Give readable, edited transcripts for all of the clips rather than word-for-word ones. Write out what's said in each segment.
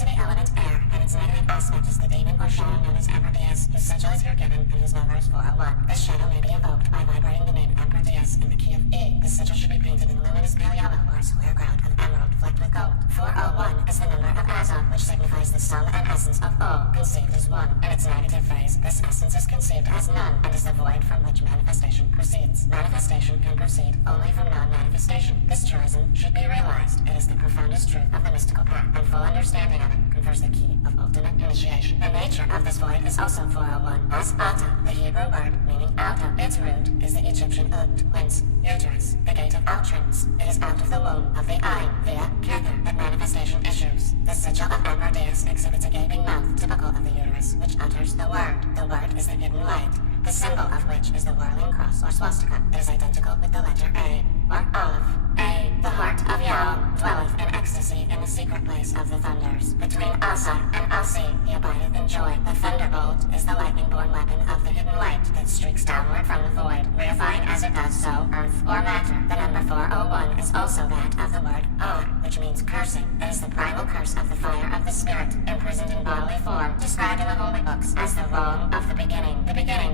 to the element air, and its negative aspect is the demon or shadow known as Emperor Diaz, whose sigil is here given and whose number is 401. This shadow may be evoked by vibrating the name Emperor Diaz in the key of E. The sigil should be painted in luminous pale yellow or a square ground of emerald flecked with gold. 401 is the number of Azov, which signifies the sum and essence of O, conceived as one. In its negative phase, this essence is conceived as none, and is the void from which manifestation proceeds. Manifestation can proceed only from non-manifestation. This truism should be realized. It is the profoundest truth of the mystical path, and full understanding of it confers the key of ultimate initiation. The nature of this void is also 401, as Ata, the Hebrew word meaning out of. Its root is the Egyptian ut, whence uterus, the gate of outrance. It is out of the womb of the eye, via Kether, that manifestation issues. The sigil of Emperor Diaz exhibits a gaping mouth, typical of the uterus, which utters the word. The word is the hidden light, the symbol of which is the whirling cross or swastika. It is identical with the letter A, or Aleph. A, the heart of Yahweh, dwelleth in ecstasy in the secret place of the thunders. Between Asa and Asi, he abideth in joy. The thunderbolt is the lightning-born weapon of the hidden light that streaks downward from the void, reifying as it does so earth or matter. The number 401 is also that of the word Ar, which means cursing. It is the primal curse of the fire of the spirit, imprisoned in bodily form, described in the holy books as the wrong of the beginning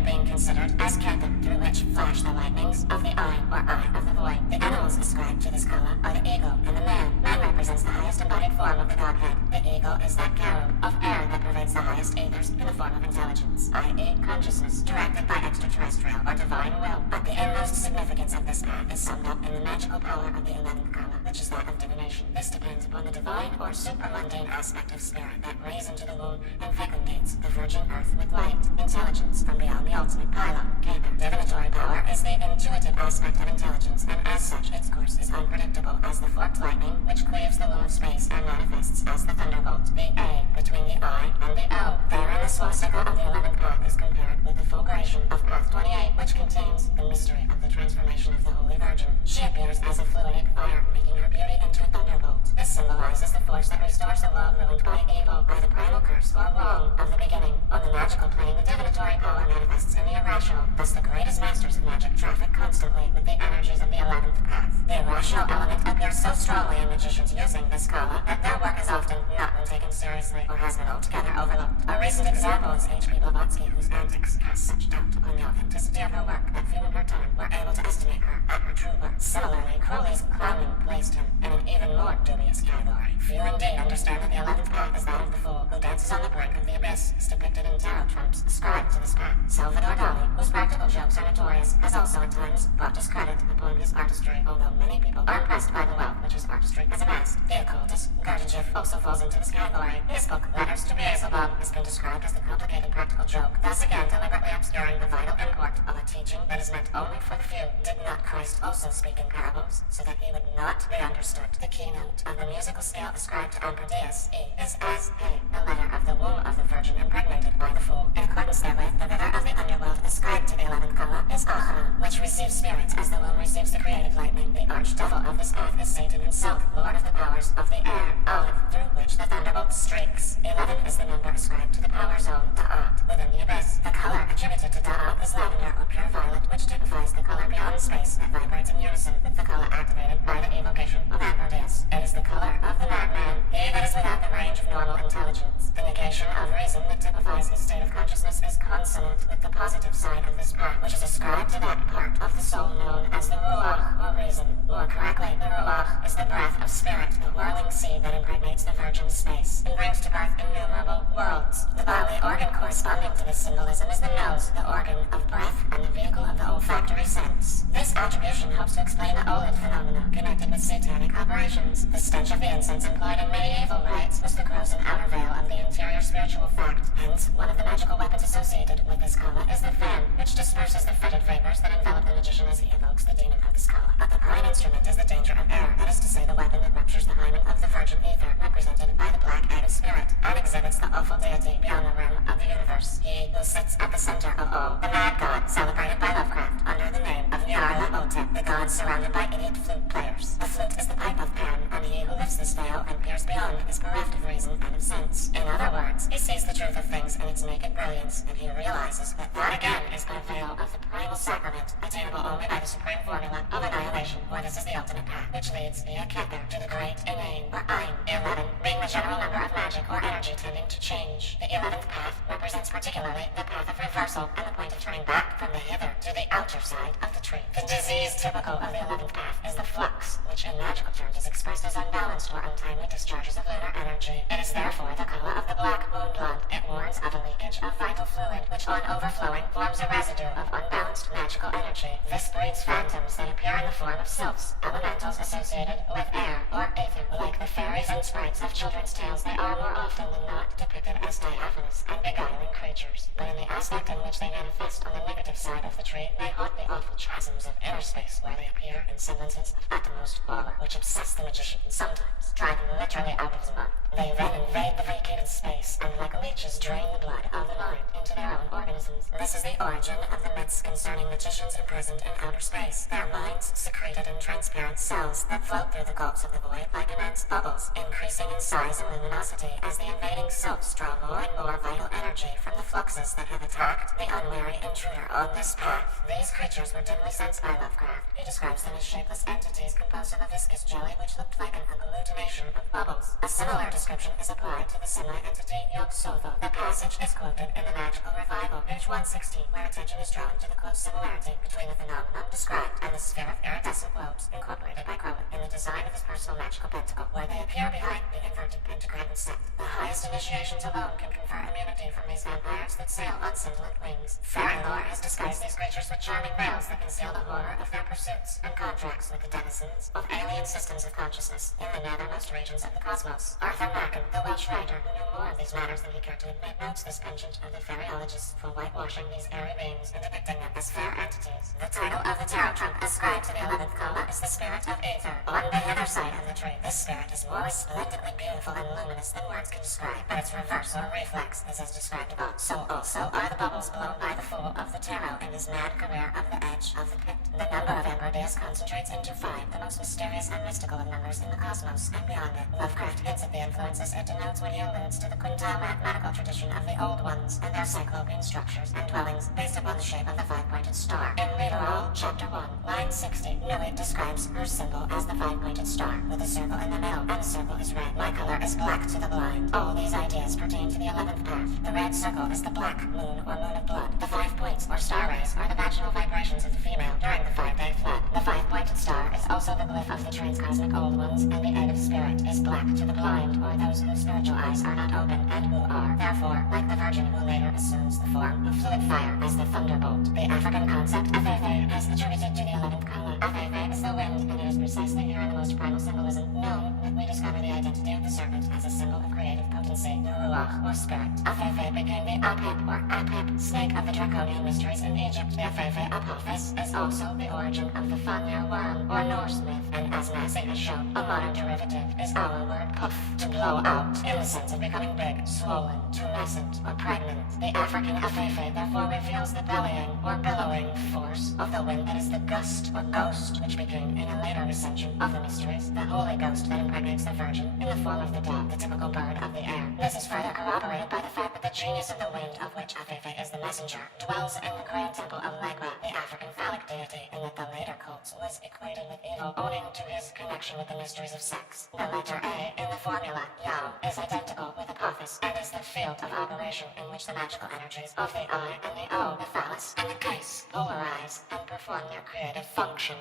being considered as Kether, through which flash the lightnings of the eye, or eye of the void. The animals ascribed to this kala are the eagle and the man. Man represents the highest embodied form of the Godhead. The eagle is that cherub of air that pervades the highest ethers in the form of intelligence, i.e. consciousness, directed by extraterrestrial or divine will. But the inmost significance of this path is summed up in the magical power of the 11th kala, which is that of divination. This depends upon the divine or supramundane aspect of spirit that rays into the womb and fecundates the virgin earth with light, intelligence from beyond the ultimate pylon, Kether. Divinatory power is the intuitive aspect of intelligence, and as such its course is unpredictable as the forked lightning, which cleaves the womb of space and manifests as the thunderbolt. The A between the I and the O. Therein the swastika of the 11th path is compared with the fulguration of path 28, which contains the mystery of the transformation of the Holy Virgin. She appears as a fluidic fire, making her beauty into a thunderbolt. This symbolizes the force that restores the world ruined by evil, by the primal curse or wrong of the beginning. On the magical plane, the divinatory power manifests in the irrational. Thus the greatest masters of magic traffic constantly with the energies of the 11th path. The irrational element appears so strongly in magicians using this kala that their work is often not been taken seriously or has been altogether overlooked. A recent example is H.P. Blavatsky, whose antics cast such doubt upon the authenticity of her work that few in her time were able to estimate her at her true worth. Similarly, Crowley's clowning placed him in an even more dubious category. Few indeed understand that the 11th path is that of the fool who dances on the brink of the abyss, as depicted in tarot trumps ascribed to this path. Salvador Dali, whose practical jokes are notorious, has also at times brought discredit upon his artistry, although many people are impressed by the wealth which his artistry has amassed. The occultist Gurdjieff also falls into this category. His book, Letters to Beelzebub, has been described as the complicated practical joke, thus again deliberately obscuring the vital import of a teaching that is meant only for the few. Did not Christ also speak in parables, so that he would not be understood? The keynote of the musical scale ascribed to Emperor Diaz, E, is as A, the letter of the womb of the Virgin impregnated by the fool. In accordance therewith, the river of the underworld ascribed to the 11th kala is Acharon, which receives spirits as the womb receives the creative lightning. The archdevil of this path is Satan himself, lord of the powers of the air, Aleph, through which the thunderbolt streaks. 11 is the number ascribed to the power zone, Da'at, within the abyss. The color attributed to Da'at is lavender or pure violet, which typifies the color beyond space that vibrates in unison with the color activated by the evocation of Emperor Diaz. It is the color of the madman, he that is without the range of normal intelligence. The negation of reason that typifies his state of consciousness is consonant with the positive side of this path, which is ascribed to that part of the soul known as the Ruach, or reason. More correctly, the Ruach is the breath of spirit, the whirling seed that impregnates the virgin space and brings to birth innumerable worlds. The bodily organ corresponding to this symbolism is the nose, the organ of breath and the vehicle of the olfactory sense. This attribution helps to explain the Olid phenomena connected with satanic operations. The stench of the incense employed in medieval rites was the gross and outer veil of the interior spiritual fact. Hence, one of the magical weapons associated with this kala is the fan, which disperses the fetid vapors that envelop the magician as he evokes the demon of this kala. But the prime instrument is the danger of air, that is to say the weapon that ruptures the hymen of the virgin ether, represented by the black egg of spirit, and exhibits the awful deity beyond the rim of the universe. He who sits at the center of all, the mad god celebrated by Lovecraft under the name of Nyarlathotep, the god surrounded by idiot flute players. The flute is the pipe of Pan, and he who lifts this veil and peers beyond is bereft of reason and of sense. In other words, he sees the truth of things in its naked brilliance, and he realizes that that again is but a veil of the primal sacrament, attainable only by the supreme formula of annihilation, for this is the ultimate path, which leads via Kether to the great inane, or Ein, 11, being the general number of magic or energy tending to change. The 11th path represents particularly the path of reversal and the point of turning back from the hither to the outer side of the tree. The disease typical of the 11th path is the flux, which in magical terms is expressed as unbalanced or untimely discharges of lunar energy. It is therefore the color of the black moon blood. It warns of a leakage of vital fluid, which on overflowing forms a residue of unbalanced magical energy. This breeds phantoms that appear in the form of sylphs, elementals associated with air or aether. Like the fairies and sprites of children's tales, they are more often than not depicted as diaphanous and beguiling creatures. But in the aspect in which they manifest on the negative side of the tree, they haunt the awful chasms of inner space, where they appear in semblances of uttermost horror, which obsess the magician sometimes, driving him literally out of his mind. They then invade the vacated space, and like leeches drain the blood of the mind into their own organisms. This is the origin of the myths concerning magicians imprisoned in outer space. Their minds secreted in transparent cells that float through the gulps of the void like immense bubbles, increasing in size and luminosity as the invading sylphs draw more and more vital energy from the fluxes that have attacked the unwary intruder on this path. These creatures were dimly sensed by Lovecraft. He describes them as shapeless entities composed of a viscous jelly which looked like an agglutination of bubbles. A similar description is applied to the semi-entity Yog-Sotho. The passage is quoted in the Magical Revival, page 116, where attention is drawn to the close similarity between the phenomenon described and the sphere of iridescent globes incorporated by Crowley in the design of his personal magical pentacle, where they appear behind the inverted pentagram set. The highest initiations alone can confer immunity from these vampires that sail on scintillant wings. Fairy lore has disguised these creatures with charming veils that conceal the horror of their pursuits and contracts with the denizens of alien systems of consciousness in the nethermost regions of the cosmos. Arthur Markham, the Welsh writer who knew more of these matters than he cared to admit, notes this penchant of the fairyologists for whitewashing these airy beings and depicting them as fair entities. The title of the tarot trump ascribed to the 11th comma is the spirit of Aether. On the other side of the tree, this spirit is more resplendently beautiful and luminous than words can describe, but its reverse or reflex is as described above. So also are the bubbles blown by the fool of the tarot in his mad career of the edge of the pit. The number of Ambrodius concentrates into 5, the most mysterious and mystical of numbers in the cosmos and beyond it. Lovecraft hints at the influences it denotes when he alludes to the quintile mathematical tradition of the Old Ones and their cyclopean structures and dwellings based upon the shape of the 5-pointed star. In Readerall, Chapter 1, line 60, Nui describes her symbol as the 5-pointed star, with a circle in the middle, and the circle is red. My color is black to the blind. All these ideas pertain to the 11th path. The red circle is the black moon or moon of blood. The 5 points or star rays are the vaginal vibrations of the female during the 5-day flood. The 5-pointed star is also the glyph of the transcosmic Old Ones, and the egg of spirit is black to the blind, or those whose spiritual eyes are not open and who are, therefore, like the virgin who later assumes the form of fluid fire as the thunderbolt. The African concept of Afefe is attributed to the 11th column. Afefe is the wind, and it is precisely here in the most primal symbolism known that we discover the identity of the serpent as a symbol of creative potency, the ruach, or spirit. Afefe became the Apep, or Apep, snake of the draconian mysteries in Egypt. The Afefe Apophis is also the origin of the Fanir worm, or Norse myth, and as Massey has shown, a modern derivative is our word puff, to blow out, in the sense of becoming big, swollen, tumescent, or pregnant. The African Afefe therefore reveals the bellying, or billowing, force of the wind that is the gust, or ghost, which became, in a later recension of the mysteries, the Holy Ghost that impregnates the Virgin in the form of the dove, the typical bird of the air. This is further corroborated by the fact that the genius of the wind, of which Afefe is the messenger, dwells in the grand temple of Legba, the African phallic deity, and that the later cults was equated with evil, owing to his connection with the mysteries of sex. The letter A in the formula, Yao, is identical with Apophis, and is the field of operation in which the magical energies of the I and the O, the phallus, and the case, polarize and perform their creative function.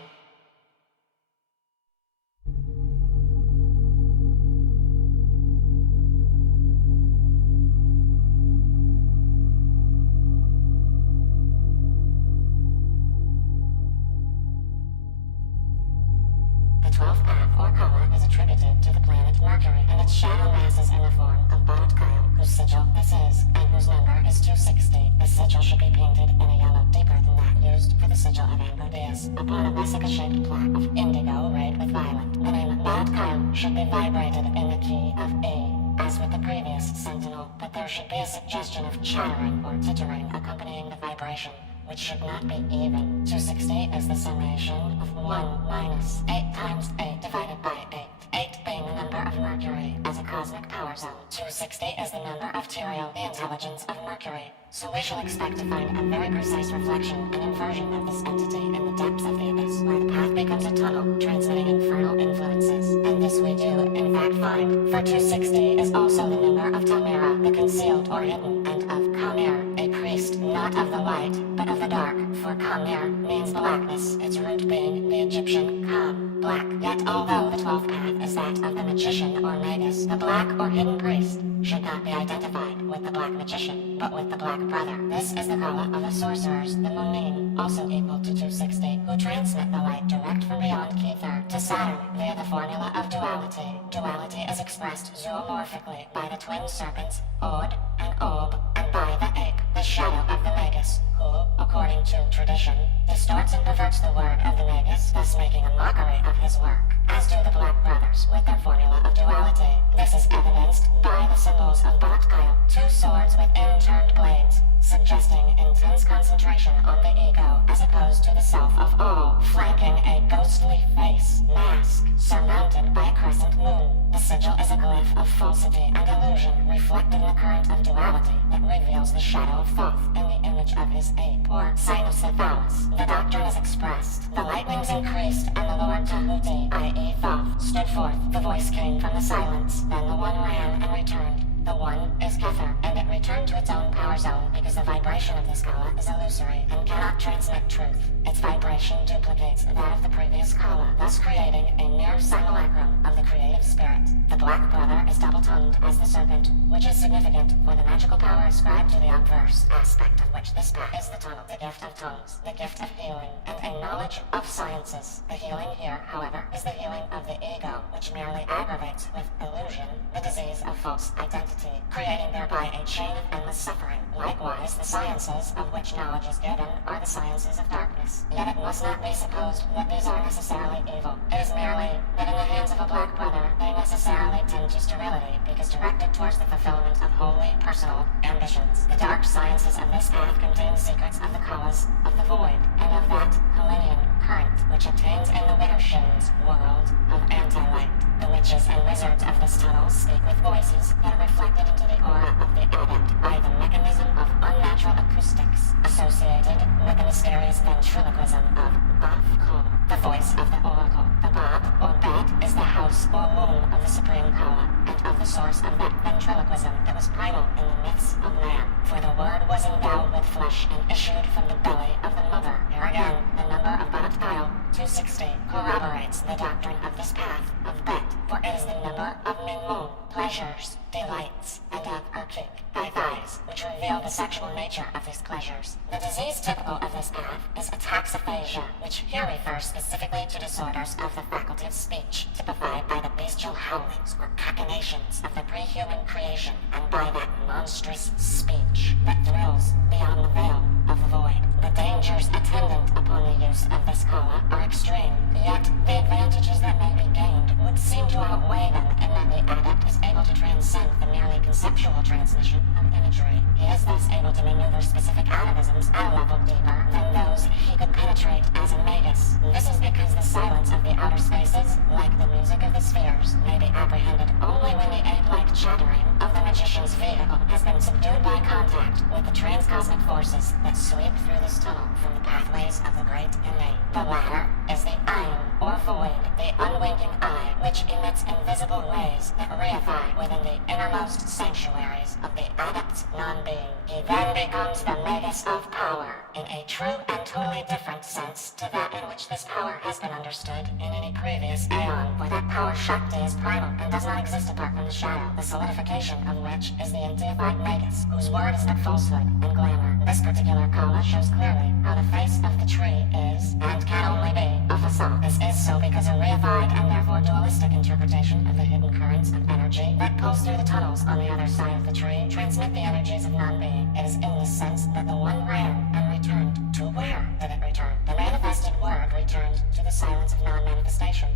The 12th path, or comma, is attributed to the planet Mercury, and its shadow mass is in the form of Bodkyle, whose sigil this is, and whose number is 260. The sigil should be painted in a yellow deeper than that used for the sigil of Ambrodius, upon a vesica-shaped plaque of indigo rayed with violet. The name Bodkyle should be vibrated in the key of A, as with the previous sentinel, but there should be a suggestion of chattering or tittering accompanying the vibration, which should not be even. 260 is the summation of 1 minus 8 times 8 divided by 8. 8 being number of Mercury as a cosmic power zone. 260 is the number of Tyrio, the intelligence of Mercury. So we shall expect to find a very precise reflection and inversion of this entity in the depths of the abyss, where the path becomes a tunnel, transmitting infernal influences. And this we do, in fact, find. For 260 is also the number of Tamira, the concealed or hidden, and of Kamir, a priest, not of the light, but of the dark. For Kamir means blackness, its root being the Egyptian Kam, black. Yet although the 12th path is that of the magician or magus, the black or hidden priest should not be identified with the black magician, but with the black brother. This is the kala of the sorcerers, the Munin, also equal to 260, who transmit the light direct from beyond Qlipoth to Saturn via the formula of duality. Duality is expressed zoomorphically by the twin serpents, Od and Ob, and by the ape, the shadow of the magus, who, according to tradition, distorts and perverts the word of the magus, thus making a mockery of his work, as do the Black Brothers with their formula of duality. This is evidenced by the symbols of Bhatkaya, two swords with inturned blades, suggesting intense concentration on the ego as opposed to the self of all, flanking a ghostly face, mask, surmounted by a crescent moon. The sigil is a glyph of falsity and illusion, reflecting the current of duality that reveals the shadow of Thoth in the image of his ape, or Cynocephalus. The doctrine is expressed. The lightnings increased, and the Lord Tahuti, i.e. Thoth, stood forth. The voice came from the silence, then the one ran and returned. The one is Kether, and it returned to its own power zone because the vibration of this kala is illusory and cannot transmit truth. Its vibration duplicates that of the previous kala, thus creating a mere simulacrum of the creative spirit. The Black Brother is double-tongued as the serpent, which is significant for the magical power ascribed to the obverse aspect of which this path is the tunnel, the gift of tongues, the gift of healing, and a knowledge of sciences. The healing here, however, is the healing of the ego, which merely aggravates with illusion the disease of false identity, creating thereby a chain of endless suffering. Likewise, the sciences of which knowledge is given are the sciences of darkness. Yet it must not be supposed that these are necessarily evil. It is merely that in the hands of a Black Brother, they necessarily tend to sterility, because directed towards the fulfillment of wholly personal ambitions. The dark sciences of this path contain secrets of the kalas of the void, and of that Helenian current which obtains in the Widdershins world of anti-light. The witches and wizards of this tunnel speak with voices that are reflected into the aura of the adept by the mechanism of unnatural acoustics associated with the mysterious ventriloquism of Baf, the voice of the oracle. The Bab, or Bet, is the house or womb of the supreme kala, and of the source of that ventriloquism that was primal in the myths of man. For the word was endowed with flesh and issued from the belly of the mother. Here again, the number of Bhatkaya, 260, corroborates the doctrine of this path of Bet, for it is the number of Minmun, pleasures, delights, and of Urkik, thighs, which reveal the sexual nature of these pleasures. The disease typical of this path is ataxiphagia, which here refers specifically to disorders of the faculty of speech, typified by the bestial howlings or cachinnations of the pre-human creation, and by that monstrous speech that thrills beyond the veil of the void. The dangers attendant upon the use of this kala are extreme, yet the advantages that may be gained would seem to outweigh them in that the adept is able to transcend the merely conceptual transmission of imagery. He is thus able to maneuver specific atavisms at a level deeper than those he could penetrate as a magus. This is because the silence of the outer spaces, like the music of the spheres, may be apprehended only when the ape-like chattering of the magician's vehicle has been subdued by contact with the transcosmic forces that sweep through this tunnel from the pathways of the great innate. The latter is the Ayn, or void, the unwinking eye, which emits invisible rays that reify within the innermost sanctuaries of the adept's non-being. He then becomes the magus of power, in a true and totally different sense to that in which this power has been understood in any previous aeon, for that power Shakti is primal and does not exist apart from the shadow, the solidification of which is the indeified magus, whose word is but falsehood and glamour. This particular kala shows clearly how the face of the tree is, and can only be, a facade. This is so because a reified and therefore dualistic interpretation of the hidden currents of energy that pulls through the tunnels on the other side of the tree transmit the energies of non-being. It is in this sense that the one ran and returned. To where did it return? The manifested word returned to the silence of non-manifestation.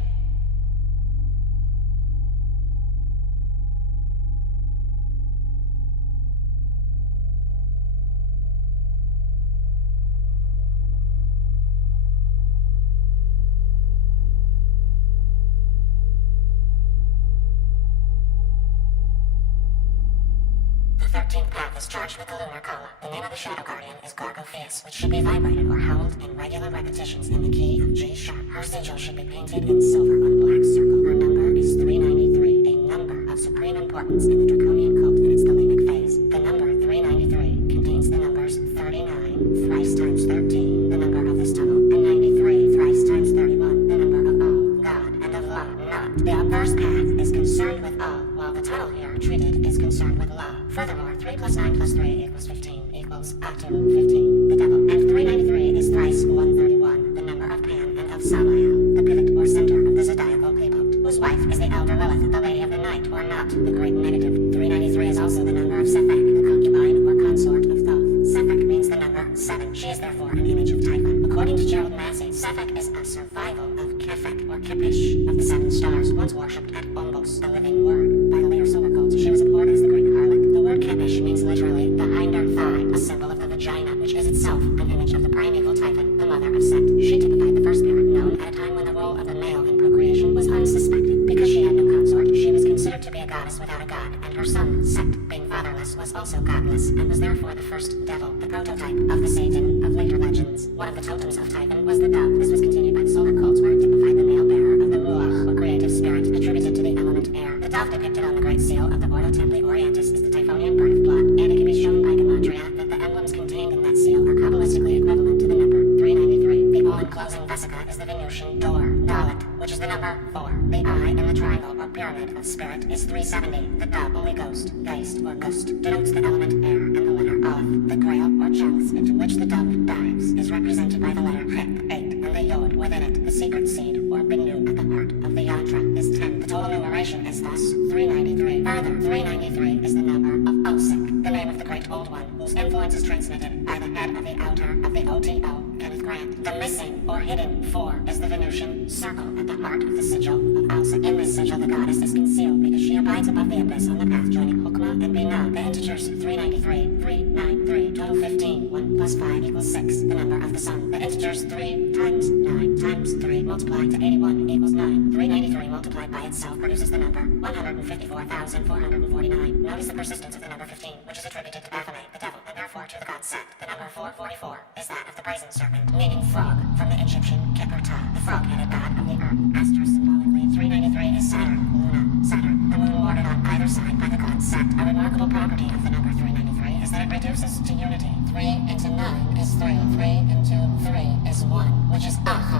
13th path is charged with the lunar kala. The name of the shadow guardian is Gargophius, which should be vibrated or howled in regular repetitions in the key of G sharp. Her sigil should be painted in silver on a black circle. Her number is 393, a number of supreme importance in the draconian cult in its thelemic phase. The number 393 contains the numbers 39 thrice times 13, the number of this tunnel, and 93 thrice times 31, the number of all, God, and of law, not. The obverse path is concerned with all, while the tunnel here treated is concerned with law. Furthermore, 3 plus 9 plus 3 equals 15 equals up to 15, the devil, and 393 is thrice 131, the number of Pan and of Samael, the pivot or center of the zodiacal Qlipoth, whose wife is the elder Lilith, the lady of the night, or not, the great negative. 393 is also the number of Sephek, the concubine or consort of Thoth. Sephek means the number 7. She is therefore an image of Typhon. According to Gerald Massey, Sephek is a survival of Kefek or Kepish, of the 7 stars, once worshipped at Ombos, the living word. By the later solar cult, she was abhorred as the Greek harlot. The word Kepish means literally the hinder thigh, a symbol of the vagina, which is itself an image of the primeval Typhon, the mother of Set. She typified the first parent known at a time when the role of the male in procreation was unsuspected. Because she had no consort, she was considered to be a goddess without a god, and her son, Set, being fatherless, was also godless, and was therefore the first devil, the prototype of the Satan of later legends. One of the totems of Typhon was the dove. This was continued by the solar cults, where it typified the male bearer of the Ruach, or creative spirit, attributed to the element air. The dove depicted on the Great Seal of the Ordo Templi Orientis is the Typhonian bird of blood, and it can be shown by gematria that the emblems contained in that seal are kabbalistically equivalent to the number 393. The all-enclosing vesica is the Venusian door, Dalit, which is the number 4. The eye in the triangle or pyramid of spirit is 370. The dove, Holy Ghost, Geist, or Ghost, denotes the element air, and the letter of, the grail or chalice into which the dove dives, is represented by the letter Hek, 8, and the yod within it, the secret seed, or binu, at the heart of the yantra, is 10. The total numeration is thus 393. Further, 393 is the number of Osik, the name of the great old one, whose influence is transmitted by the head of the outer of the OTO, Kenneth Grant. The missing or hidden 4 is the Venusian circle at the heart of the sigil of Osik. In this sigil, the goddess is concealed because she abides above the abyss on the path joining Hokmah and Binah. The integers 393, 393, total 15, 1 plus 5 equals 6, the number of the sun. The integers 3 times 9 times 3 multiplied to 81 equals 9. 393 multiplied by itself produces the number 154,449. Notice the persistence of the number 15, which is attributed to Baphomet, the devil, and therefore to the god Set. The number 444 is that of the brazen serpent, meaning frog, from the Egyptian Keperta, the frog-headed god of the earth. Asterisk symbolically, 393 is Saturn, Luna, Saturn, the moon watered on either side by the god Set. A remarkable property of the number 393 is that it reduces to unity. 3 into 9 is 3, 3 into 3 is 1, which is 13,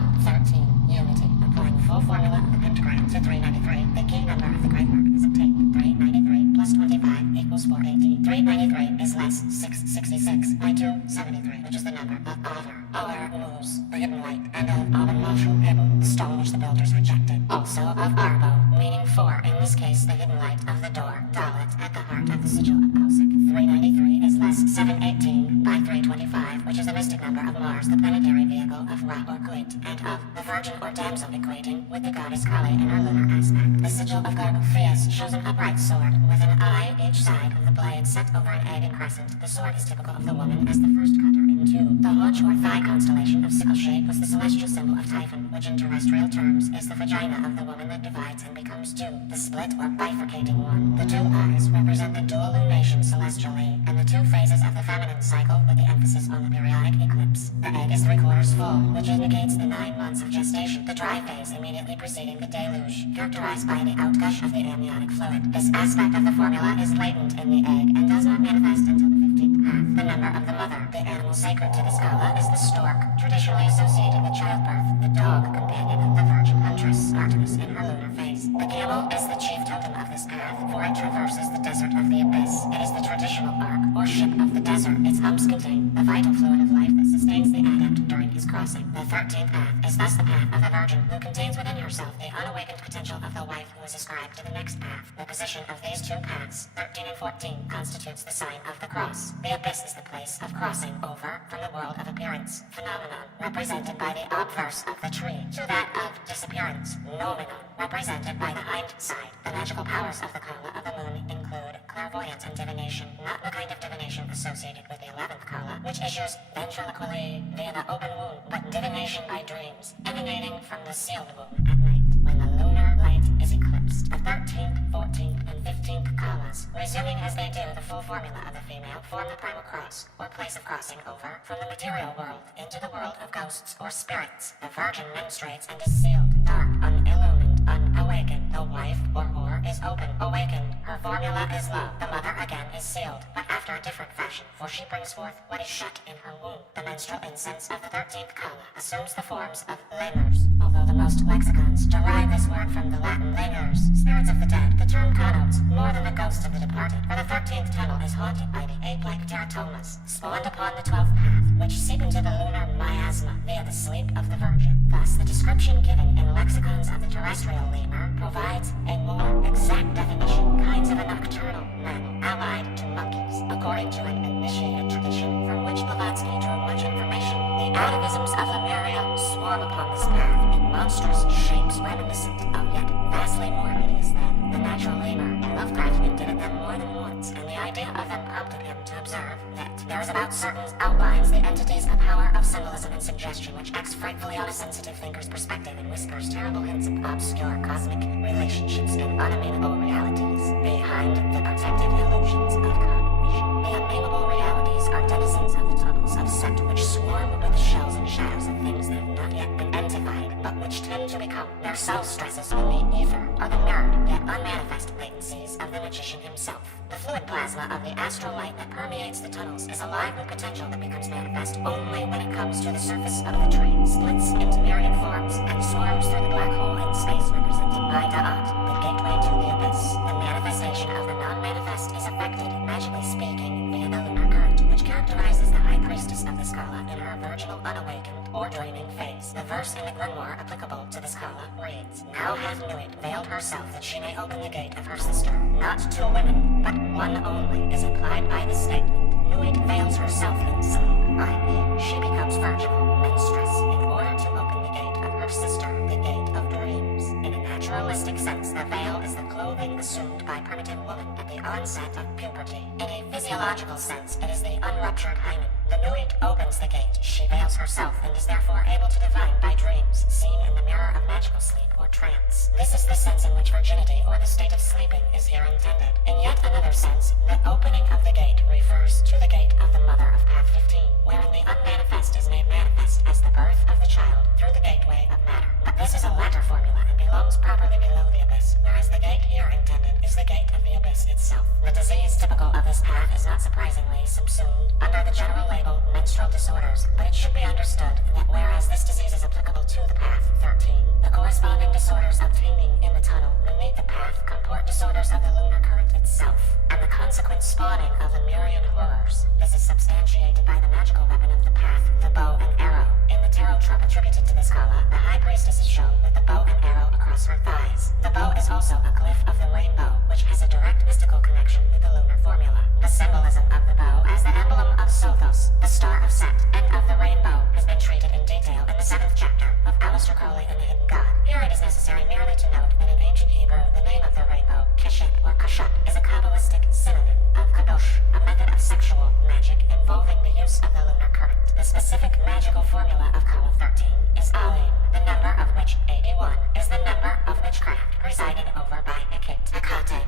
unity. Applying the full formula of the pentagram to 393, the key number of the great work is obtained. 393 plus 25 equals 480. 393 is less 666 by 273, which is the number of Avar, Awar Muz, the hidden light, and of Aben Mashul Hebel, the stone which the builders rejected. Also of Arbo, meaning 4, in this case the hidden light of the door, Dalit, at the heart of the sigil of Osik. 393 is less 718 by 325, which is the mystic number of Mars, the planetary vehicle of Ra or Kuit, and of the virgin or damsel equating with the goddess Kali in her lunar aspect. The sigil of Gargophius shows an upright sword with an eye each side of the blade set over an egg and crescent. The sword is typical of the woman as the first cutter in two. The haunch or thigh constellation of sickle shape was the celestial symbol of Typhon, which in terrestrial terms is the vagina of the woman that divides and becomes two, the split or bifurcating one. The 2 eyes represent the dual lunation celestially, and the 2 phases of the feminine cycle with the emphasis on the periodic eclipse. The egg is 3/4 full, which indicates the 9 months of gestation, the dry phase immediately preceding the deluge, characterized by the outgush of the amniotic fluid. This aspect of the formula is latent in the egg and does not manifest until the 15th half. The number of the mother, the animal sacred to the Scala, is the stork, traditionally associated with childbirth, the dog companion of the virgin huntress, Artemis, in her lunar phase. The camel is the chief totem of this path, for it traverses the desert of the abyss. It is the traditional ark, or ship of the desert. Its humps contain the vital fluid of life that sustains the adept during his crossing. The 13th path is thus the path of the virgin, who contains within herself the unawakened potential of the wife who is ascribed to the next path. The position of these 2 paths, 13 and 14, constitutes the sign of the cross. The abyss is the place of crossing over from the world of appearance, phenomenon, represented by the obverse of the tree, to that of disappearance, nomenon, represented by the hind side. The magical powers of the Kala of the moon include clairvoyance and divination, not the kind of divination associated with the 11th Kala, which issues ventriloquially via the open womb, but divination by dreams, emanating from the sealed womb at night, when the lunar light is eclipsed. The 13th, 14th, and 15th kalas, resuming as they do the full formula of the female, form the primal cross, or place of crossing over from the material world into the world of ghosts or spirits. The virgin menstruates and is sealed, dark, unillumined, unawakened. The wife or whore is open, awakened. Her formula is love. The mother again is sealed, but after a different fashion, for she brings forth what is shut in her womb. The menstrual incense of the 13th kala assumes the forms of lemurs, although the most lexicons derive this word from the Latin lemurs, spirits of the dead. The term connotes more than the ghosts of the departed, for the 13th tunnel is haunted by the ape-like teratomas, spawned upon the 12th path, which seep into the lunar miasma via the sleep of the virgin. Thus, the description given in lexicons of the terrestrial lemur provides a more exact definition, kinds of a nocturnal mammal, allied to monkeys, according to an initiated tradition from which Blavatsky drew much information. The atavisms of Lemuria swarm upon this path in monstrous shapes reminiscent of yet vastly more hideous than the natural lemur. Lovecraft hinted at them more than once, and the idea of them prompted him to observe that there is about certain outlines the entities and power of symbolism and suggestion which acts frightfully on a sensitive thinker's perspective and whispers terrible hints of obscure cosmic relationships and unamenable realities behind the protective illusions of common vision. The unnameable realities are denizens of the tunnels of set which swarm with shells and shadows of things that have not yet been identified, but which tend to become their self stresses in the ether, are the mirrored yet unmanifest latencies of the magician himself. The fluid plasma of the astral light that permeates the tunnels is alive with potential that becomes manifest only when it comes to the surface of the tree, splits into myriad forms, and swarms through the black hole in space represented by Da'at, the gateway to the abyss. The manifestation of the non-manifest is affected, magically speaking, via the lunar current, which characterizes the high priestess of the Scala in her virginal unawakened or dreaming phase. The verse in the grimoire applicable to the Scala reads, "Now hath Nuit veiled herself that she may open the gate of her sister. Not two women, but one only is implied by the statement. Nuit veils herself in sleep, i.e., she becomes virginal, menstruous, in order to open the gate of her sister, the gate of dreams. In a naturalistic sense, the veil is the clothing assumed by primitive woman at the onset of puberty. In a physiological sense, it is the unruptured hymen. The Nuit opens the gate, she veils herself, and is therefore able to divine by dreams, seen in the mirror of magical sleep or trance. This is the sense in which virginity, or the state of sleeping, is here intended. In yet another sense, the opening of the gate refers to the gate of the mother of Path 15, wherein the unmanifest is made manifest as the birth of the child through the gateway of matter. But this is a latter formula and belongs properly below the abyss, whereas the gate here intended is the gate of the abyss itself. The disease typical of this path is not surprisingly subsumed under the general label menstrual disorders, but it should be understood that whereas this disease is applicable to the path 13, the corresponding disorders obtaining in the tunnel beneath the path comport disorders of the lunar current itself, and the consequent spawning of the myriad horrors. This is substantiated by the magical weapon of the path, the bow and arrow. In the tarot trump attributed to the Scala, the high priestess is shown with the bow and arrow across her thighs. The bow is also a glyph of the rainbow, which has a direct mystical connection with the lunar formula. The symbolism of the bow as the emblem of Sothos, the star of Set, and of the rainbow has been treated in detail in the 7th chapter of Aleister Crowley and the Hidden God. Here it is necessary merely to note that in ancient Hebrew, the name of the rainbow, Keshet or Kashat, is a Kabbalistic synonym of Kadosh, a method of sexual magic involving the use of the lunar current. The specific magical formula of Kala 13 is Alim, the number of which 81 is the number of witchcraft presided over by Hecate,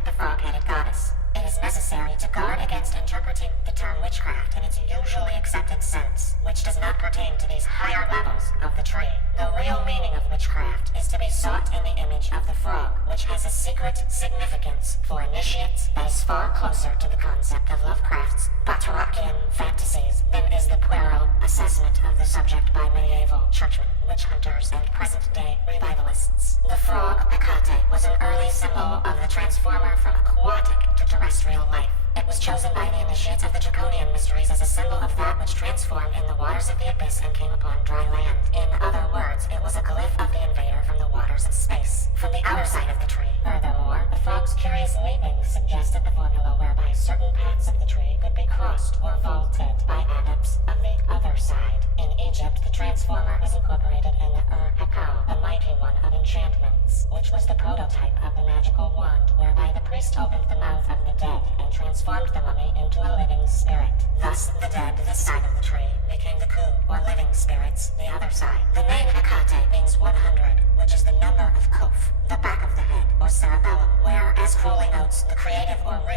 the frog-headed goddess. It is necessary to guard against interpreting the term witchcraft in its usually accepted sense, which does not pertain to these higher levels of the tree. The real meaning of witchcraft is to be sought in the image of the frog, which has a secret significance for initiates that is far closer to the concept of Lovecraft's Batrachian fantasies than is the puerile assessment of the subject by medieval churchmen, witch hunters, and present-day revivalists. The frog, Hecate, was an early symbol of the transformer from aquatic to terrestrial life. It was chosen by the initiates of the Draconian mysteries as a symbol of that which transformed in the waters of the abyss and came upon dry land. In other words, it was a glyph of the invader from the waters of space, from the outer side of the tree. Furthermore, the frog's curious leaping suggested the formula whereby certain paths of the tree could be crossed or vaulted by adepts of the other side. In Egypt, the transformer was incorporated in the Hekau, the mighty one of enchantments, which was the prototype of the magical wand whereby the priest opened the mouth of the dead and transformed the mummy into a living spirit. Thus, the dead, this side of the tree, became the Ku, or living spirits, the other side. The name Hecate means 100, which is the number of Kof.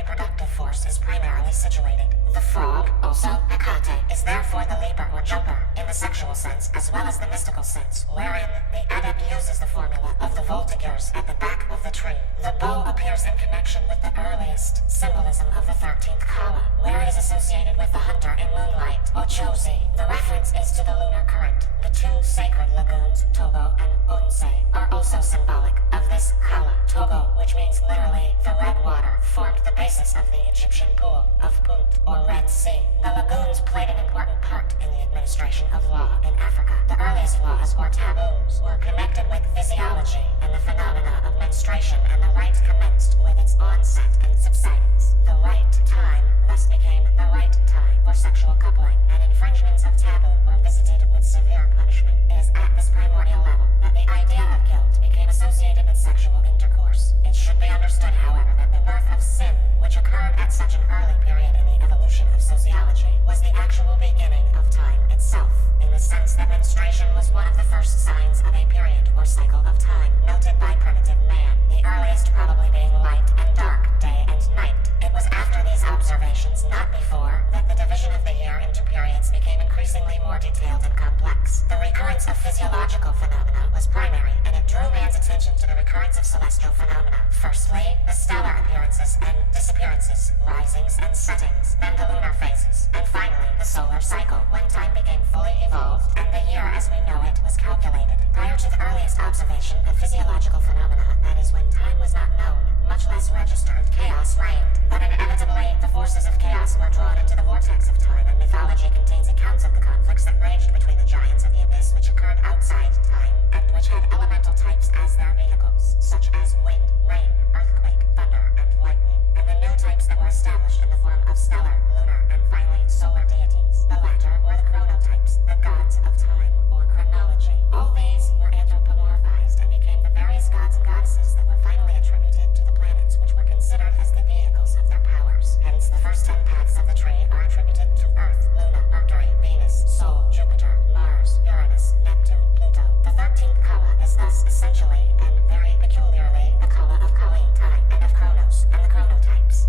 reproductive force is primarily situated. The frog, also Hecate, is therefore the leaper or jumper in the sexual sense as well as the mystical sense, wherein the adept uses the formula of the voltigeurs at the back of the tree. The bow appears in connection with the earliest symbolism of the 13th Kala, where it is associated with the hunter in moonlight, Ochozi. The reference is to the lunar current. The two sacred lagoons, Togo and Unse, are also symbolic of this Kala. Togo, which means literally the red water, formed the basis of the Egyptian pool of Punt, or Red Sea. The lagoons played an important part in the administration of law in Africa. The earliest laws, or taboos, were connected with physiology and the phenomena of menstruation, and the rite commenced with its onset and subsidence. The right time thus became the right time for sexual coupling, and infringements of taboo were visited with severe punishment. It is at this primordial level that the idea of guilt became associated with sexual intercourse. It should be understood, however, that the birth of sin, which occurred at such an early period in the evolution of sociology, was the actual beginning of time itself, in the sense that menstruation was one of the first signs of a period or cycle of time noted by primitive man, the earliest probably being light and dark, day and night. It was after these observations, not before, that the division of the year into periods became increasingly more detailed and complex. The recurrence of physiological phenomena was primary, and it drew man's attention to the recurrence of celestial phenomena. Firstly, the stellar appearances and disappearances, risings and settings, then the lunar phases, and finally the solar cycle, when time became fully evolved, and the year as we know it was calculated. Prior to the earliest observation of physiological phenomena, that is when time was not known, much less registered, chaos reigned. But inevitably, the forces of chaos were drawn into the vortex of time, and mythology contains accounts of the conflicts that raged between the giants of the abyss, which occurred outside time, and which had elemental types as their vehicles, such as wind, rain, earthquake, thunder, and lightning, and the new types that were established in the form of stellar, lunar, and finally solar deities. The latter were the chronotypes, the gods of time, or chronology. All these were anthropomorphized and became the various gods and goddesses that were finally attributed to the planets, which were considered as the vehicles of their powers. Hence, the first 10 paths of the tree are attributed to Earth, Luna, Mercury, Venus, Sol, Jupiter, Mars, Uranus, Neptune, Pluto. The 13th Kala is thus essentially and very peculiarly the Kala of Kali, time, and of Chronos, and the chronotypes.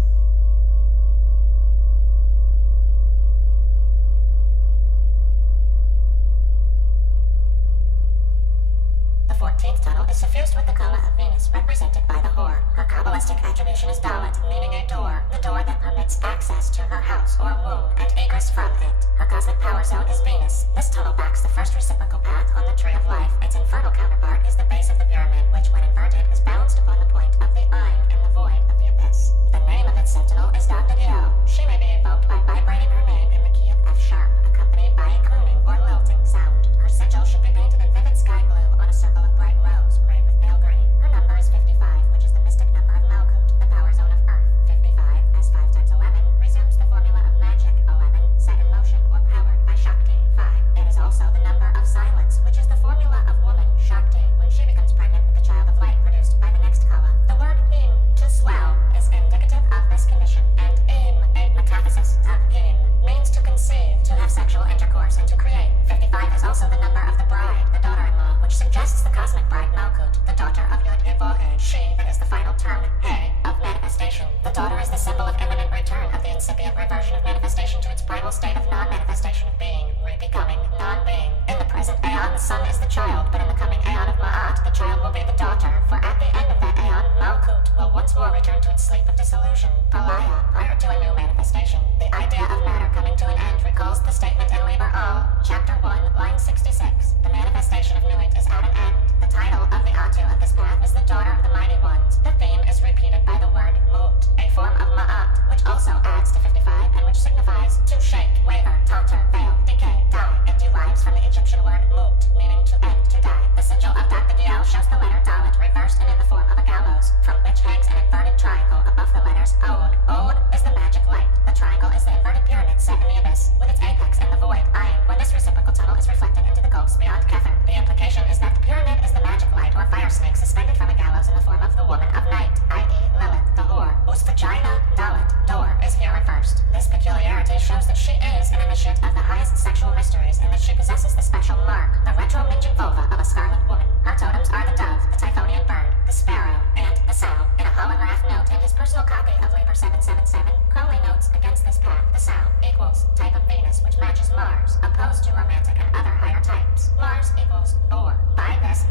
The 14th tunnel is suffused with the Kala of Venus, represented by the whore. Her Kabbalistic attribution is Dalit, meaning a door, the door that permits access to her house or womb and egress from it. Her cosmic power zone is Venus. This tunnel backs the first reciprocal path on the Tree of Life. Its infernal counterpart is the base of the pyramid, which, when inverted, is balanced upon the point of the Ein in the void of the abyss. The name of its sentinel is Dagdagio. She may be evoked by vibrating her name in the key of F sharp, accompanied by a crooning or lilting sound. Her sigil should be painted in vivid sky blue on a circle of bright rose, sprayed with pale green. Her number is 55, which is the mystic number of Malkut, the power zone of Earth. 55, as 5 times 11, resumes the formula of magic, 11, set in motion or powered by Shakti, 5. It is also the number of silence, which is the formula of woman, Shakti, when she becomes pregnant with the child of light produced by the next Kala. The word im, to swell, is indicative of this condition, and im, a metathesis of im, means to conceive, to have sexual intercourse, and to create. 55 is also the number of the bride, the daughter-in-law, which suggests the cosmic bride Malkut, the daughter of Yud-He-Vohe, she that is the final term, He, of manifestation. The daughter is the symbol of imminent return of the incipient reversion of manifestation to its primal state of non-manifestation of being, re-becoming non-being. In the present Aeon, the son is the child, but in the coming Aeon of Ma'at, the child will be the daughter, for at the end of that Aeon, Malkut will once more return to its sleep of dissolution, Pralaya, prior to a new manifestation. The idea of matter coming to an end recalls the statement in Liber Al, chapter 1, line 66. The manifestation of Nuit is at an end. The title of the Atu of this path is the daughter of the mighty ones. The theme is repeated by the word Mut, a form of Ma'at, which also adds to 55 and which signifies to shake, waver, totter, fail, decay, die. It derives from the Egyptian word Mut, meaning to end, to die. The sigil of Dagdagio shows the letter Dalit reversed and in the form of a gallows, from which hangs an inverted triangle above the letters Od. Od is the magic light. The triangle is the inverted pyramid set in the abyss, with its apex in the void, Ein, when this reciprocal tunnel is reflected into the gulfs beyond Kether. The implication is that the pyramid is the magic light or fire snake suspended from a gallows in the form of the woman of night, i.e. Lilith, the whore, whose vagina, Dalit, door, is here reversed. This peculiarity shows that she is an initiate of the highest sexual mysteries and that she possesses the special mark, the retromingent vulva of a scarlet woman. Her totems are the dove, the Typhonian bird, the sparrow, and the sow, in a holograph note in his personal copy of Liber 777.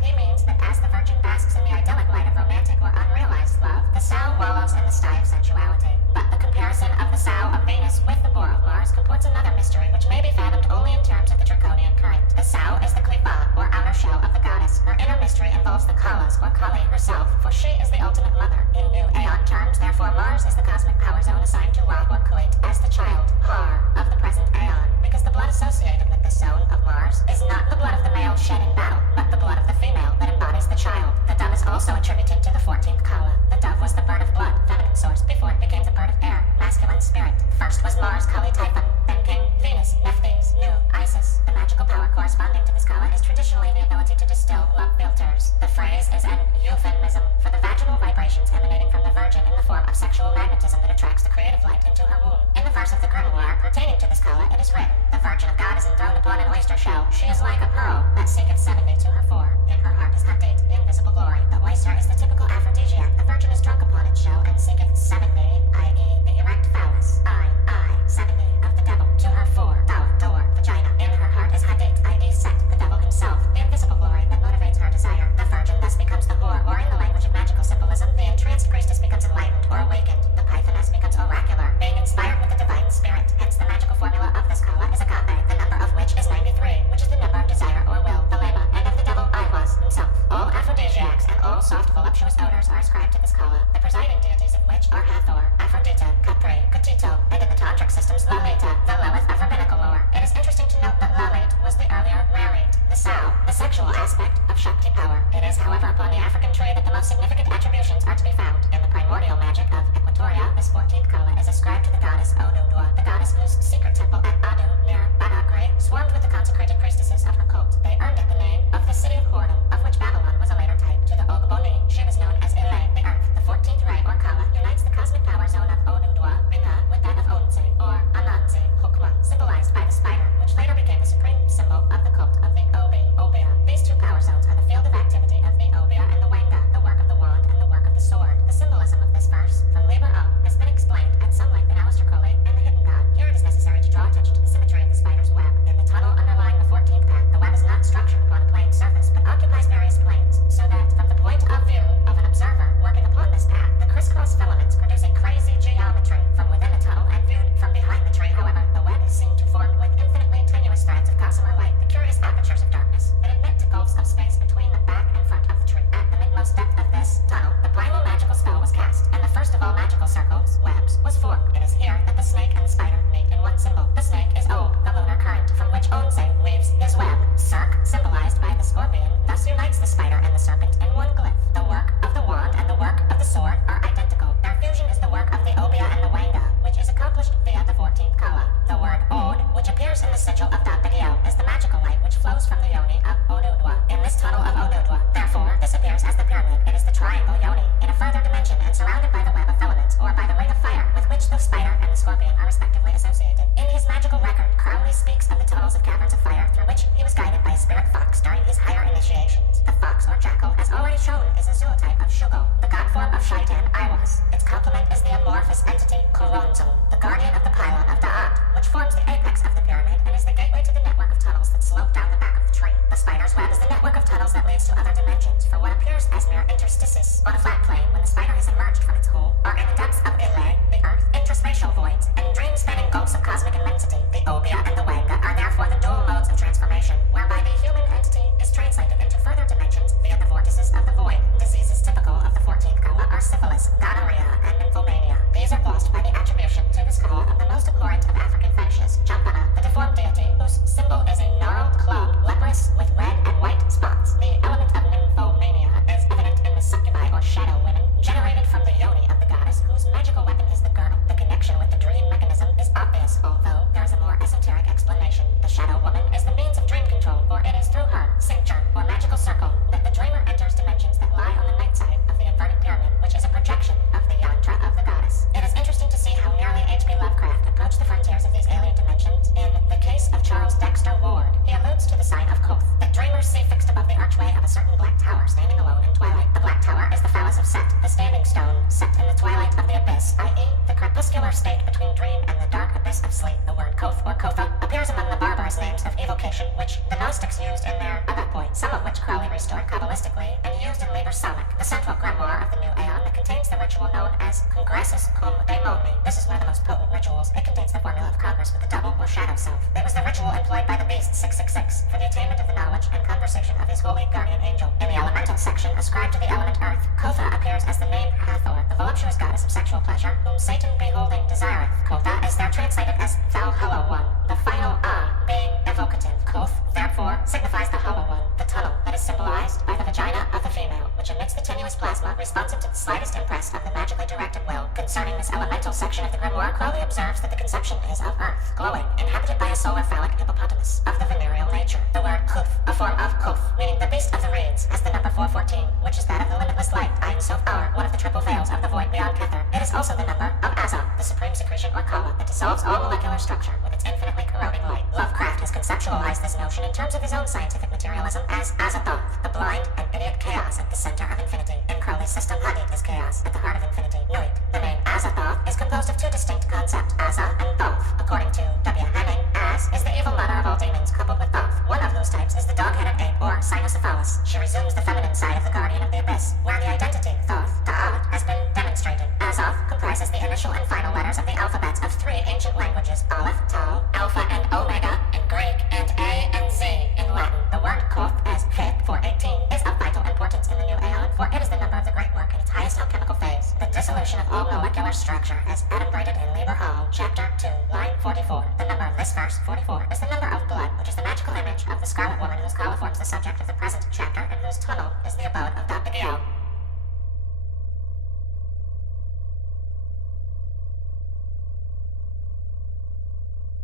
this, he means that as the Virgin basks in the idyllic light of romantic or unrealized love, the sow wallows in the sty of sensuality. But the comparison of the sow of Venus with the boar of Mars comports another mystery which may be fathomed only in terms of the draconian current. The sow is the Qlipoth, or outer shell of the goddess. Her inner mystery involves the Kalas, or Kali herself, for she is the ultimate mother. In new Aeon terms, therefore, Mars is the cosmic power zone assigned to Ra or Qlit as the child, Har, of the present Aeon, because the blood associated with this zone of Mars is not the blood of the male shed in battle, but the blood of the female that embodies the child. The dove is also attributed to the 14th Kala. The dove was the bird of blood, feminine source, before it became the bird of air, masculine spirit. First was Mars, Kali Typhon, then came Venus, Nephthys, Nu, Isis. The magical power corresponding to this Kala is traditionally the ability to distill love filters. The phrase is an euphemism for the vaginal vibrations emanating from the Virgin in the form of sexual magnetism that attracts the creative light into her womb. In the verse of the grimoire pertaining to this Kala, it is written, "The Virgin of God is enthroned upon an oyster shell. She is like a pearl that seeketh 70 to her fore. In her heart is Hadate, the invisible glory." The oyster is the typical aphrodisiac. The Virgin is drunk upon its shell and seeketh 70, i.e. the erect phallus, 70 of the devil, to her fore, Dawa, door, vagina. In her heart is Hadate, i.e. Set, the devil himself, the invisible glory that motivates her desire. The Virgin thus becomes the whore, or in the language of magical symbolism, the entranced priestess becomes enlightened or awakened. The pythoness becomes oracular, being inspired with the divine spirit. Hence the magical formula of this Kala is agape, the number of which is 93, which is the number of desire or will, the lema, and of the devil, Iwas, himself. All aphrodisiacs and all soft voluptuous odors are ascribed to this Kala, the presiding deities of which are Hathor, Aphrodite, Capri, Cotito, and in the tantric systems, Lalita, the Lilith of rabbinical lore. It is interesting to note that Lalit was the earlier Rarit, the sow, the sexual aspect of Shakti power. It is, however, upon the African tree that the most significant attributions are to be found. In the primordial magic of Equatoria, this 14th Kala is ascribed to the goddess Onudwa, the goddess whose secret temple at Adu, near Badagry, swarmed with the consecrated priestesses of her cult. They earned it the name of the city of Whoredom, of which Babylon was a later type. To the Ogboni, she was known as Ile, the earth. The 14th ray, or Kala, unites the cosmic power zone of Onudwa, Binah, with that of Onse, or Anansi, Hukma, symbolized by the spider, which later became the supreme symbol of the cult of the Obia. These two power zones are the field of activity of the Obia and the Wanga, the work of the wand and the work of the sword. The symbolism of this verse, from Liber O, has been explained at some length in Aleister Crowley and the Hidden God. Here it is necessary to draw attention to the symmetry of the spider's web. In the tunnel underlying the 14th path, the web is not structured upon a plane surface, but occupies various planes, so that, from the point of view of an observer working upon this path, the crisscross filaments produce a crazy geometry. From within the tunnel and viewed from behind the tree, however, the web is seen to form with infinitely tenuous threads of gossamer light, the curious apertures of darkness that admit to gulfs of space between the back and front of the tree. At the midmost depth of this tunnel, the primal magical spell was cast, and the first of all magical circles, webs, was formed. It is here that the snake and the spider meet in one symbol. The snake is Ob, the lunar current, from which Onse weaves his web. Circ, symbolized by the scorpion, thus unites the spider and the serpent in one glyph. The work of the wand and the work of the sword are identical. Their fusion is the work of the Obia and the Wanga, which is accomplished via the 14th Kala. The word Od, which appears in the sigil of Dabbidio, is the magical light which flows from the yoni of Onudwa. In this tunnel of Onudwa, therefore, this appears as the pyramid. It is the triangle yoni, in a further dimension and surrounded by the web of filaments, or by the ring of fire, with which the spider and the scorpion are respectively associated. In his magical record, Crowley speaks of the tunnels of caverns of fire through which he was guided by a spirit fox during his higher initiations. The fox, or jackal, as already shown, is a zootype of Shugo, the god form of Shaitan, Iwas. Its complement is the amorphous entity Koronzo, the guardian of the pylon of Da'at, which forms the apex of the pyramid and is the gateway to the network of tunnels that slope down the back of the tree. The spider's web is the network of tunnels that leads to other dimensions, for what appears as mere interstices on a flat plane when the spider has emerged from its hole, are in the depths of Ile, the earth, intraspatial voids, and dream-spanning gulfs of cosmic immensity. The Obia and the Wanga are therefore the dual modes of transformation, whereby the human entity is translated into further dimensions via the vortices of the void. Diseases typical of the 14th Kala are syphilis, gonorrhea, and nymphomania. These are glossed by the attribution to this Kala of the most abhorrent of African fetishes, Champana, the deformed deity, whose symbol is a gnarled club, leprous with red and white spots. The element of nymphomania is evident in the succubi or shadow women, generated from the yoni of the goddess, whose magical weapon is the girdle. The connection with the dream mechanism is obvious, although there is a more esoteric explanation. The shadow woman is the means of dream control, for it is through her cincture, or magical circle, that the dreamer enters dimensions that lie on the night side of the inverted pyramid, which is a projection of the yantra of the goddess. It is interesting to see how nearly H.P. Lovecraft approached the frontiers of these alien dimensions. In the case of Charles Dexter Ward, he alludes to the sign of Koth, that dreamers see fixed above the archway of a certain black tower standing alone in twilight. The black tower is the phallus of Set, the standing stone, set in the twilight of the abyss, i.e. the crepuscular state between dream and the dark abyss of sleep. The word Koth, or Kotha, appears among the barbarous names of evocation which the Gnostics used in their agape, some of which Crowley restored Kabbalistically. ritualistically and used in hypersonic, the central grimoire of the new aeon that contains the ritual known as Congressus cum Demoni. This is one of the most potent rituals. It contains the formula of Congress with the double or shadow self. It was the ritual employed by the beast 666 for the attainment of the knowledge and conversation of his holy guardian angel. In the elemental section ascribed to the element earth, Kotha appears as the name Hathor, the voluptuous goddess of sexual pleasure, whom Satan beholding desireth. Kotha is there translated as thou hollow one, the final being evocative. Koth, therefore, signifies the hollow one, the tunnel that is symbolized by the vagina of the female, which emits the tenuous plasma responsive to the slightest impress of the magically directed will. Concerning this elemental section of the grimoire, Crowley observes that the conception is of earth, glowing, inhabited by a solar phallic hippopotamus of the venereal nature. The word Kuth, a form of Koth, meaning the beast of the reeds, has the number 414, which is that of the limitless light, Ein Sof Hour, one of the triple veils of the void beyond Kether. It is also the number of Aza, the supreme secretion or kala, that dissolves all molecular structure with its infinitely corroding light. Lovecraft has conceptualized this notion in terms of his own scientific materialism as Azathoth, the blind and idiot chaos at the center of infinity. In Crowley's system, Hadith is chaos at the heart of infinity. Nuit, the name Azathoth is composed of two distinct concepts, Aza and Thoth. According to W. Henning, Az is the evil mother of all demons coupled with Thoth, one of whose types is the dog-headed ape or cynocephalus. She resumes the feminine side of the guardian of the abyss, where the identity Thoth, Ta'at, has been demonstrated. Azoth comprises the initial and final letters of the alphabets of three ancient languages, Aleph, Tau, Alpha and Omega in Greek, and A and Z in Latin. The word Koth, as fit for 18, is of vital importance in the new aeon, for it is the number of the great work in its highest alchemical phase, the dissolution of all molecular structure, as adumbrated in Liber Al, chapter 2, line 44. The number of this verse, 44, is the number of blood, which is the magical image of the scarlet woman whose kala forms the subject of the present chapter, and whose tunnel is the abode of Dr. Giel.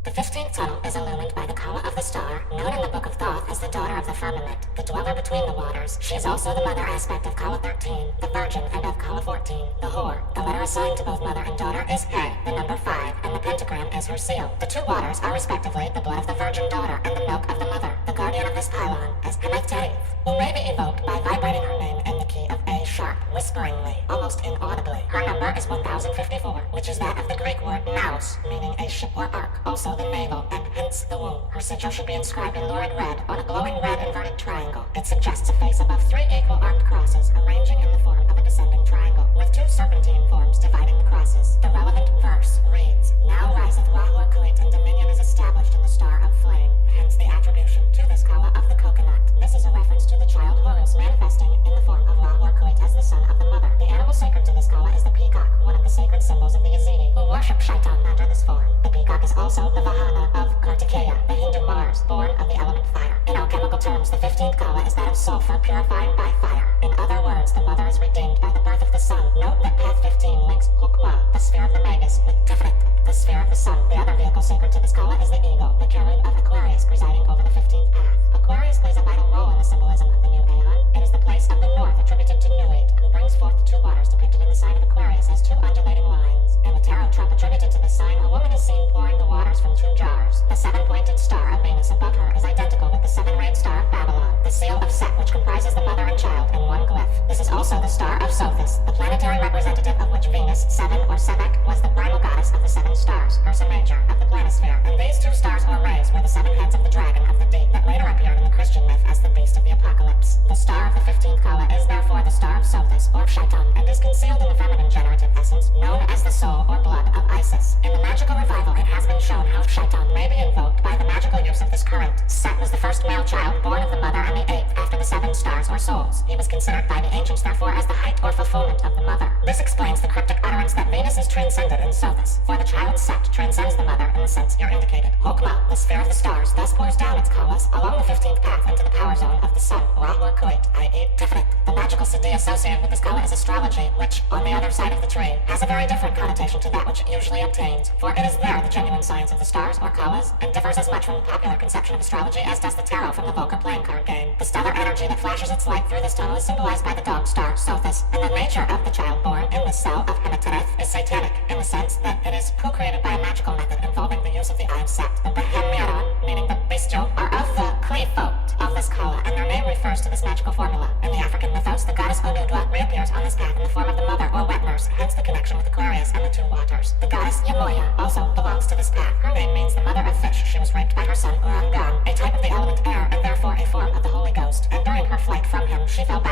The 15th tunnel is illumined by the kala of the star, known in the Book of Thoth as the daughter of the firmament, the dweller between the waters. She is also the mother aspect of kala 13, the virgin, and of kala 14, the whore. The letter assigned to both mother and daughter is He, the number 5, and the pentagram is her seal. The two waters are respectively the blood of the virgin daughter and the milk of the mother. The guardian of this pylon is Hemethterith, who may be evoked by vibrating her name in the key of A sharp, whisperingly, almost inaudibly. Her number is 1054, which is that of the Greek word naus, meaning a ship or ark, also the navel, and hence the womb. Her sigil should be inscribed in lurid red on a glowing red inverted triangle. It suggests a face above three equal armed crosses, arranging in the form of a descending triangle, with two serpentine forms dividing the crosses. The relevant verse reads, Now riseth Rahor Kuit, and dominion is established in the star of flame. Hence the attribution to this kala of the coconut. This is a reference to the child Horus manifesting in the form of Rahor Kuit as the son of the mother. The animal sacred to this kala is the peacock, one of the sacred symbols of the Yazidi, who worship Shaitan under this form. The peacock is also the Vahana of Kartikeya, the Hindu Mars, born of the element fire. In alchemical terms, the 15th kala is that of sulfur purified by fire. In other words, the mother is redeemed by the birth of the sun. Note that path 15 links Hukma, the sphere of the Magus, with Tiferet, the sphere of the sun. The other vehicle sacred to this kala is the eagle, the Charon of Aquarius, presiding over the 15th path. Aquarius plays a vital role in the symbolism of the new aeon. It is the place of the north attributed to Nuit, who brings forth the two waters depicted in the sign of Aquarius as two undulating lines. In the tarot trump attributed to this sign, a woman is seen pouring the waters from two jars. The seven-pointed star of Venus above her is identical with the seven-rayed star of Babylon, the seal of Set, which comprises the mother and child in one glyph. This is also the star of Sophis, the planetary representative of which Venus, Seven or Sebek, was the primal goddess of the seven stars, Ursa Major, of the planisphere. And these two stars or rays were the seven heads of the dragon of the deep that later appeared in the Christian myth as the beast of the apocalypse. The star of the 15th kala is therefore the star of Sophis, or Shaitan, and is concealed in the feminine generative essence, known as the soul or blood of Isis. In the magical revival, it has been shown how Shaitan may be invoked by the magical use of this current. Set was the first male child born of the mother and the eighth after the seven stars or souls. He was considered by the ancients therefore as the height or fulfillment of the mother. This explains the cryptic utterance that Venus is transcended in Sophis, for the child Set transcends the mother in the sense here indicated. Hokmah, the sphere of the stars, thus pours down its kalas along the 15th path into the power zone of the sun, Rahor Kuit, i.e. Tiferet. The magical siddhi associated with this kala is astrology, which, on the other side of the tree, has a very different connotation to that which it usually obtains, for it is there the genuine science of the stars, or kalas, and differs as much from the popular conception of astrology as does the tarot from the Volker playing card game. The stellar energy that flashes its light through this tunnel is symbolized by the dog star, Sophis, and the nature of the child born in this cell of Hemethtereth is satanic, in the sense that it is co-created by a magical method involving the use of the eye of Set. The Behemyaron, meaning the bestial, are of the Qlipoth of this kala, and their name refers to this magical formula. In the African mythos, the goddess Onudwa reappears on this path in the form of the mother or wet nurse, hence the connection with Aquarius and the two waters. The goddess Yamoya also belongs to this path. Her name means the mother of fish. She was raped by her son Urangan, a type of the element air, and therefore a form of the Holy Ghost, and during her flight from him, she fell back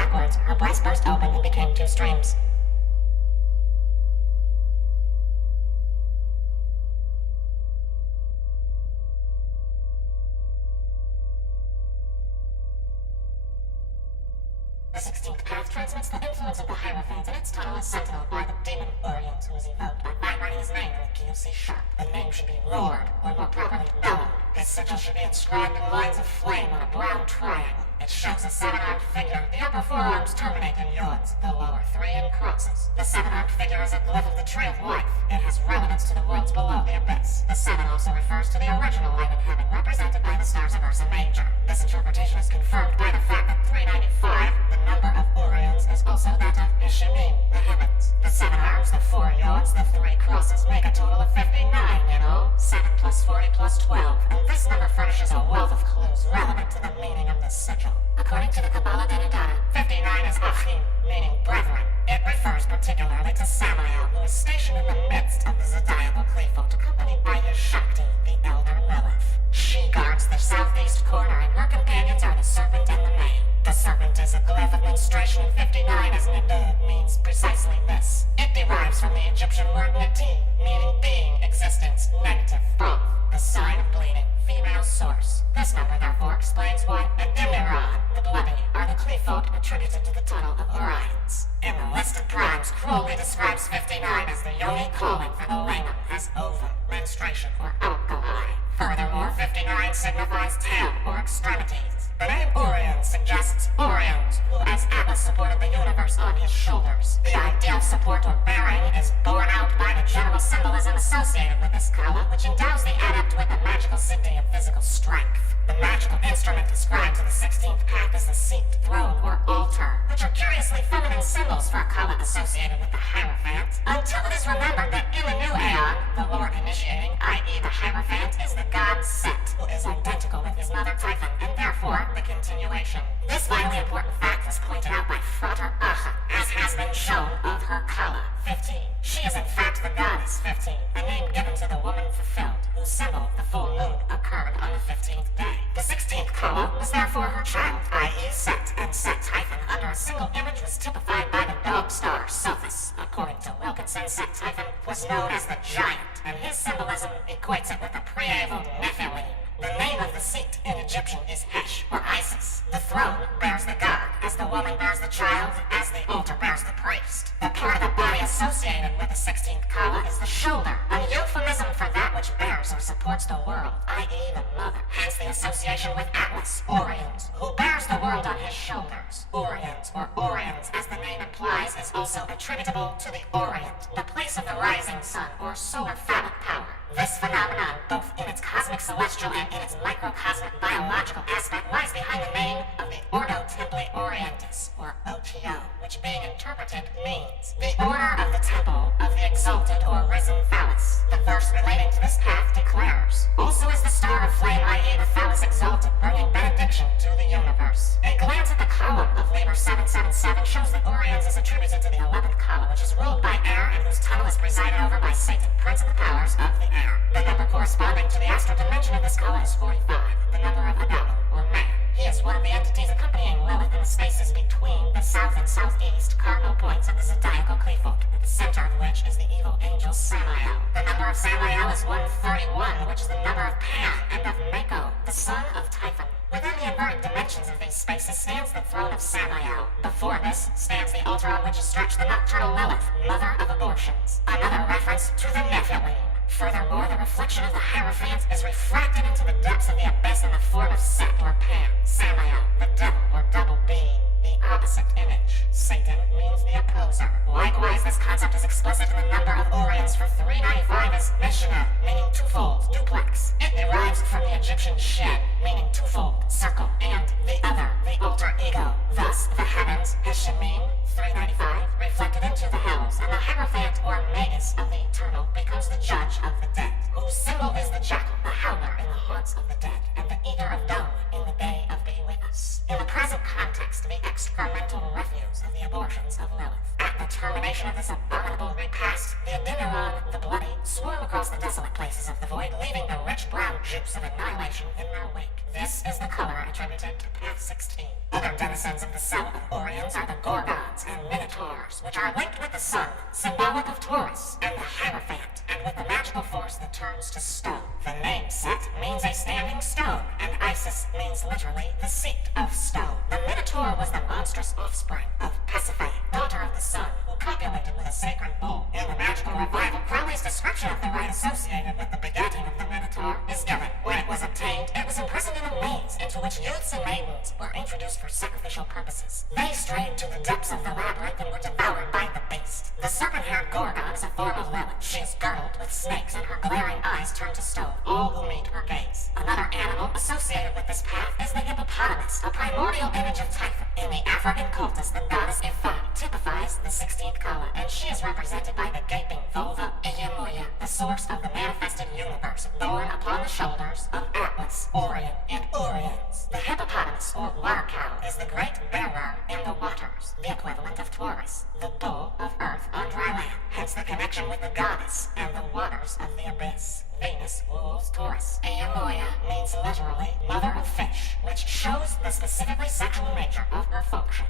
sixteenth path transmits the influence of the Hierophant, and its tunnel is sentineled by the demon Orient, who is evoked by vibrating his name in the key of C sharp. The name should be roared, or more properly bellowed. His sigil should be inscribed in lines of flame on a brown triangle. It shows a seven-armed figure. The upper four arms terminate in yods, the lower three in crosses. The seven-armed figure is a glyph of the Tree of Life. It has relevance to the worlds below the abyss. The seven also refers to the original light in heaven, represented by the stars of Ursa Major. This interpretation is confirmed by the fact that 395, the number of Orions, is also that of Ishimim, the heavens. The seven arms, the four yods, the three crosses make a total of 59, you know? 7 plus 40 plus 12. And this number furnishes a wealth of clues relevant to the meaning of this sigil. According to the Kabbalah Denadata, 59 is Achim, meaning brethren. It refers particularly to Samael, who is stationed in the midst of the zodiacal Qlipoth, accompanied by his Shakti, the elder Lilith. She guards the southeast corner, and her companions are the serpent and the man. The serpent is a glyph of menstruation, and 59 as Nidud means precisely this. It derives from the Egyptian word nati, meaning being, existence, negative, broth, the sign of bleeding, female source. This number therefore explains why Adimiran, the bloody, are the Qlipoth attributed to the tunnel of Orions. In the list of primes, Crowley describes 59 as the yoni calling for the layman, as ova, menstruation, or alkali. Furthermore, 59 signifies tail, or extremities. The name Orion suggests Orions, who as Atlas supported the universe on his shoulders. The ideal support or bearing is borne out by the general symbolism associated with this kala, which endows the adept with the magical siddhi of physical strength. The magical instrument ascribed to the 16th path is the seat, throne, or altar, which are curiously feminine symbols for a kala associated with the Hierophant, until it is remembered that in the new aeon, the Lord initiating, i.e. the Hierophant, is the god Set, who is identical with his mother Typhon, and therefore the continuation. This vitally important fact was pointed out by Frater Acha, as has been shown of her kala, 15. She is in fact the goddess 15, a name given to the woman fulfilled, whose symbol, the full moon, occurred on the 15th day. The 16th kala was therefore her child, i.e. Set, and Set Typhon under a single image was typified by the dog star Sophis. According to Wilkinson, Set Typhon was known as the Giant, and his symbolism equates it with the pre-Aval Nephilim. The name of the seat in Egyptian is Hesh, or Isis. The throne bears the god, as the woman bears the child, as the altar bears the priest. The part of the body associated with the 16th kala is the shoulder, a euphemism for that which bears or supports the world, i.e. the mother. Hence the association with Atlas, Orions, who bears the world on his shoulders. Orions, or Orions, as the name implies, is also attributable to the Orient, the place of the rising sun, or solar phallic power. This phenomenon, both in its cosmic celestial and in its microcosmic biological aspect, lies behind the name of the Ordo Templi Orientis, or OTO, which being interpreted means the order of the temple of the exalted or risen phallus. The verse relating to this path declares, also is the star of flame, i.e. the phallus exalted, bringing benediction to the universe. A glance at the column of Liber 777 shows that Orions is attributed to the 11th column, which is ruled by air and whose tunnel is presided over by Satan, prince of the powers of the air. The number corresponding to the astral dimension of this color is 45, the number of Adamu, or man. He is one of the entities accompanying Lilith in the spaces between the south and southeast cardinal points of the zodiacal Qlipoth, at the center of which is the evil angel Samael. The number of Samael is 131, which is the number of Pan and of Mako, the son of Typhon. Within the inverted dimensions of these spaces stands the throne of Samael. Before this stands the altar on which is stretched the nocturnal Lilith, mother of abortions, another reference to the Nephilim. Furthermore, the reflection of the Hierophant is refracted into the depths of the abyss in the form of Set or Pan, Samael, the devil or double being, the opposite image. Satan means the opposer. Likewise, this concept is explicit in the number of Orions for 395 as Mishnah, meaning twofold, duplex. It derives from the Egyptian shed, meaning twofold, circle, and the other, the alter ego. Thus, the heavens, Heshemim, 395, reflected into the hells, and the Hierophant or Magus of the eternal becomes the judge of the dead, whose symbol is the jackal, the howler in the haunts of the dead, and the eater of dung in the day of Be With Us. In the present context, the excremental refuse of the abortions of Lilith. At the termination of this abominable repast, the Adimiran, the bloody, swarm across the desolate places of the void, leaving the rich brown juice of annihilation in their wake. This is the color color attributed to path 16. Other denizens of the cell of Orions are the Gorgons and Minotaurs, which are linked with the sun, symbolic of Taurus, and the Hierophant, and with the magical force that turns to stone. The name Set means a standing stone, and Isis means literally the seat of stone. The Minotaur was the monstrous offspring of Pasiphae, daughter of the sun, who copulated with a sacred bull. In the magical revival, Crowley's description of the rite associated with the begetting of the Minotaur is given. When it was obtained, it was imprisoned in a maze into which youths and maidens were introduced for sacrificial purposes. They strayed to the depths of the labyrinth and were devoured by the beast. The serpent-haired Gorgon is a form of Lilith. She is girdled with snakes and her glaring eyes turn to stone all who meet her gaze. Another animal associated with this path is the hippopotamus, a primordial image of Typhon. In the African cultus, the goddess Ifa typifies the 16th Kala, and she is represented by the gaping vulva Iyamuya, the source of the manifested universe, born upon the shoulders of Atlas, Orion, and Urians. The hippopotamus, or water cow, is the great bearer in the waters, the equivalent of Taurus, the bull of earth on dry land, hence the connection with the goddess and the waters of the abyss. Venus rules Taurus. Eamoya means literally mother of fish, which shows the specifically sexual nature of her function.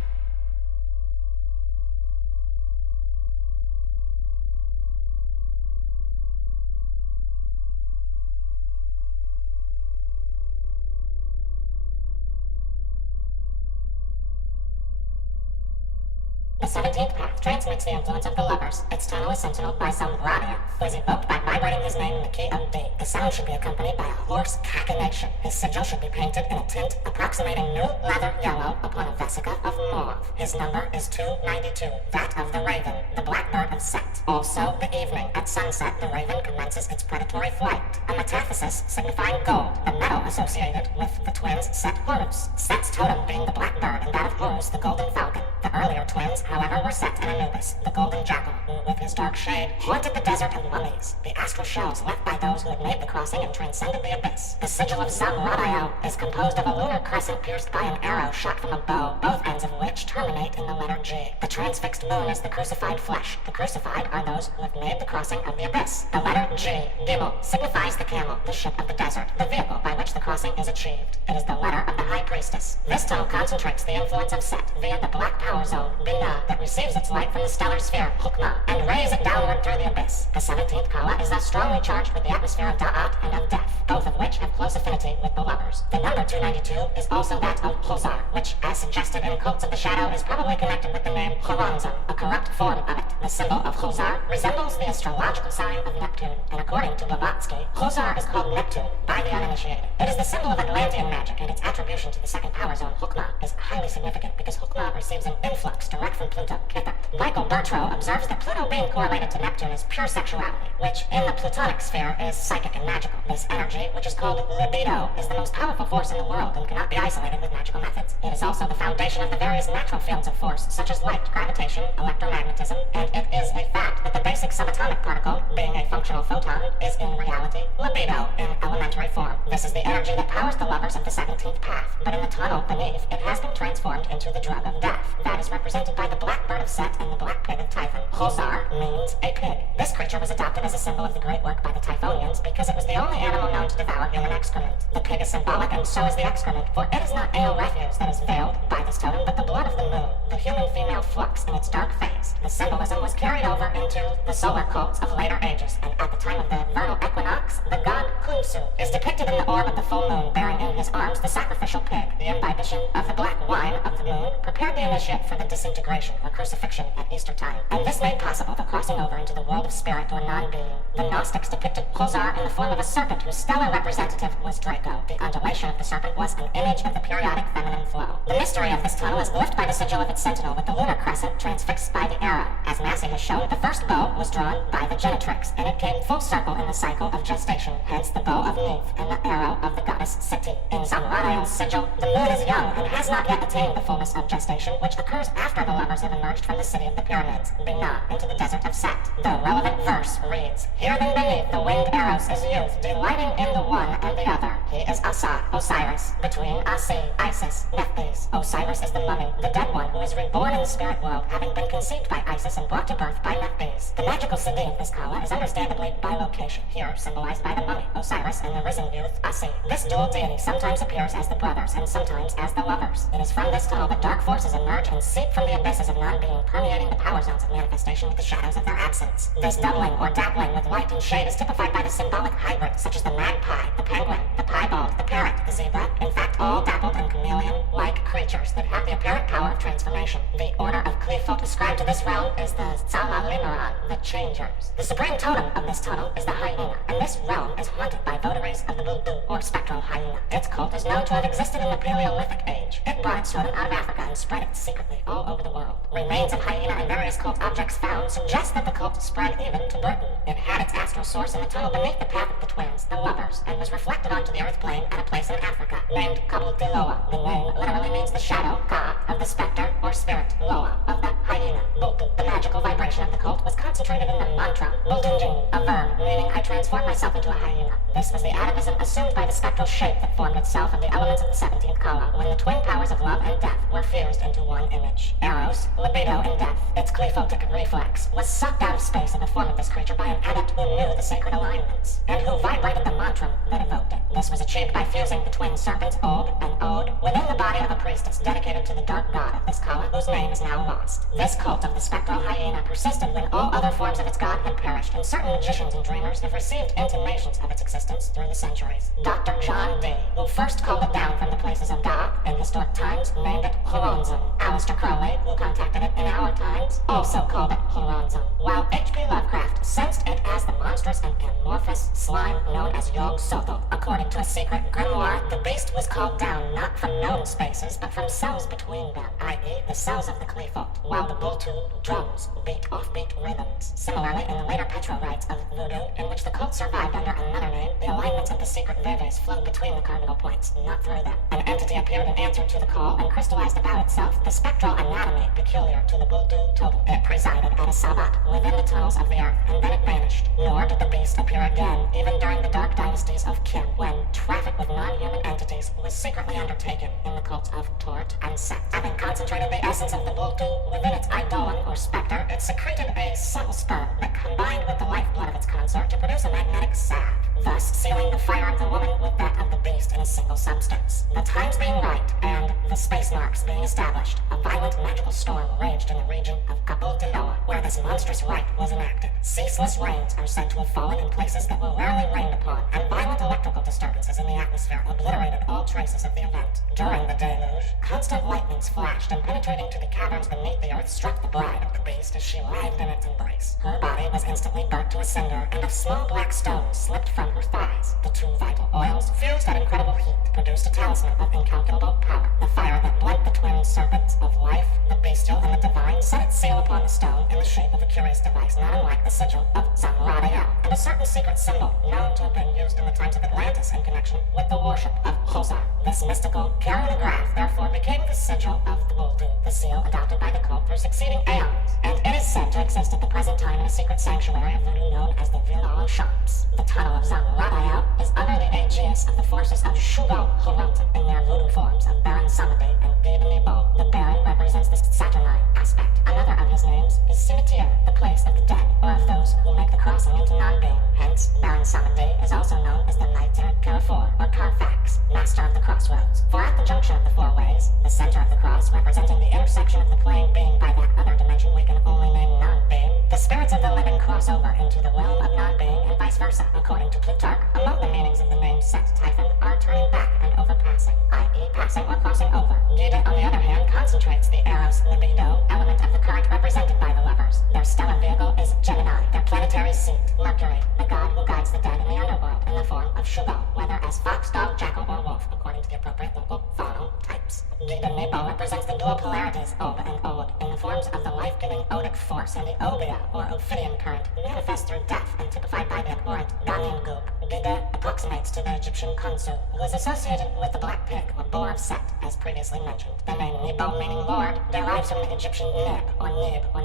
The 17th path transmits the influence of the lovers. Its tunnel is sentineled by some radio, who is evoked by vibrating his name in the key of D. The sound should be accompanied by a hoarse cachinnation. His sigil should be painted in a tint approximating new leather yellow upon a vesica of mauve. His number is 292, that of the raven, the blackbird of Set. Also, the evening, at sunset, the raven commences its predatory flight. A metathesis signifying gold, the metal associated with the twins Set Horus. Set's totem being the blackbird and that of Horus, the golden falcon. The earlier twins, however, were Set and Anubis, the golden jackal, who, with his dark shade, haunted the desert and mummies, the astral shells left by those who had made the crossing and transcended the abyss. The sigil of Zamradayo is composed of a lunar crescent pierced by an arrow shot from a bow, both ends of which terminate in the letter G. The transfixed moon is the crucified flesh. The crucified are those who have made the crossing of the abyss. The letter G, Gimel, signifies the camel, the ship of the desert, the vehicle by which the crossing is achieved. It is the letter of the high priestess. This tunnel concentrates the influence of Set via the black power zone, Binah, that receives its light from the stellar sphere, Hukma, and rays it downward through the abyss. The 17th Kala is thus strongly charged with the atmosphere of Da'at and of death, both of which have close affinity with the lovers. The number 292 is also that of Hulzar, which, as suggested in cults of the shadow, is probably connected with the name Horonza, a corrupt form of it. The symbol of Hulzar resembles the astrological sign of Neptune, and according to Blavatsky, Hulzar is called Neptune by the uninitiated. It is the symbol of Atlantean magic, and its attribution to the second power zone, Hukma, is highly significant because Hukma receives an influx direct from Pluto, Kether. Michael Bertrow observes that Pluto being correlated to Neptune is pure sexuality, which in the Plutonic sphere is psychic and magical. This energy, which is called libido, is the most powerful force in the world and cannot be isolated with magical methods. It is also the foundation of the various natural fields of force, such as light, gravitation, electromagnetism, and it is a fact that the basic subatomic particle, being a functional photon, is in reality libido in elementary form. This is the energy that powers the lovers of the 17th path, but in the tunnel beneath, it has been transformed into the drug of death. That is represented by the blackbird of Set and the black pig of Typhon. Hulzar means a pig. This creature was adopted as a symbol of the great work by the Typhonians because it was the only animal known to devour human excrement. The pig is symbolic, and so is the excrement, for it is not ale refuse that is veiled by this totem, but the blood of the moon, the human female flux in its dark phase. The symbolism was carried over into the solar cults of later ages, and at the time of the vernal equinox, the god Khunsu is depicted in the orb of the full moon, bearing in his arms the sacrificial pig. The imbibition of the black wine of the moon prepared the initiate for the disintegration or crucifixion at Easter time, and this made possible the crossing over into the world of spirit or non-being. The Gnostics depicted Hulzar in the form of a serpent whose stellar representative was Draco. The undulation of the serpent was an image of the periodic feminine flow. The mystery of this tunnel is glyphed by the sigil of its sentinel with the lunar crescent transfixed by the arrow. As Massey has shown, the first bow was drawn by the Genitrix, and it came full circle in the cycle of gestation, hence the bow of Neith and the arrow of the goddess Seti. In Zamradayo's sigil, the moon is young and has not yet attained the fullness of gestation, which occurs after the lovers have emerged from the city of the pyramids, Binah, into the desert of Set. The relevant relevant verse reads, here then beneath the winged Eros is youth, delighting in the one and the other. He is Asa, Osiris, between Asi, Isis, Nephthys. Osiris is the mummy, the dead one who is reborn in the spirit world, having been conceived by Isis and brought to birth by Nephthys. The magical city of this Kala is understandably bilocation, here symbolized by the mummy, Osiris, and the risen youth, Asi. This dual deity sometimes appears as the brothers and sometimes as the lovers. It is from this tunnel that dark forces emerge and seep from the abysses of non-being, permeating the power zones of manifestation with the shadows of their absence. This doubling or dappling with light and shade is typified by the symbolic hybrids such as the magpie, the penguin, the piebald, the parrot, the zebra, in fact all dappled and chameleon-like creatures that have the apparent power of transformation. The order of Qlipoth ascribed to this realm is the Salalimeran, the Changers. The supreme totem of this tunnel is the hyena, and this realm is haunted by votaries of the Buldu, or spectral hyena. Its cult is known to have existed in the Paleolithic age. It brought its totem out of Africa and spread it secretly all over the world. Remains of hyena and various cult objects found suggest that the cult spread even to Britain. It had its astral source in the tunnel beneath the path of the twins, the lovers, and was reflected onto the earth plane at a place in Africa named Kabul-Diloa. The name literally means the shadow, Ka, of the specter or spirit, Loa, of the hyena, Buldu. The magical vibration of the cult was concentrated in the mantra, Buldunjin, a verb meaning I transform myself into a hyena. This was the atavism assumed by the spectral shape that formed itself of the elements of the 17th Kala when the twin powers of love and death were fused into one image. Eros, libido, and death, its Qliphotic reflex, was sucked out of space in the form of this creature by an adept who knew the sacred alignments, and who vibrated the mantra that evoked it. This was achieved by fusing the twin serpents, Ob and Od, within the body of a priestess dedicated to the dark god of this Kala, whose name is now lost. This cult of the spectral hyena persisted when all other forms of its god had perished, and certain magicians and dreamers have received intimations of its existence through the centuries. Dr. John Dee, who first called it down from the places of God in historic times, named it Horonzon. Aleister Crowley, who contacted it in our times, also called it Horonzon, while H.P. Lovecraft sensed it as the monstrous and amorphous slime known as Yog Sotho. According to a secret grimoire, the beast was called down not from known spaces, but from cells between them, i.e. the cells of the Qlipoth, while the Bultu drums beat offbeat rhythms. Similarly, in the later petro-rites of voodoo, in which the cult survived under another name, the alignments of the secret veves flowed between the cardinal points, not through them. An entity appeared in answer to the call and crystallized about itself the spectral anatomy peculiar to the Bultu totem. It presided at a sabbat within the tunnels of the earth, and then it vanished. Nor did the beast appear again, even during the dark dynasties of Kim, when traffic with non-human entities was secretly undertaken in the cults of Tort and Set. Having concentrated the essence of the Bultu within its eidolon or specter, it secreted a cell sperm that combined with the lifeblood of its consort to produce a magnetic salve, thus sealing the fire of the woman with that of the beast in a single substance. The times being right, and the space marks being established, a violent magical storm raged in the region of Kabul-Diloa, where this monstrous rite was enacted. Ceaseless rains are said to have fallen in places that were rarely rained upon, and violent electrical disturbances in the atmosphere obliterated all traces of the event. During the deluge, constant lightnings flashed, and penetrating to the caverns beneath the earth struck the bride of the beast as she writhed in its embrace. Her body was instantly burnt to a cinder, and a small black stone slipped from her thighs. The two vital oils, fused at incredible heat, produced a talisman of incalculable power. The fire that blent the twin serpents of life, the bestial and the divine, set its seal upon the stone in the shape of a curious device not unlike the sigil of Zamradayel, and a certain secret symbol known to have been used in the times of Atlantis in connection with the worship of Hosar. This mystical carolograph therefore became the sigil of the Buldu, the seal adopted by the cult for succeeding aeons, and it is said to exist at the present time in a secret sanctuary of voodoo known as the Villal Shops. The tunnel of Zamradayel is under the aegis of the forces of Shugo Horonta in their voodoo forms of Baron Samedi and Gidanibo. The Baron represents the Saturnine aspect. Another of his names is Cimetiere, the place of the dead, or of those who make the crossing into non-being. Hence, Baron Samedi is also known as the Knighter Carrefour, or Carfax, master of the crossroads. For at the junction of the four ways, the center of the cross representing the intersection of the plane being by that other dimension we can only name non-being, the spirits of the living cross over into the realm of non-being and vice versa. According to Plutarch, among the meanings of the name Set-Typhon are turning back and overpassing, i.e. passing or crossing over. Gita, on the other hand, concentrates the Eros libido element of the current represented by the lovers. Their stellar vehicle is Gemini, their planetary seat, Mercury, the god who guides the dead in the underworld in the form of Shugo, whether as fox, dog, jackal, or wolf, according to the appropriate local faunal type. soundscapes. Giga Nebo represents the dual polarities, Ob and Od, in the forms of the life-giving odic force and the Obia, or Ophidian current, manifest through death and typified by the abhorrent Ganin goop. Giga approximates to the Egyptian Khonsu, who is associated with the black pig, or boar of Set, as previously mentioned. The name Nebo, meaning Lord, derives from the Egyptian Nib, or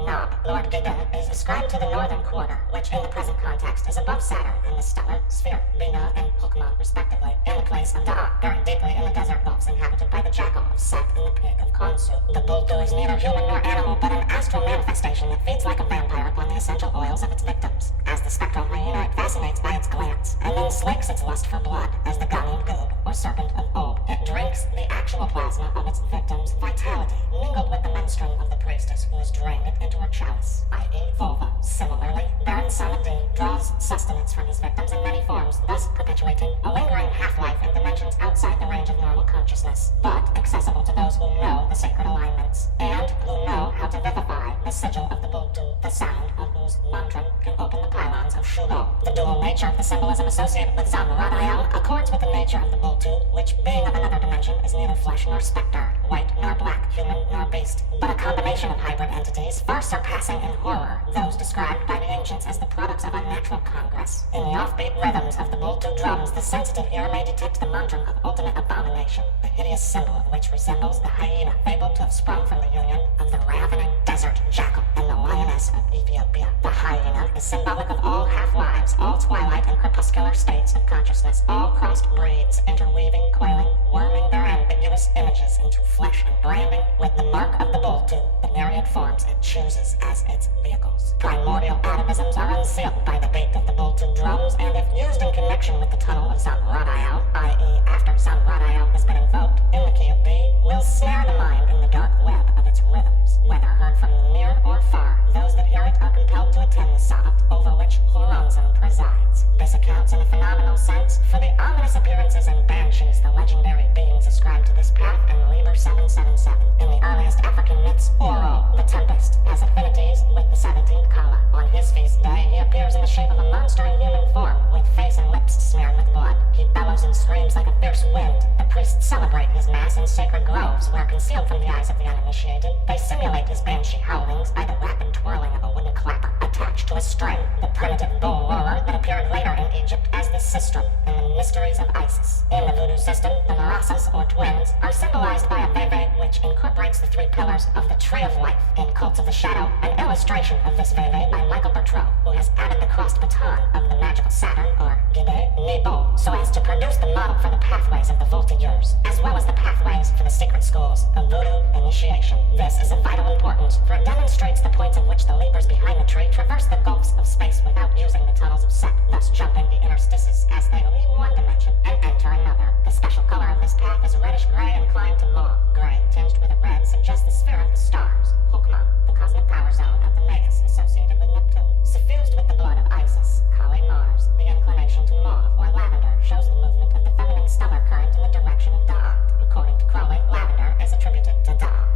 Nob. Lord Giga is ascribed to the northern quarter, which in the present context is above Saturn and the stellar sphere, Bina and Hukma, respectively, in the place of Da'a, buried deeply in the desert gulfs inhabited by the jackal of Set and the pig of Khonsu. The Bultu is neither human nor animal, but an astral manifestation that feeds like a vampire upon the essential oils of its victims. As the spectral hyena, it fascinates by its glance, and then slakes its lust for blood, as the Ganin goob, or serpent of Ob. It drinks the actual plasma of its victim's vitality, mingled with the menstruum of the priestess who has drained it into her chalice, i.e. vulva. Similarly, Baron Samadin draws sustenance from his victims in many forms, thus perpetuating a lingering half-life in dimensions outside the range of normal consciousness, but accessible to those who know the sacred alignments, and who know how to vivify the sigil of the Bultu, the sound of whose mantram can open the pylons of Shulo. The dual nature of the symbolism associated with Zamuradayam accords with the nature of the Bultu, which, being of another dimension, is neither flesh nor spectre, white nor black, human nor beast, but a combination of hybrid entities far surpassing in horror those described by the ancients as the products of unnatural congress. In the offbeat rhythms of the Bultu drums, the sensitive ear may detect the mantram of ultimate abomination, the hideous symbol of which resembles the hyena fabled to have sprung from the union of the ravening desert jackal and the lioness of Ethiopia. The hyena is symbolic of all half-lives, all twilight and crepuscular states of consciousness, all crossed breeds, interweaving, coiling, worming their ambiguous images into flesh and branding with the mark of the Bultu, the myriad forms it chooses as its vehicles. Primordial atavisms are unsealed by the beat of the Bultu drums, and if used in connection with the tunnel of Zamuradayam, i.e. after Zamuradayam has been invoked in the key of B, will snare the mind in the dark web of its rhythms. Whether heard from near or far, those that hear it are compelled to attend the Sabbath over which Huronzim presides. This accounts in a phenomenal sense for the ominous appearances and banshees, the legendary beings ascribed to this path in Liber 777. In the earliest African myths, Oro, the Tempest, has affinities with the 17th Kala. On his feast day, he appears in the shape of a monster in human form, with face and lips smeared with blood. He bellows and screams like a fierce wind. The priests celebrate his mass in sacred groves, where, concealed from the eyes of the uninitiated, they simulate his banshee howlings by the rapid twirling of a wooden clapper attached to a string, the primitive bull roarer that appeared later in Egypt as the sistrum in the mysteries of Isis. In the voodoo system, the marasas, or twins, are symbolized by a veve which incorporates the three pillars of the tree of life. In Cults of the Shadow, an illustration of this veve by Michael Bertrou, who has added the crossed baton of the magical Saturn, or Gibe Nebo, so as to produce the model for the pathways of the Voltigeurs, as well as the pathways for the secret schools of voodoo initiation. This is of vital importance, for it demonstrates the points at which the leapers behind the tree traverse the gulfs of space without using the tunnels of Set, thus jumping the interstices as they leave one dimension and enter another. The special color of this path is reddish-gray inclined to mauve. Gray, tinged with a red, suggests the sphere of the stars, Hukma, the cosmic power zone of the Magus associated with Neptune. Suffused with the blood of Isis, Kali Mars, the inclination to mauve or lavender shows the movement of the feminine stellar current in the direction of Da'at. According to Crowley, lavender is attributed to Da'at.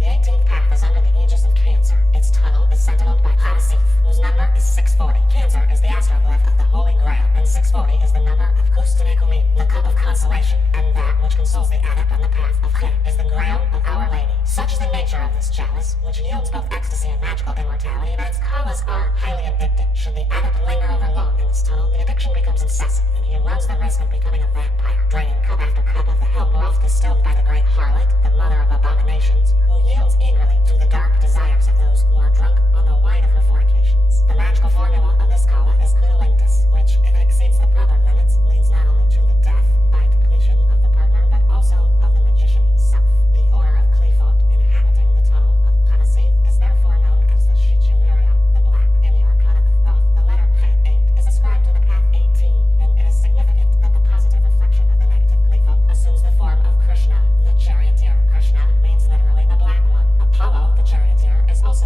The 18th path is under the aegis of Cancer. Its tunnel is sentineled by Hadasif, whose number is 640. Cancer is the astroglyph of the Holy Grail, and 640 is the number of Kustanekumi, the cup of consolation, and that which consoles the adept on the path of Chin is the Grail of Our Lady. Such is the nature of this chalice, which yields both ecstasy and magical immortality, that its kalas are highly addictive. Should the adept linger over long in this tunnel, the addiction becomes incessant, and he runs the risk of becoming a vampire, draining cup after cup of the hell broth distilled by the great harlot, the mother of abominations, who yields eagerly to the dark desires of those who are drunk on the wine of her fornications. The magical formula of this kala is Kudalinctus, which, if it exceeds the proper limits, leads not only to the death by depletion of the partner, but also of the magician himself. The order of Qlipoth, inhabiting the tunnel of Hadasif, is therefore known as the Shichiwiria, the Black. In the arcana of Thoth, the letter K8 is ascribed to the path 18, and it is significant that the positive reflection of the negative Qlipoth assumes the form of Krishna, the charioteer. Krishna means literally the black one. Apollo, the charioteer, is also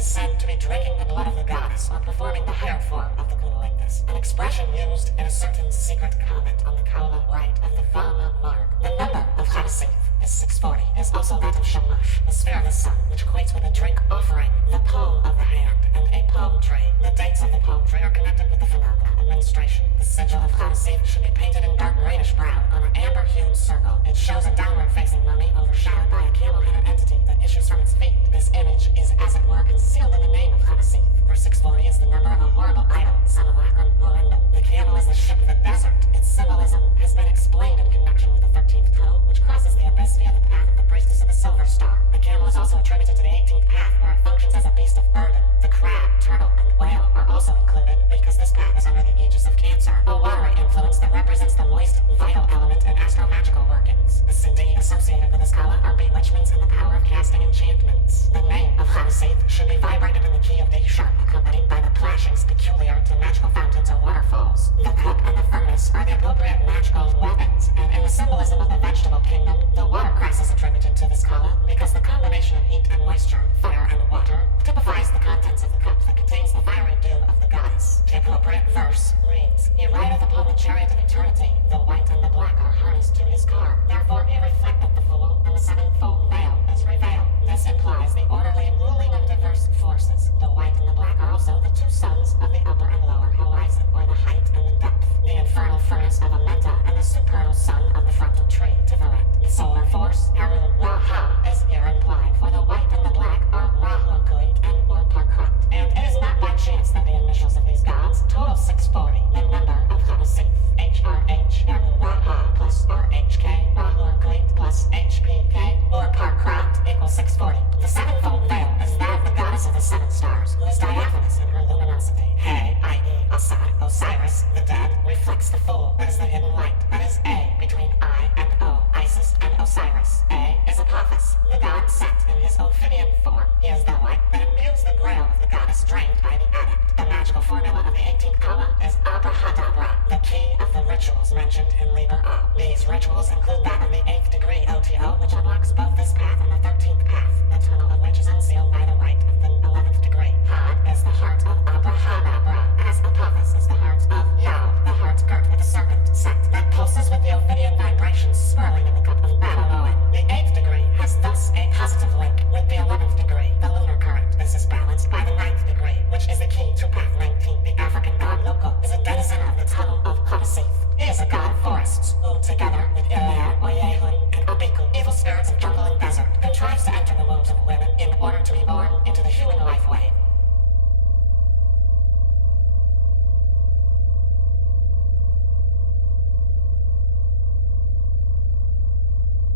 is said to be drinking the blood of the goddess or performing the higher form of the cunnilingus, an expression used in a certain secret comment on the kaula rite of the Fama mark. The number of Hadasif is 640, is also that of Shamash, the sphere of the sun, which equates with a drink offering, the palm of the hand, and a palm tree. The dates of the palm tree are connected with the phenomena of menstruation. The sigil of Hadasif should be painted in dark greenish brown on an amber-hued circle. It shows a downward-facing mummy overshadowed by a camel-headed entity that issues from its feet. This image is, as it were, concealed in the name of Hadasif, for 640 is the number of a horrible idol, son of Akram Morendum. The camel is the ship of the desert. Its symbolism has been explained in connection with the 13th tunnel, which crosses the abyss via the path of the priestess of the silver star. The camel is also attributed to the 18th path, where it functions as a beast of burden. The crab, turtle, and whale are also included, because this path is under the aegis of Cancer, a watery influence that represents the moist, vital element in astromagical workings. The Sindhi associated with this kala are bewitchments and the power of casting enchantments. The name of Hadasif should be vibrated in the key of D sharp, accompanied by the plashings peculiar to magical fountains or waterfalls. The cup and the furnace are the appropriate magical weapons, and in the symbolism of the vegetable kingdom, the watercress is attributed to this kala because the combination of heat and moisture, fire and water, typifies the contents of the cup that contains the fiery dew of the goddess. The appropriate verse reads, "He rideth upon the chariot of eternity, the white and the black are harnessed to his car. Therefore he reflecteth the fool, and the sevenfold veil is revealed." This implies the orderly ruling of diverse forces. The white and the black are also the two suns of the upper and lower horizon, or the height and the depth. The infernal furnace of Amenta and the supernal sun of the frontal tree, Tiferet. The solar force, Eru Raha, is here implied, for the white and the black are Rahurguit and Urparkrat. And it is not by chance that the initials of these gods total 640, the number of Hadasif. HRH, Eru Raha, plus RHK, Rahurguit, plus HPK, Urparkrat, equals 640. The sevenfold veil is that of the goddess of the seven stars, who is diaphanous in her luminosity. He, i.e. Assad, Osiris, the dead, reflects the full, that is the hidden light, that is A, between I and O, Isis and Osiris. A is Apophis, the god set in his Ophidian form. He is the light that imbues the grail of the goddess drained by the adept. The magical formula of the 18th kala is Abrahadabra, the key of the rituals mentioned in Liber A. These rituals include that of the 8th degree OTO, which unlocks both this path and the 13th path, the tunnel of which is unsealed by the rite of the 11th degree. Had is the heart of Abrahadabra, as Apophis is the heart of Yao, the heart girt with the serpent set, that pulses with the Ophidian vibrations swirling in the cup of Babylon. The 8th degree has thus a positive link with the 11th degree, the lunar current. This is balanced by the 9th degree, which is the key to path 19. The African god Loko is a denizen of the tunnel of Hadasif. He is a god of forests, who, together with Ilia, Oyehun, and Abiku, evil spirits of jungle and desert, contrives to enter the wombs of women in order to be born into the human life wave.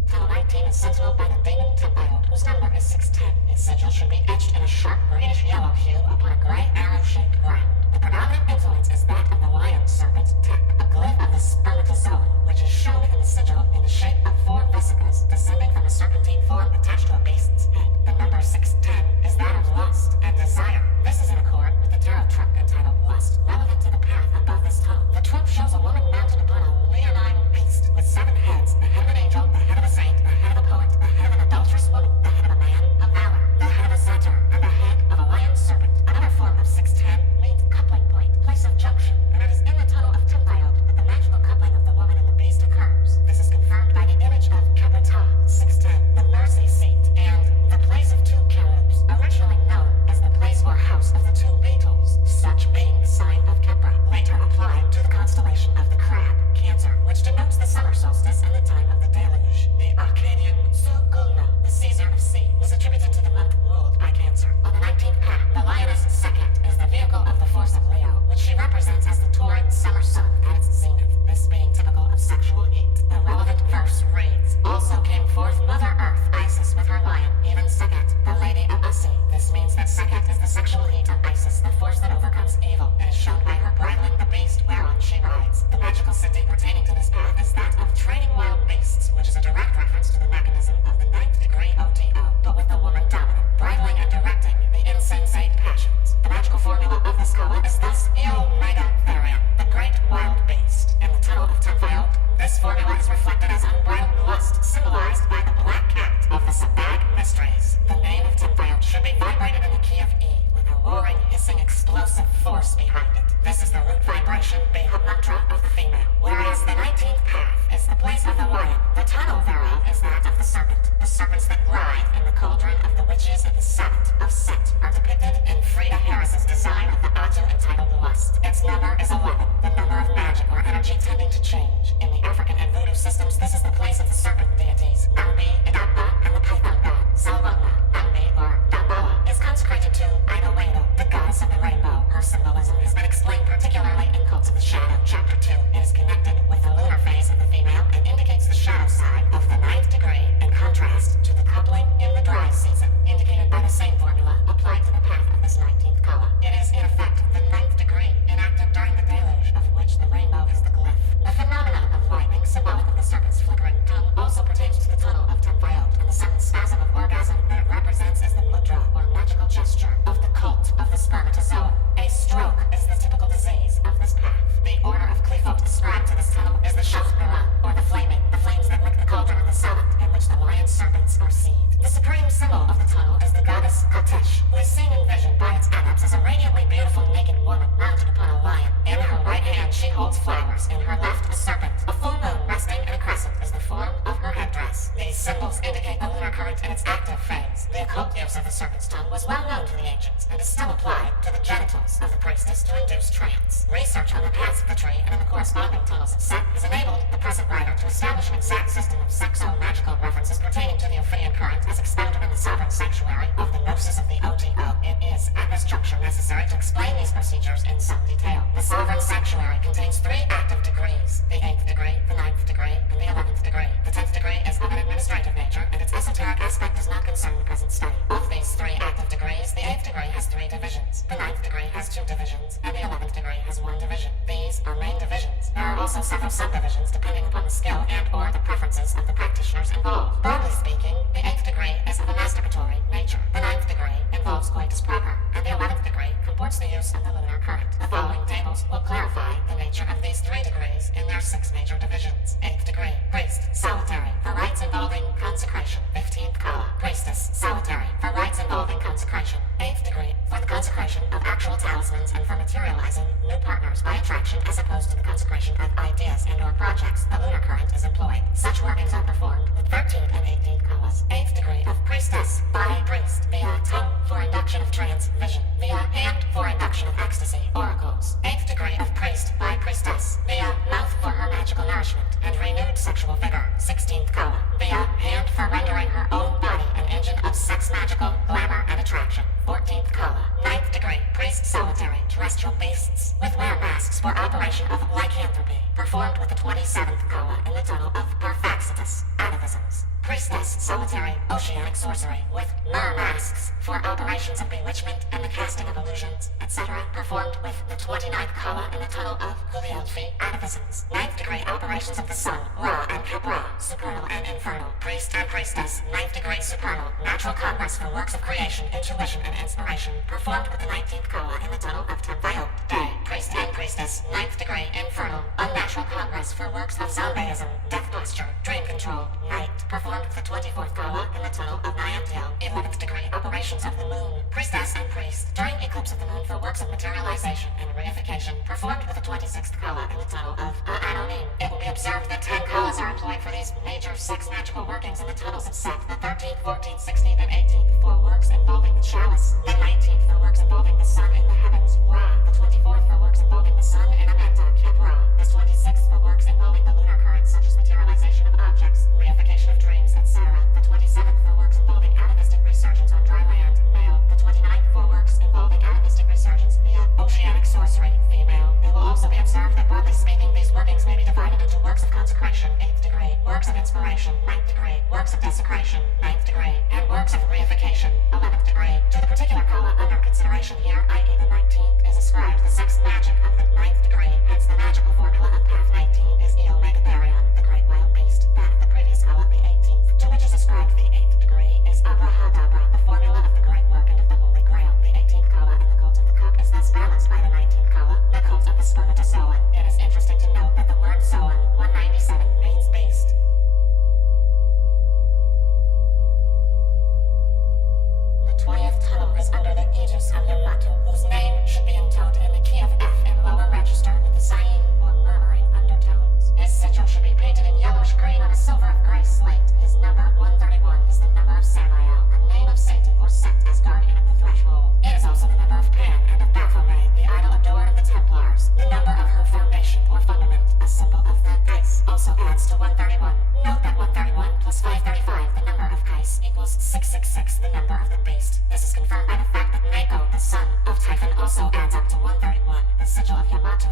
Tunnel 19 is sentineled by the demon Tempiot, whose number is 610. Its sigil should be etched in a sharp greenish-yellow hue upon a gray arrow-shaped ground. The predominant influence is that of the lion serpent Tep, a glyph of the spermatozoon, which is shown in the sigil in the shape of 4 vesicas descending from a serpentine form attached to a beast's head. The number 610 is that of lust and desire. This is in accord with the tarot trump entitled Lust, relevant to the path above this tunnel. The trump shows a woman mounted upon a leonine beast with 7 heads, the head of an angel, the head of a saint, the head of a poet, the head of an adulterous woman, the head of a man of valor, the head of a satyr, and the head of a lion serpent. Another form of 610 means coupling point, number is 11, the number of magic or energy tending to change. In the African and Voodoo systems, this is the place of the serpent deities, Nambi, Idamba, and the python god, Salwanga. Nambi, or Dambawa, is consecrated to Idowado, the goddess of the rainbow. Her symbolism has been explained particularly in Cults of the Shadow, Chapter 2. It is connected with the lunar phase of the female and indicates the shadow side of the 9th degree, in contrast to the coupling in the dry season, indicated by the same formula applied to the path of this 19th kala. It is, in effect, the 9th degree, enacted during the deluge, of which the rainbow is the glyph. The phenomenon of lightning, symbolic of the serpent's flickering tongue, also pertains to the tunnel of Tenfayot, and the sudden spasm of orgasm that it represents is the mudra, or magical gesture, of the cult of the spermatozoa. A stroke is the typical disease of this path. The order of Qlipoth ascribed to this tunnel is the Shachmaran, or the flames that lick the cauldron of the Sabbath, in which the lion serpents are seethed. The supreme symbol of the tunnel is the goddess Katesh, who is seen in vision by its adepts as a radiantly beautiful naked woman mounted upon a lion. In her right hand she holds flowers, in her left a serpent. A full moon resting in a crescent is the form of her headdress. These symbols indicate the lunar current in its active phase. The occult use of the serpent's tongue was well known to the ancients, and is still applied to the genitals of the priestess to induce trance. Research on the paths of the tree and in the corresponding tunnels of Set has enabled the present writer to establish an exact system of sexo-magical references pertaining to the Ophidian current as expounded in the sovereign sanctuary of the Gnosis of the OTO. It is, at this juncture, necessary to explain these procedures in some detail. The sovereign sanctuary contains 3 active degrees: the 8th degree, the 9th degree, and the 11th degree. The 10th degree is of an administrative nature, and its esoteric aspect does not concern the present study. Of these 3 active degrees, the 8th degree has 3 divisions, the 9th degree has 2 divisions, and the 11th degree has 1 division. These are main divisions. There are also several subdivisions depending upon the skill and/or the preferences of the practitioners involved. Broadly speaking, the 8th degree is of a masturbatory nature. The 9th degree involves coitus proper, and the 11th degree comports the use of the lunar current. The following tables will clarify the nature of these 3 degrees in their 6 major divisions. 8th degree, priest, solitary, for rites involving consecration. 15th kala, priestess, solitary, for rites involving consecration. 8th degree, for the consecration of actual talismans and for materializing new partners by attraction as opposed to the consecration of ideas and/or projects. The lunar current is employed. Such workings are performed with 13th and 18th kalas. 8th degree of priestess, by priest, via tongue for induction of trance, vision, via hand for induction of ecstasy, oracles. 8th degree of priest, by priestess, via mouth for her magical nourishment and renewed sexual vigor. 16th kala, via hand for rendering her own body an engine of sex magical glamour and attraction. 14th kala, 9th degree, priest solitary, terrestrial beasts, with wear masks for operation of lycanthropy, performed with the 27th kala in the tunnel of Parfaxitus, atavisms. Priestess solitary, oceanic sorcery, with mer masks for operations of bewitchment and the casting of illusions, etc., performed with the 29th kala in the tunnel of Qlipoth, atavisms. 9th degree operations of the sun, Ra and Kabra, supernal and infernal. Priest and priestess, 9th degree supernal, natural congress for works of creation, intuition, and inspiration, performed with the 19th kala in the tunnel of Tenfayot, day. Priest and priestess, 9th degree infernal, unnatural congress for works of zombaism, death posture, dream control, night, performed with the 24th kala in the tunnel of Nineteenth. 11th degree operations of the moon, priestess and priest, during eclipse of the moon for works of materialization and reification, performed with the 26th kala in the tunnel of Anonim. It will be observed that 10 kalas are employed for these major 6 magical workings in the tunnels of Set, the 13th, 14th, 16th, and 18th, for works involving the chalice, the 19th for works involving the sun in the heavens, Ra, the 24th for works involving the sun in Amenta, Kebra, the 26th for works involving the lunar currents such as materialization of objects, reification of dreams, etc., the 27th for works involving atavistic resurgence on dry land, male, the 29th for works involving atavistic resurgence via oceanic sorcery, female. It will also be observed that, broadly speaking, these workings may be divided into works of consecration, 8th degree, works of inspiration, 9th degree, works of desecration, 9th degree, and works of reification, 11th degree. To the particular kala under consideration here, i.e. the 19th, is ascribed the sex magic of the 9th degree, hence the magical formula of path 19 is Eo Megatherion, the great wild beast. That of the previous kala, the 18th, to which is ascribed the 8th degree, is Abrahadabra, the formula of the great work and of the Holy Grail. The 18th kala in the cult of the cup is thus balanced by the 19th kala, the cult of the spermatozoan. It is interesting to note that the word zoan, 197, means beast. The 20th tunnel is under the aegis of Yamato, whose name should be intoned in the key of F in lower register with the sighing or murmuring undertones. His sigil should be painted in yellowish green on a silver of gray slate. His number, 131, is the number of Samael, a name of Satan or Set as guardian of the threshold. It is also the number of Pan and of Baphomet, the idol adored of the Templars. The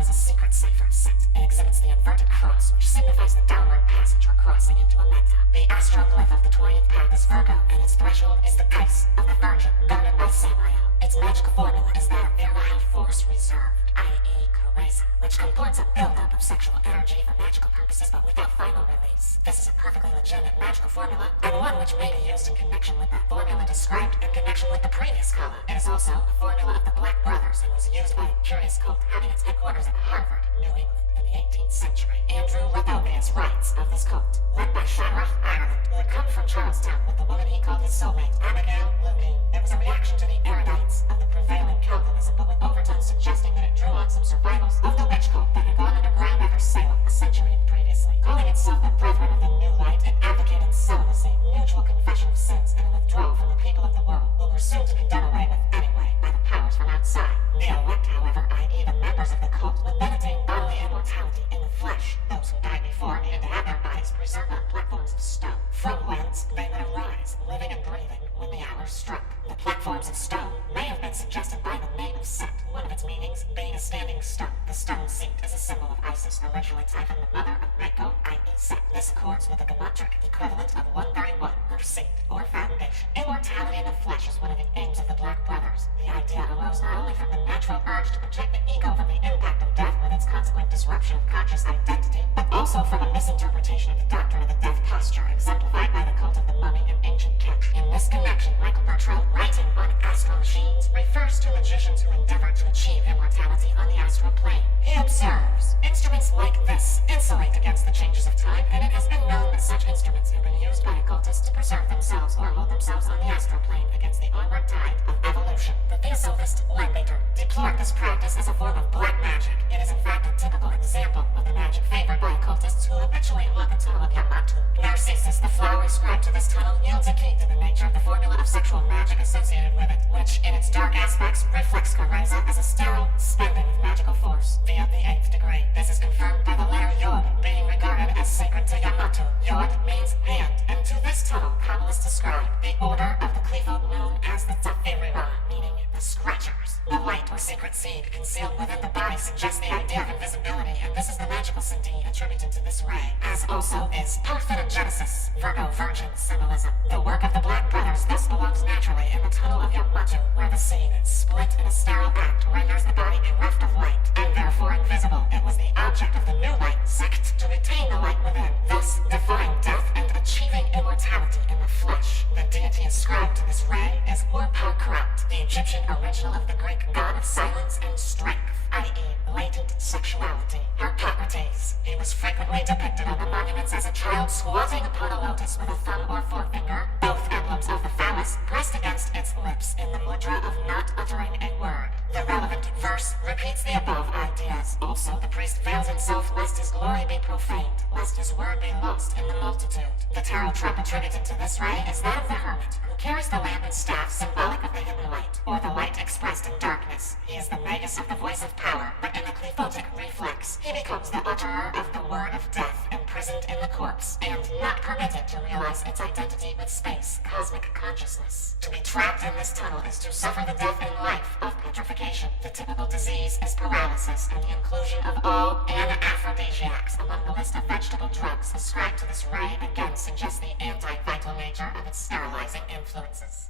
is a secret cipher set. It exhibits the inverted cross, which signifies the downward passage or crossing into a meta. The astroglyph of the 20th path is Virgo, and its threshold is the ice of the Virgin, guarded by Samael. Its magical formula is that of virile force reserved, i.e. charisma, which comports a buildup of sexual energy for magical purposes but without final release. This is a perfectly legitimate magical formula, and one which may be used in connection with that formula described in connection with the previous column. It is also a formula of the Black Brothers and was used by a curious cult having its headquarters at Harvard, New England, in the 18th century. Andrew Ruthovius writes of this cult, led by Shamrock, Ireland, who had come from Charlestown with the woman he called his soulmate, Abigail Lupine. There was a reaction to the erudites of the prevailing Calvinism, but with overtones suggesting that it drew on some survivals of the witch cult that had gone underground after Salem a century previously. Calling itself the Brethren of the New Light, it advocated celibacy, mutual confession of sins, and a withdrawal from the people of the world, who were soon to be done away with anyway by the powers from outside. The elect, however, i.e. the members of the cult, would then attain bodily immortality in the flesh. Those who died before needed to have their bodies preserved on platforms of stone, from whence they would arise, living and breathing, when the hour struck. The platforms of stone may have been suggested by the name of Set, one of its meanings being a standing stone. The stone seat is a symbol of Isis, originally tied from the mother of Mako, i.e. Set. This accords with the geometric equivalent of 131, her seat, or foundation. Immortality in the flesh is one of the aims of the Black Brothers. The idea arose not only from the natural urge to protect the ego from the impact of death with its consequent disruption of conscious identity, but also from a misinterpretation of the doctrine of the death posture, exemplified by the cult of the mummy in ancient Kent. In this connection, Michael Bertrand, writing on astral machines, refers to magicians who endeavor to achieve immortality on the astral plane. He observes, instruments like this insulate against the changes of time, and it has been known that such instruments have been used by occultists to preserve themselves or hold themselves on the astral plane against the onward tide of evolution. The theosophist Lembaker deplored this practice as a form of black magic. It is in fact a typical example of the magic favored by occultists who habitually haunt the tunnel of Yamato. Narcissus, the flower ascribed to this tunnel, yields a key to the nature of the formula of sexual magic associated with it, which, in its dark aspects, reflects charisma as a sterile spending of magical force via the 8th degree. This is confirmed by the letter Yod being regarded as sacred to Yamato. Yod means hand, and to this tunnel, Kabbalists ascribe the order of the Qlipoth known as the Zafirira, meaning the scratchers. The light or secret seed concealed within the body suggests the idea of invisibility, and this is the magical senti attributed to this ray, as also is parthenogenesis, Virgo Virgin symbolism. The work of the Black Brothers thus belongs naturally in the tunnel of Yamato, where the seed, split in a sterile act, renders the body bereft of light, and therefore invisible. It was the object of the new light sect to retain the light within, thus defying death and achieving immortality in the flesh. The deity ascribed to this ray is Urpakrat, the Egyptian original of the Greek god of silence and strength, i.e. latent sexuality. Harpocrates. He was frequently depicted on the monuments as a child squatting upon a lotus with a thumb or forefinger, both emblems of the phallus, pressed against its lips in the mudra of not uttering a word. The relevant verse repeats the above ideas. Also, the priest veils himself lest his glory be profaned, lest his word be lost in the multitude. The tarot trap attributed to this ray is that of the hermit, who carries the lamp and staff symbolic of the hidden light, or the light expressed in darkness. He is the magus of the voice of power, but in the Qliphotic reflex, he becomes the utterer of the word of death, imprisoned in the corpse, and not permitted to realize its identity with space, cosmic consciousness. To be trapped in this tunnel is to suffer the death in life of petrification. The typical disease is paralysis, and the inclusion of all anaphrodisiacs among the list of vegetable drugs ascribed to this ray again suggests the anti-vital nature of its sterilizing influences.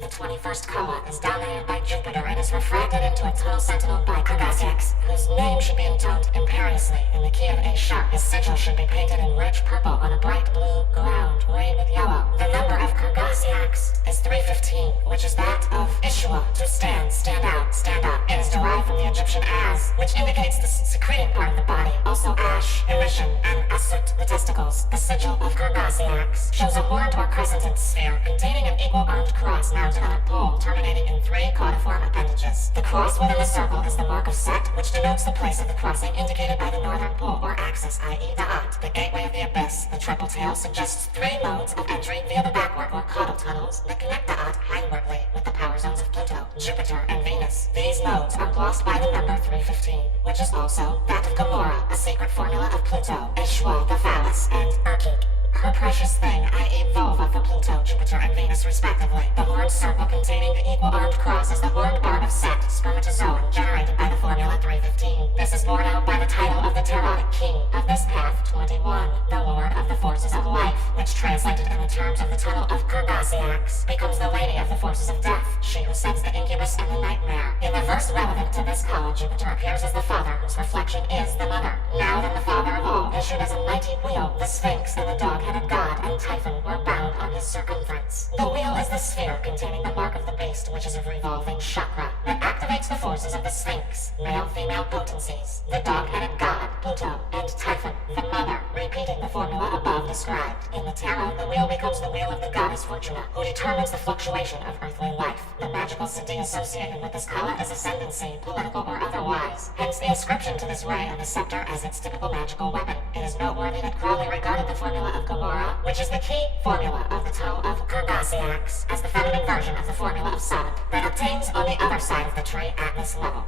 The 21st Koa is dominated by Jupiter and is refracted into a tunnel sentinel by Cardassiacs, whose name should be intoned imperiously in the key of A sharp. His sigil should be painted in rich purple on a bright blue ground, rayed with yellow. The number of Cardassiacs is 315, which is that of Ishua, to stand, stand out, stand up. It is derived from the Egyptian as, which indicates the secreting part of the body. Also ash, emission, and asut, the testicles. The sigil of Cardassiacs shows a horned or crescented sphere containing an equal-armed cross mounted on a pole terminating in 3 caudiform appendages. The cross within the circle is the mark of Set, which denotes the place of the crossing indicated by the northern pole or axis, i.e. the At, the gateway of the abyss. The triple tail suggests 3 modes of entry via the backward or caudal tunnels that connect the At hindwardly with the power power zones of Pluto, Jupiter, and Venus. These nodes are glossed by the number 315, which is also that of Gamora, a sacred formula of Pluto, Eshwa, the phallus, and Urkik, her precious thing, i.e. vulva for Pluto, Jupiter, and Venus respectively. The horned circle containing the equal-armed cross is the horned barb of Set, spermatozoon, generated by the formula 315. This is borne out by the title of the Tarot King of this path 21, the Lord of the Forces of Life, which translated in the terms of the tunnel of Qlipoth becomes the Lady of the Forces of Death, she who sends the incubus and the nightmare. In the verse relevant to this column, Jupiter appears as the father, whose reflection is the mother. Now then the father of all, issued as a mighty wheel, the Sphinx and the dog-headed god and Typhon were bound on his circumference. The wheel is the sphere containing the mark of the beast, which is a revolving chakra that activates the forces of the Sphinx, male-female potencies, the dog-headed god, Pluto, and Typhon, the mother, repeating the formula above described. In the tarot, the wheel becomes the wheel of the goddess Fortuna, who determines the fluctuation of earthly life. The magical city associated with this kala is ascendancy, political or otherwise. Hence the ascription to this ray of the scepter as its typical magical weapon. It is noteworthy that Crowley regarded the formula of Gamora, which is the key formula of the tunnel of Qlipoth, as the feminine version of the formula of Serpent that obtains on the other side of the tree at this level.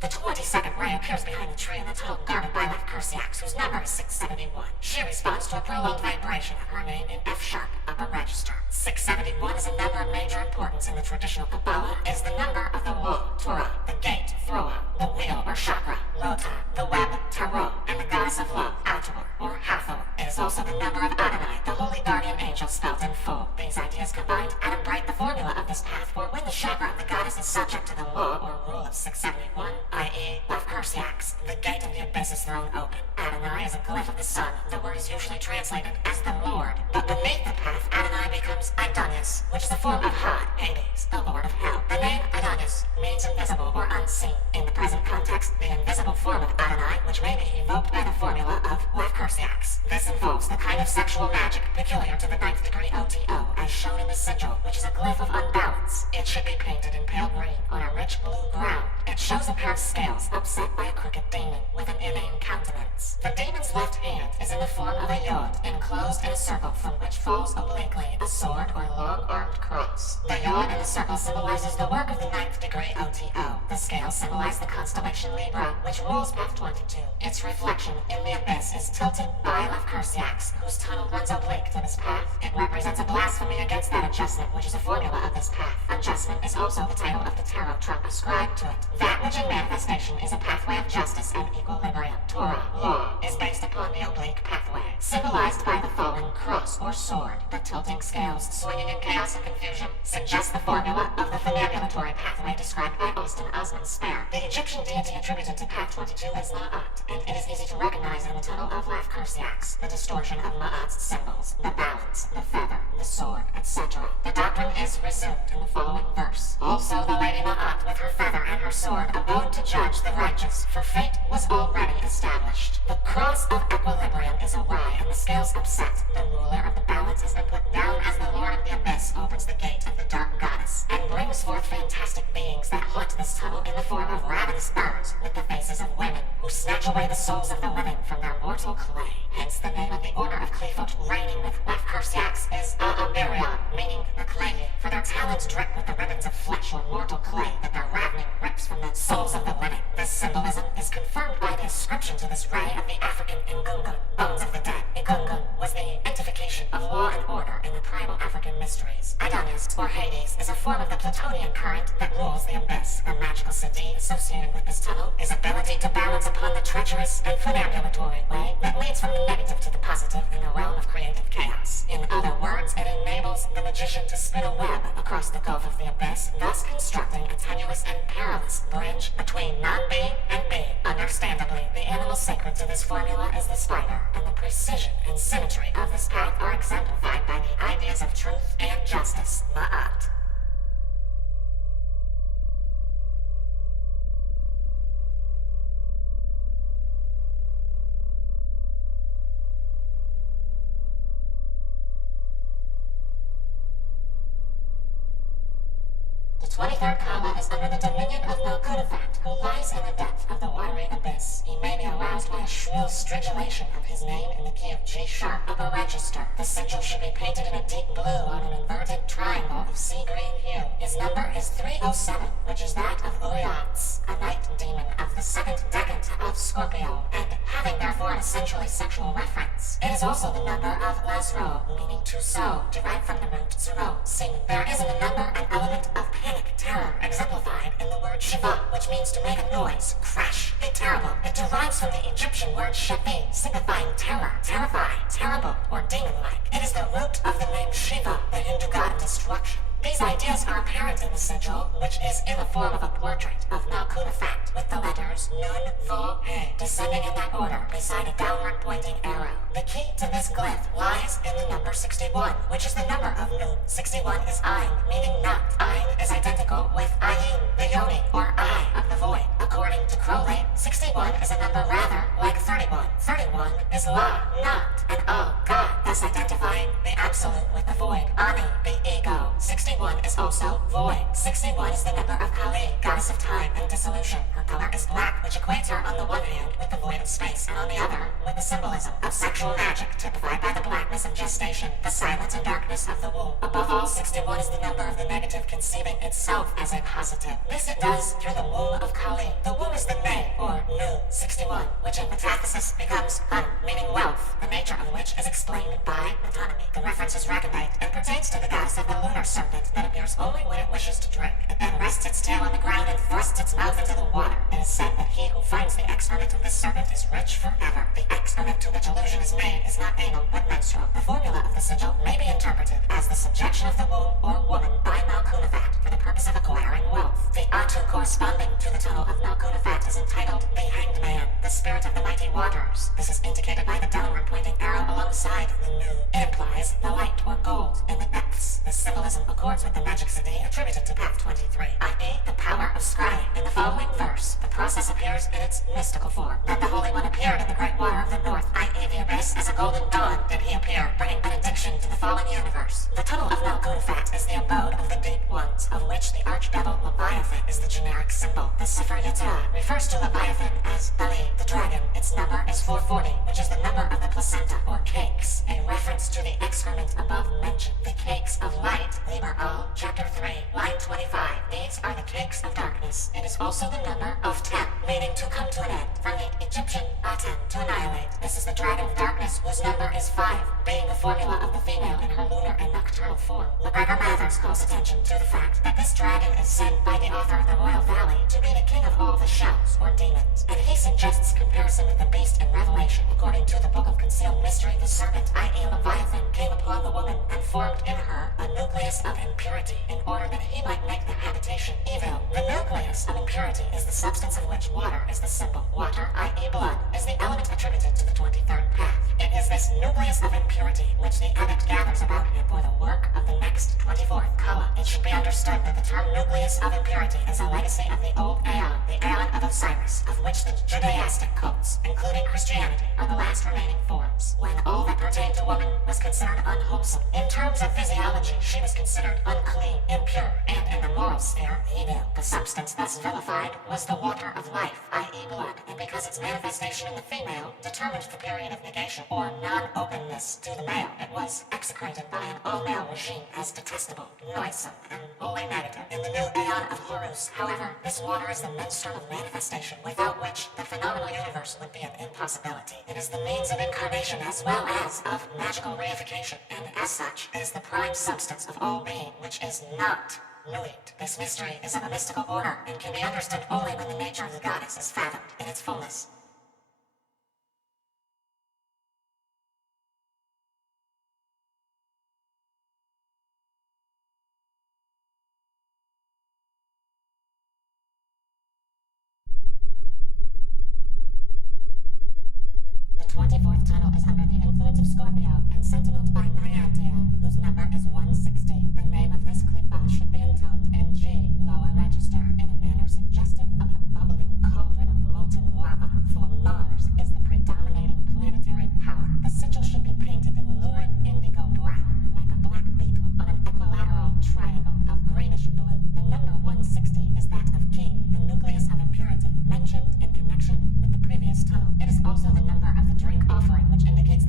The 22nd ray appears behind the tree in the tunnel guarded by Lefkersiax, whose number is 671. She responds to a prolonged vibration of her name in F-sharp, upper register. 671 is a number of major importance in the traditional Kabbalah. It is the number of the wall, Torah, the gate, Throa, the wheel or chakra, Lota, the web, Tarot, and the goddess of love, Hathor, or Hathor. It is also the number of Adonai, the holy guardian angel spelled in full. These ideas combined Adam-bright the formula of this path, for when the chakra of the goddess is subject to the law or rule of 671, i.e. Lefkersiax, the gate of the abyss is thrown open. Adonai is a glyph of the sun. The word is usually translated as the Lord. But beneath the path, Adonai becomes Adonis, which is the form of Had, Hades, the Lord of Hell. The name Adonis means invisible or unseen. In the present context, the invisible form of Adonai, which may be evoked by the formula of Lefkersiax. This involves the kind of sexual magic peculiar to the 9th degree OTO, as shown in the sigil, which is a glyph of unbalance. It should be painted in pale green on a rich blue ground. It shows a pair of scales upset by a crooked demon with an inane countenance. The demon's left hand is in the form of a yod, enclosed in a circle from which falls obliquely a sword or long-armed cross. The yod in the circle symbolizes the work of the 9th degree OTO. The scales symbolize the constellation Libra, which rules path 22. Its reflection in the abyss is tilted by Lefkersiax, whose tunnel runs oblique to this path. It represents a blasphemy against that adjustment, which is a formula of this path. Adjustment is also the title of the tarot trump ascribed to it. That which in manifestation is a pathway of justice and equilibrium. Torah, law, is based upon the oblique pathway, symbolized by the fallen cross or sword. The tilting scales, swinging in chaos and confusion, suggest the formula of the funambulatory pathway described by Austin Osman Spare. The Egyptian deity attributed to path 22 is Ma'at, and it is easy to recognize in the tunnel of Lefkersiax the distortion of Ma'at's symbols, the balance, the feather, the sword, etc. The doctrine is resumed in the following verse. Also the Lady Ma'at with her feather and her sword abode to judge the righteous, for fate was already established. The cross of equilibrium is awry and the scales upset. The ruler of the balance has been put down as the Lord of the Abyss opens the gate of the dark goddess and brings forth fantastic beings that haunt this tunnel in the form of ravenous birds with the faces of women who snatch away the souls of the living from their mortal clay. Hence the name of the order of Qlipoth reigning with Lefkersiax is A'abirion, meaning the clayey, for their talons drip with the ribbons of flesh or mortal clay that their ravening rips from the souls of the living. This symbolism is confirmed by the ascription to this ray of the African Ngungun, bones of the dead. Ngungun was the identification of law and order in the primal African mysteries. Adonis, or Hades, is a form of the Plutonian current that rules the abyss. The magical city associated with this tunnel is ability to balance upon the treacherous and funambulatory way that leads from the negative to the positive in the realm of creative chaos. In other words, it enables the magician to spin a web across the gulf of the abyss, thus constructing a tenuous and perilous bridge between non-being and being. Understandably, the animal sacred to this formula is the spider, and the precision and symmetry of this path are exemplified by the ideas of truth and justice, Ma'at. The 23rd kama is under the dominion of Melchizedek, who lies in the depth of the watery abyss. He may be aroused by a shrill stridulation of his name in the key of G sharp of a register. The sigil should be painted in a deep blue on an inverted triangle of sea green hue. His number is 307, which is that of Uriats, a night demon of the second decade of Scorpio, and having therefore an essentially sexual reference. It is also the number of Lasro, meaning to sow, derived from the root zero, semen. There is in the number an element of panic, terror, exemplified in the word shiva, which means to make a noise, crash, be terrible. It derives from the Egyptian word shafi, signifying terror, terrify, terrible, or demon-like. It is the root of the name Shiva, the Hindu god of destruction. These ideas are apparent in the sigil, which is in the form of a portrait of Malkunafat, with the letters Nun, Vo, He, descending in that order, beside a downward-pointing arrow. The key to this glyph lies in the number 61, which is the number of Nun. 61 is Ein, meaning not. Ein is identical with Ayin, the yoni, or eye of the void. According to Crowley, 61 is a number rather like 31. 31 is La, not, and O, God, thus identifying the absolute with the void. Ani, the ego. 61 is also void. 61 is the number of Kali, goddess of time and dissolution. Her color is black, which equates her on the one hand with the void of space, and on the other with the symbolism of sexual magic, typified by the blackness of gestation, the silence and darkness of the womb. Above all, 61 is the number of the negative conceiving itself as a positive. This it does through the womb of Kali. The womb is the Ne, or Nu, 61, which in metathesis becomes Hun, meaning wealth, the nature of which is explained by metonymy. The reference is recondite and pertains to the goddess of the lunar serpent that appears only when it wishes to drink. It then rests its tail on the ground and thrusts its mouth into the water. It is said that he who finds the excrement of this serpent is rich forever. The excrement to which allusion is made is not anal, but menstrual. The formula of the sigil may be interpreted as the subjection of the womb or woman by Malkunafat for the purpose of acquiring wealth. The Atu corresponding to the tunnel of Malkunafat is entitled the Hanged Man, the spirit of the mighty waters. This is indicated by the downward pointing arrow alongside the Nu. It implies the light or gold in the depths. This symbolism accords with the magic siddhi attributed to Path 23, i.e. the power of scrying. In the following verse, the process appears in its mystical form. That the Holy One appeared in the great water of the north, i.e. the abyss, as a golden dawn did he appear, bringing benediction to the fallen universe. The tunnel of Malkunafat is the abode of the deep ones, of which the archdevil Leviathan is the generic symbol. The Sefer Yetzirah refers to Leviathan as Bali, the dragon. Its number is 440, which is the number of the placenta, or cakes, a reference to the excrement above mentioned. The cakes of light, Liber Al, chapter 3, line 25. These are the cakes of darkness. It is also the number of 10, meaning to come to an end, from the Egyptian Aten, to annihilate. This is the dragon of darkness, whose number is 5, being the formula of the female in her lunar and nocturnal form. MacGregor Mathers calls attention to the fact that this dragon is said by the author of the Royal Valley to be the king of all the shells, or demons, and he suggests comparison with the beast in Revelation. According to the Book of Concealed Mystery, the serpent, i.e. Leviathan, came upon the woman and formed in her a nucleus of impurity, in order that he might make the habitation evil. The nucleus of impurity is the substance of which water is the symbol. Water, i.e. blood, is the element attributed to the 23rd path. It is this nucleus of impurity which the adept gathers about him for the work of the next 24th Kala. It should be understood that the term nucleus of impurity is a legacy of the old Aeon, the Aeon of Osiris, of which the Judaistic cults, including Christianity, are the last remaining forms. When all that pertained to woman was considered unwholesome, in terms of physiology, she was considered unclean, impure, and in the moral sphere, evil. The substance thus vilified was the water of life, i.e. blood, and because its manifestation in the female determined the period of negation, or non-openness, to the male, it was execrated by an all-male regime as detestable, noisome, and wholly negative. In the new Aeon of Horus, however, this water is the menstrual manifestation, without which the phenomenal universe would be an impossibility. It is the means of incarnation as well as of magical reification, and as such, it is the prime substance of all being, which is not Nuit. This mystery is of a mystical order, and can be understood only when the nature of the goddess is fathomed in its fullness. The 24th tunnel is under the influence of Scorpio and sentineled by Nyantiel, whose number is 160. The name of this Qlipoth should be intoned in G, lower register, in a manner suggestive of a bubbling cauldron of molten lava, for Mars is the predominating planetary power. The sigil should be painted in lurid indigo brown, like a black beetle, on an equilateral triangle of greenish blue. The number 160 is that of King, the nucleus of impurity,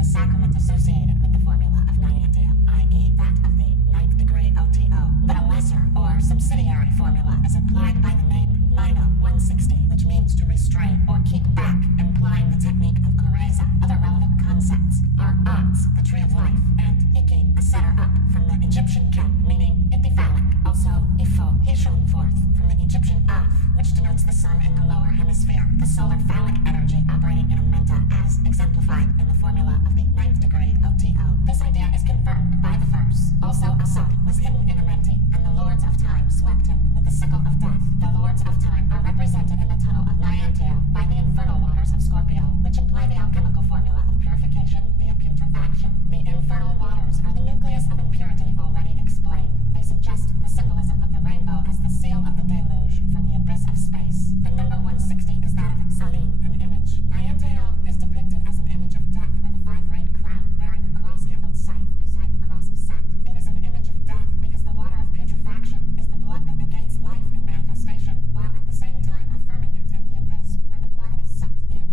sacrament associated with the formula of niantia, i.e. that of the ninth degree OTO. But a lesser or subsidiary formula is applied by the name Nino 160, which means to restrain or keep back, implying the technique of Kureza. Other relevant concepts are Ots, the tree of life, and Iki, a setter up, from the Egyptian Ket, meaning ithyphallic. Also, Ifo, he shone forth, from the Egyptian Af, which denotes the sun in the lower hemisphere, the solar phallic energy operating in a menta, as exemplified in the formula of the ninth degree OTO. This idea is confirmed by the verse. Also, Assad was hidden in a menti, and the lords of time swept him with the sickle of death. The lords of time are represented in the tunnel of Niantia by the infernal waters of Scorpio, which imply the alchemical formula of purification via putrefaction. The infernal waters are the nucleus of impurity already explained. They suggest the symbolism of the rainbow as the seal of the deluge from the abyss of space. The number 160 is that of Salim, an image. Niantia is depicted as an image of death with a five-rayed crown bearing a cross-handled scythe beside the cross of Set. It is an image of death because the water of putrefaction is the blood that negates life in manifestation, while at the same time affirming it in the abyss, where the blood is sucked in,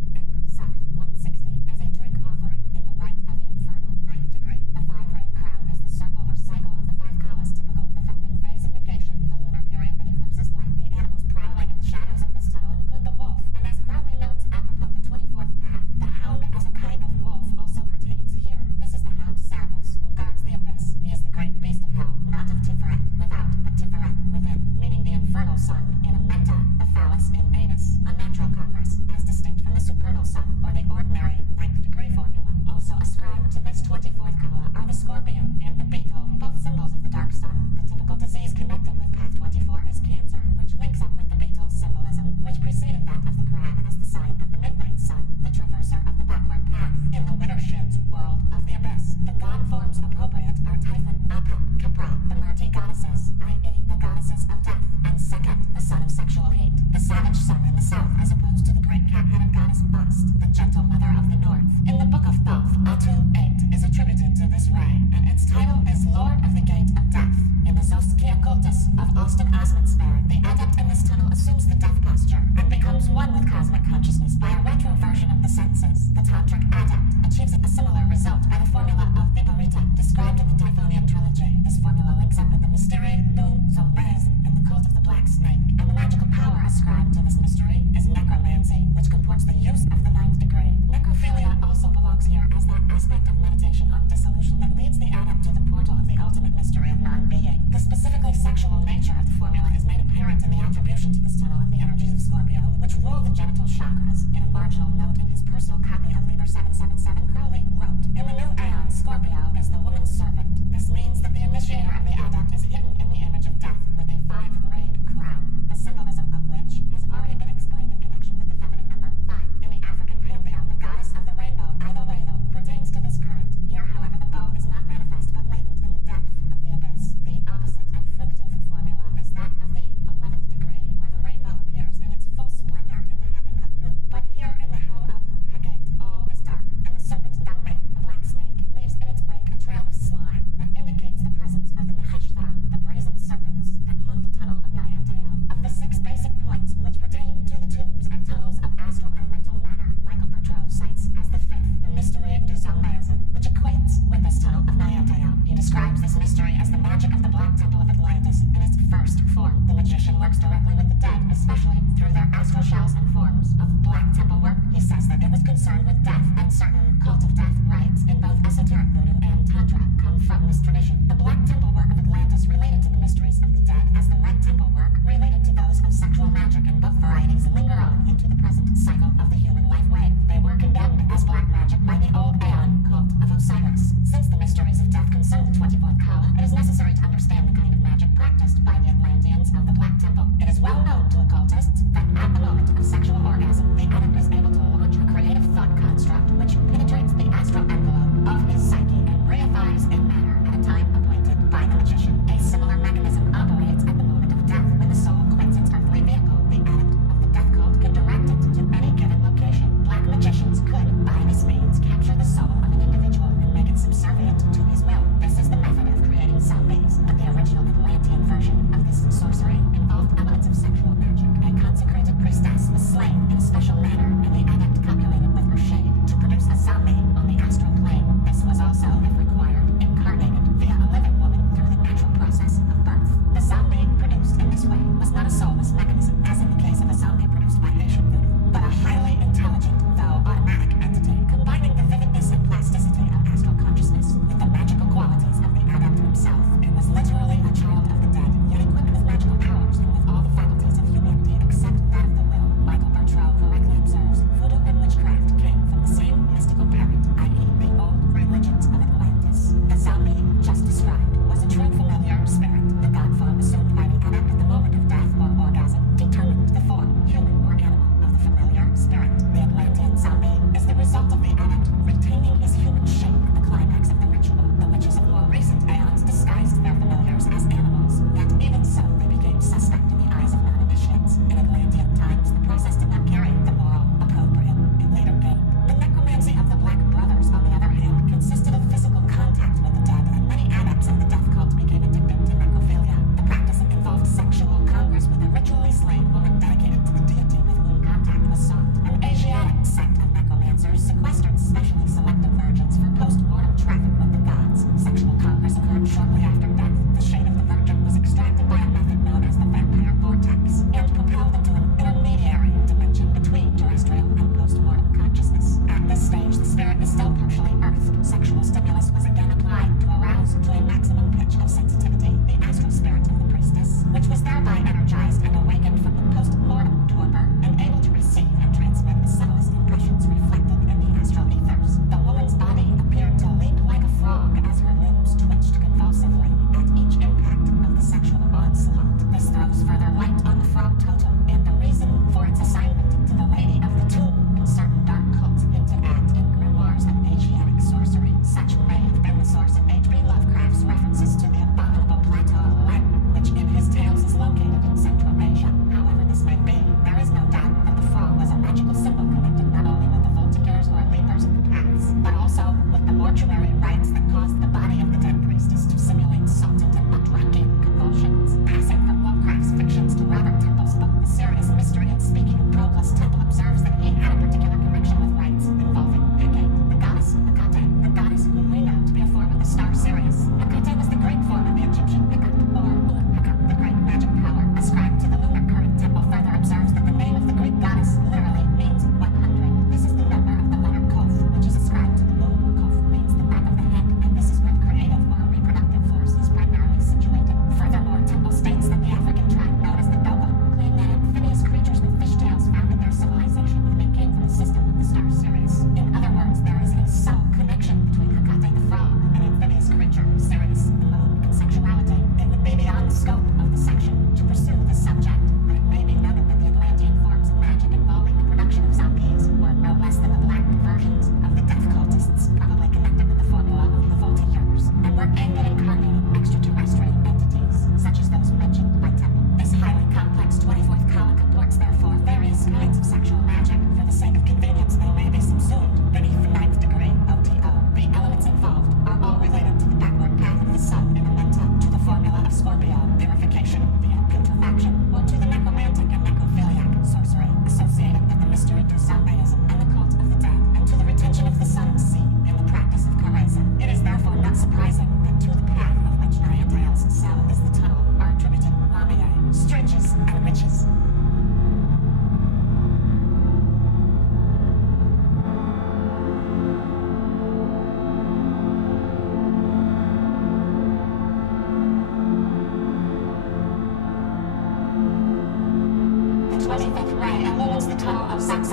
sucked 160, as a drink offering in the rite of the infernal ninth degree. The five-rayed crown is the circle or cycle of the five kalas, typical of the feminine phase of negation, the lunar period that eclipses life. The animals prowling in the shadows of this tunnel include the wolf, and as Crowley notes apropos the 24th path, the hound as a kind of wolf also pertains here. This is the hound Cerberus, who guards the abyss. He is the great beast of hell, not of Tiferet without, but Tiferet within, meaning the infernal sun in a menta, the phallus in anus, a natural congress, as distinct from the supernal sun, or the ordinary ninth degree formula. Also ascribed to this 24th kala are the scorpion and the beetle, both symbols of the dark sun. The typical disease connected with path 24 is cancer, which links up with the beetle symbolism, which preceded that of the crab as the sign of the midnight sun, the traverser of the backward path. In the Widdershins world of the abyss, the god forms appropriate are Typhon, Apep, Capra, the Murti goddesses, i.e. the goddesses of death, and Sekhet, the sun of sexual heat, the savage sun in the south as opposed to the great cat-headed goddess Bast, the gentle mother of the north. In the Book of Thoth, Atu 8 is attributed to this ray, and its title is Lord of the Gate of Death. In the Zoskia cultus of Austin Osmansfair, the adept in this tunnel assumes the death posture and becomes one with cosmic consciousness by a retroversion of the senses. The tantric adept achieves a similar result by the formula of Viparita, described in the Typhonian trilogy. This formula links up with the mystery du Zombazn in the cult of the black snake, and the magical power ascribed to this mystery is necromancy, which comports the use of the ninth degree. Necrophilia also belongs here as that aspect of meditation on dissolution that leads the adept to the portal of the ultimate mystery of non-being. The specifically sexual nature of the formula is made apparent in the attribution to this tunnel of the energies of Scorpio, which rule the genital chakras. In a marginal note in his personal copy of Liber 777, Crowley wrote, "In the new aeon, Scorpio is the woman's serpent. This means that the initiator of the adept is hidden in the image of death with a five-rayed crown, the symbolism of which has already been explained in connection with the feminine number 5. In the African pantheon, the goddess of the rainbow, Idolwado, pertains to this current. Here, however, the bow is not manifest but latent in the depth of the abyss. The opposite and fructive formula is that of the 11th degree, where the rainbow appears in its full splendor in the heaven of Nu. But here in the hell of Hagate, all is dark, and the serpent Dambe, the black snake, leaves in its wake a trail of slime that indicates the presence of the Neheshtan, the brazen serpents that haunt the tunnel of Niantia. Of the 6 basic points which pertain to the tubes and tunnels of astral and mental matter, Michael Bertrand cites as the 5th the mystery du Zombazn, which equates with this tunnel of Niantia. He describes this mystery as the magic of the Black Temple of Atlantis in its first form. The magician works directly with the dead, especially through their astral shells and forms. Of Black Temple work, he says that it was concerned with death, and certain cult of death rites in both esoteric voodoo and tantra come from this tradition. The Black Temple work of Atlantis related to the mysteries of the dead, as the Red Temple work related to those of sexual magic, and both varieties linger on into the present cycle of the human life wave. They were condemned as black magic by the old Aeon cult of Osiris. Since the mysteries of death concern the 24th kala, it is necessary to understand the kind of magic practiced by the Atlanteans of the Black Temple. It is well known to occultists that at the moment of sexual orgasm, the adept is able to launch a creative thought construct which penetrates the astral envelope of his psyche and reifies in matter at a time appointed by the magician. A similar mechanism operates at the moment of death when the soul quits its earthly vehicle. The adept of the death cult could direct it to any given location. Black magicians could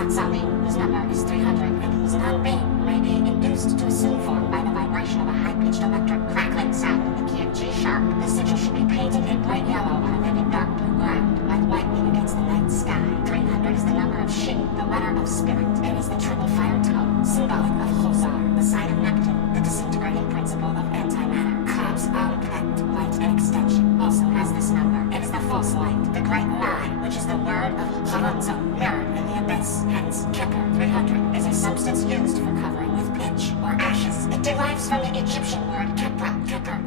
Saxalim, whose number is 300, and whose non-being may be induced to assume form by the vibration of a high-pitched electric crackling sound in the key of G sharp. The sigil should be painted in bright yellow on a vivid dark blue ground, like lightning against the night sky. 300 is the number of She, the letter of spirit. It is the triple fire tone, symbolic of Hosar, the sign of Neptune, the disintegrating principle of antimatter. Cob's own pet, light and extension, also has this number. It is the false light, the great lie, which is the word of Haranzo, mirrored in the abyss, hence Kipper. 300 is a substance used for covering with pitch or ashes. It derives from the Egyptian word kipra,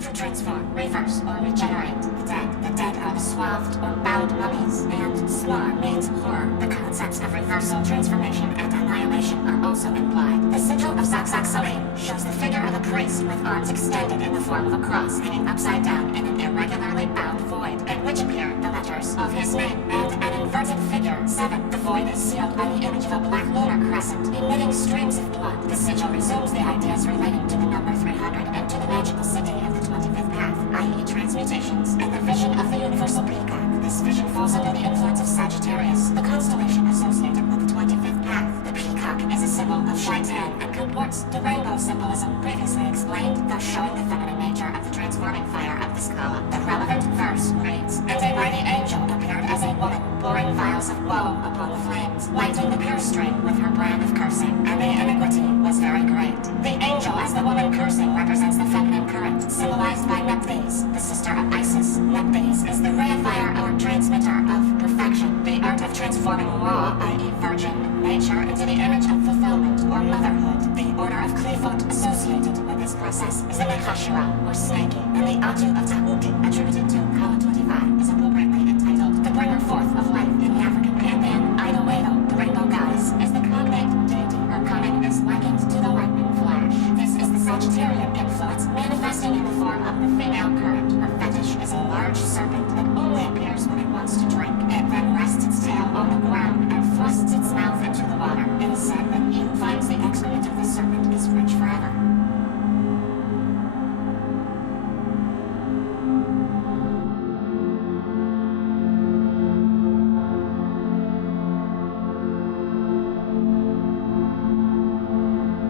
to transform, reverse, or regenerate the dead. The dead are the swathed or bound mummies, and swar means horror. The concepts of reversal, transformation, and annihilation are also implied. The sigil of Salim shows the figure of a priest with arms extended in the form of a cross hanging upside down in an irregularly bound void, in which appear the letters of his name, and an inverted figure, 7. The void is sealed by the image of a black lunar crescent, emitting streams of blood. The sigil resumes the ideas relating to the number 300 and to the magical city of the 25th path, i.e. transmutations, and the vision of the universal peacock. This vision falls under the influence of Sagittarius, the constellation associated with the 25th path. The peacock is a symbol of Shaitan and comports the rainbow symbolism previously explained, thus showing the feminine nature of the transforming fire of this column. The relevant verse reads, "And a mighty angel appeared as a woman, pouring vials of woe upon the flames, lighting the pure stream with her brand of cursing, and the iniquity was very great." The angel, as the woman cursing, represents the feminine current, symbolized by Nephthys, the sister of Isis. Nephthys is the reifier or transmitter of perfection, the art of transforming raw, i.e. virgin, nature into the image of fulfillment or motherhood. The order of Qlipoth associated with this process is the Nekashira, or snaky, and the Atu of Tahuti, attributed to Kala 25, is appropriately entitled the bringer forth of life in the African pantheon. Idolado, the rainbow goddess, is the cognate deity. Her coming is likened to the lightning flash. This is the Sagittarian influence, manifesting in the form of the female current. Her fetish is a large serpent that only appears when it wants to drink. It then rests its tail on the ground and thrusts its mouth into the water. It is said that he who finds the excrement of the serpent is rich forever.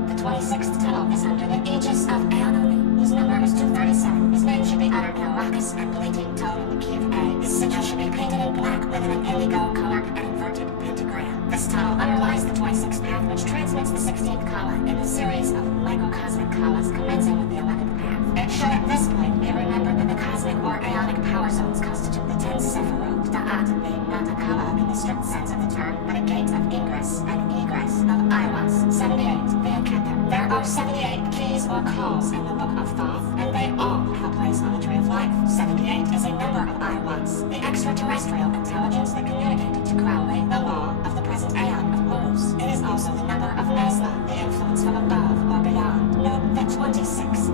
The 26th tunnel is under the aegis of Aononi, whose number is 237. His name should be uttered in a raucous and bleating tone in the key of A. His sigil should be painted in black with an indigo colored and inverted pentagram. This tunnel underlies the 26th path, which transmits the 16th kala in a series of microcosmic kalas commencing with the 11th path. It should at this point be remembered that the cosmic or aeonic power zones constitute the 10 Sephiroth, Da'at being not a kala in the strict sense of the term, but a gate of ingress and egress of Iwas. 78 via Keter. There are 78 keys or calls in the Book of Thoth, and they all have a place on the Tree of Life. 78 is a number of Iwas, the extraterrestrial intelligence that communicated to Crowley the law of the present aeon of Horus. It is also the number of Nasla, the influence from above or beyond. Note that 26.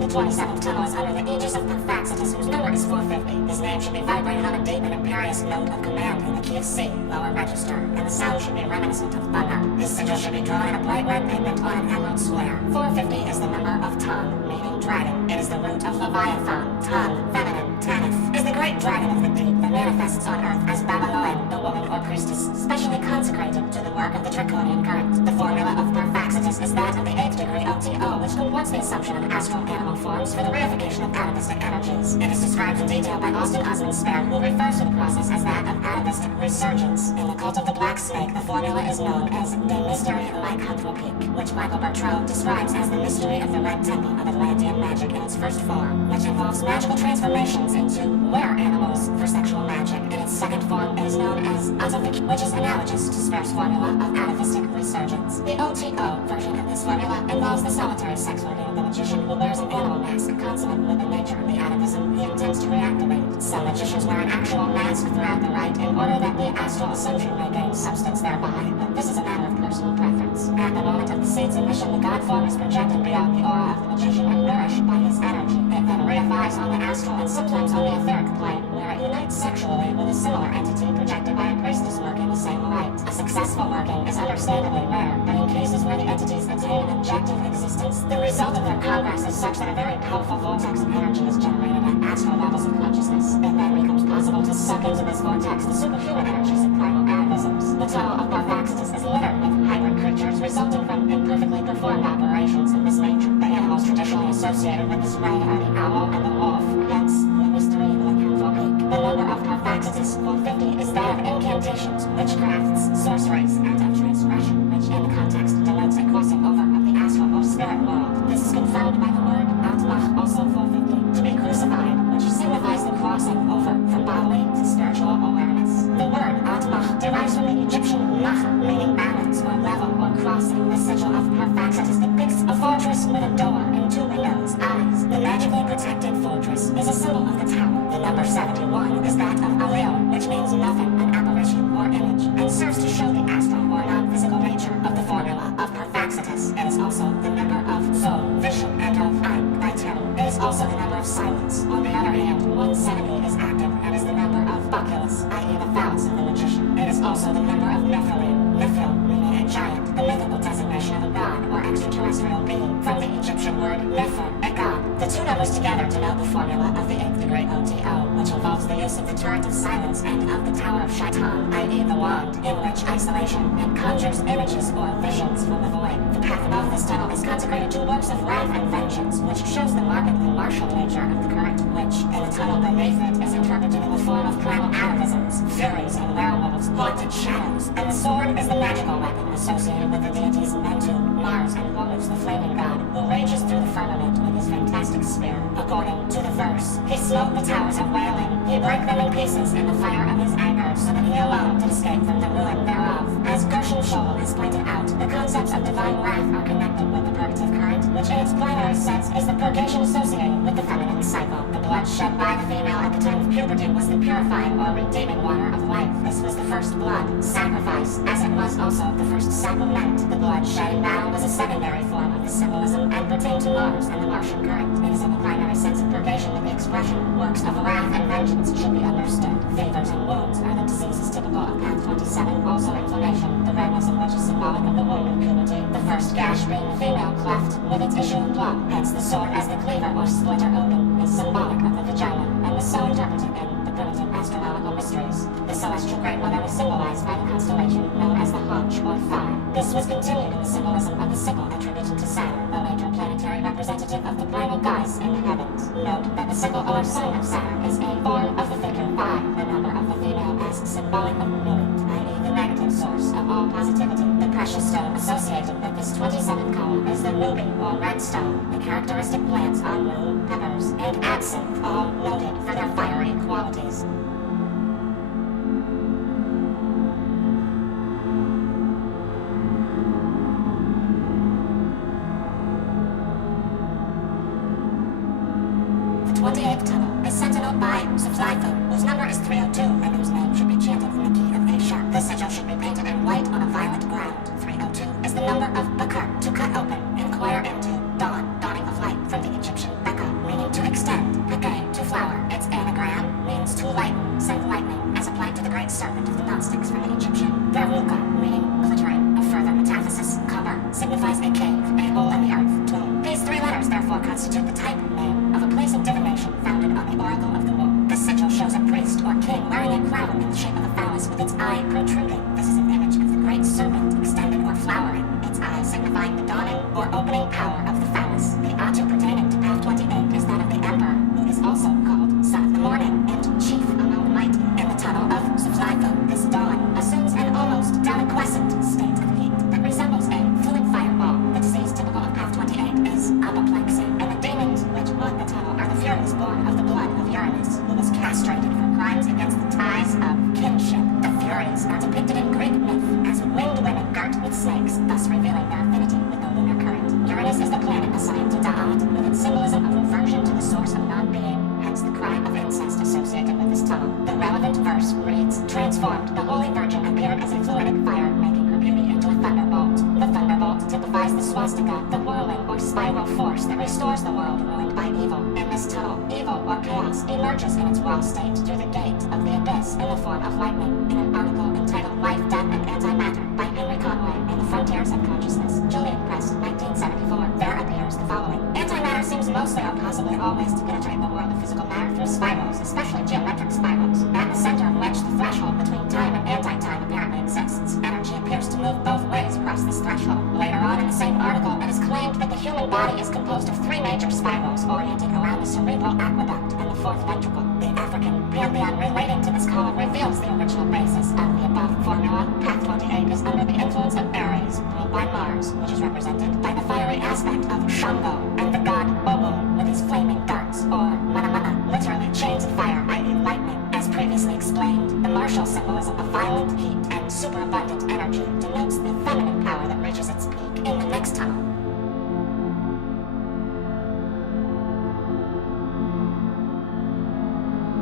The 27th tunnel is under the aegis of Perphaxitus, whose number is 450. His name should be vibrated on a deep and imperious note of command in the key of C, lower register, and the sound should be reminiscent of thunder. His sigil should be drawn in a bright red pigment on an emerald square. 450 is the number of Tan, meaning dragon. It is the root of Leviathan. Tan, feminine. Tanith is the great dragon of the deep that manifests on earth as Babylon, the woman or priestess, specially consecrated to the work of the draconian current. The formula of Perphaxitus is that of the 8th degree OTO, which comports the assumption of astral animal forms for the reification of atavistic energies. It is described in detail by Austin Osman Spare, who refers to the process as that of atavistic resurgence. In the cult of the black snake, the formula is known as the mystery lycanthropique, which Michael Bertrand describes as the mystery of the red temple of Atlantean magic in its first form, which involves magical transformations into were-animals for sexual magic. In its second form, it is known as atavic, which is analogous to Spare's formula of atavistic resurgence. The OTO version of this formula involves the solitary sex organ of the magician who wears an animal mask consonant with the nature of the atavism he intends to reactivate. Some magicians wear an actual mask throughout the rite in order that the astral assumption may gain substance thereby, but this is a matter of personal preference. At the moment of the seed's emission, the god form is projected beyond the aura of the magician and nourished by his energy. It then reifies on the astral and sometimes on the etheric plane, where it unites sexually with a similar entity projected by a priestess working the same rite. A successful working is understandably rare, but in cases where the entities attempt is such that a very powerful vortex of energy is generated at astral levels of consciousness. It then becomes possible to suck into this vortex the superhuman energies of primal organisms. The tunnel of Parfaxitus is littered with hybrid creatures resulting from imperfectly performed operations of this nature. The animals traditionally associated with this ray are the owl and the wolf, hence the mystery of the lycanthropic. The number of Parfaxitus, 450, is that of incantations, witchcrafts, sorceries, and of transgression, which in the context denotes a crossing over of the astral or spirit world. This is confirmed by the word Atmach, also 450, to be crucified, which signifies the crossing over from bodily to spiritual awareness. The word Atmach derives from the Egyptian mach, meaning balance or level or crossing. The sigil of Parfaxitus depicts a fortress with a door and two windows, eyes. The magically protected fortress is a symbol of the tower. The number 71 is that of Alil, which means nothing, an apparition or image, and serves to show the astral or non-physical nature of the formula of Parfaxitus. It is also the number of soul, vision, and of Ein, vitality. It is also the number of silence. On the other hand, 170 is active and is the number of Baculus, i.e. the phallus of the magician. It is also the number of Nephilim, Nephil, meaning a giant, the mythical designation of a god or extraterrestrial being, from the Egyptian word Nephir, a god. The two numbers together denote the formula of the 8th degree OTO, which involves the use of the turret of silence and of the tower of Shaitan, i.e. the wand, in which isolation, and conjures images or visions from the void. The path above this tunnel is consecrated to works of wrath and vengeance, which shows the markedly martial nature of the current, which, in the tunnel beneath it, is interpreted in the form of primal atavisms, furies and werewolves, haunted shadows, and the sword is the magical weapon associated with the deities Mentu, Mars, and Horus, the flaming god, who rages through the firmament with his fantastic spear. According to the verse, he smote the towers of wailing, he brake them in pieces in the fire of his anger, so that he alone did escape from the ruin thereof. As Gershom Scholl has pointed out, the concepts of divine wrath are connected with the purgative current, which in its primary sense is the purgation associated with the feminine cycle. The blood shed by the female at the time of puberty was the purifying or redeeming water of life. This was the first blood sacrifice, as it was also the first sacrament. The blood shed in battle was a secondary form of the symbolism and pertained to Mars and the Martian current. It is in the primary sense of purgation that the expression works of wrath and vengeance should be understood. Fevers and wounds are the diseases typical of Path 27, also inflammation, the redness of which is symbolic of the wound of puberty. The first gash being the female cleft with its issue of blood, hence the sword as the cleaver or splitter open is symbolic of the vagina, and was so interpreted in the primitive astronomical mysteries. The celestial great mother was symbolized by the constellation known as the Haunch or Thigh. This was continued in the symbolism of the sickle attributed to Saturn, a major planetary representative of the primal goddess in the heavens. Note that the sickle or sign of Saturn is a form of the figure phi, the number of the female as symbolic of movement, i.e. the negative source of all positivity. The precious stone associated with this 27th column is the ruby or red stone. The characteristic plants are moon, peppers, and absinthe, all noted for their fiery qualities. The 28th tunnel is sentineled by Qlipoth, whose number is 302 and whose name should be chanted in the key of A sharp. The sigil should be painted in white on a violet ground. 302 is the number of Bakar, to cut open, inquire into, dawn, dawning of light, from the Egyptian Beka, meaning to extend, Peke, to flower. Its anagram means to lighten, send lightning, as applied to the great serpent of the Gnostics from the Egyptian Veruca, meaning glittering. A further metathesis, Kabar, signifies a cave, a hole in the earth, tomb. These three letters therefore constitute the type name of a place of divination founded on the oracle of the womb. The sigil shows a priest or king wearing a crown in the shape of a phallus with its eye protruding. This is an image of the great serpent extended or flowering, its eye signifying the dawning or opening power of the phallus. The atu pertaining to Path 28 is that of the emperor, who is also called Son of the Morning and chief among the mighty. In the tunnel of Qlipoth, this dawn assumes an almost deliquescent state of heat that resembles a fluid fireball. The disease typical of Path 28 is apoplexy, and the demons which haunt the tunnel are the furies born of the blood of Uranus, who was castrated for crimes against the ties of kinship. The furies are depicted in Greek myth as winged women girt with snakes, thus revealing their affinity with the lunar current. Uranus is the planet assigned to Da'at, with its symbolism of reversion to the source of non-being, hence the crime of incest associated with this tunnel. The relevant verse reads, transformed, the Holy Virgin appeared as a fluidic fire, making her beauty into a thunderbolt. The thunderbolt typifies the swastika, the whirling or spiral force that restores the world ruined by evil. In this tunnel, evil or chaos emerges in its raw state through the gate of the abyss in the form of lightning. In an article entitled Life, Death, and Antimatter by Henry Conway in the Frontiers of Consciousness, Julian Press, 1974, there appears the following. Antimatter seems mostly or possibly always to penetrate the world of physical matter through spirals, especially geometric spirals, at the center of which the threshold between time and anti-time apparently exists. Energy appears to move both ways across this threshold. Later on in the same article, it is claimed that the human body is composed of three major spirals oriented around the cerebral aqueduct and the fourth ventricle. The African pantheon relating to this column reveals the original basis of the above formula. Path 28 is under the influence of Aries, ruled by Mars, which is represented by the fiery aspect of Shango, and the god Obu with his flaming darts, or mana, literally chains of fire, i.e. lightning. As previously explained, the martial symbolism of violent heat and superabundant energy denotes the feminine power that reaches its peak in the next tunnel.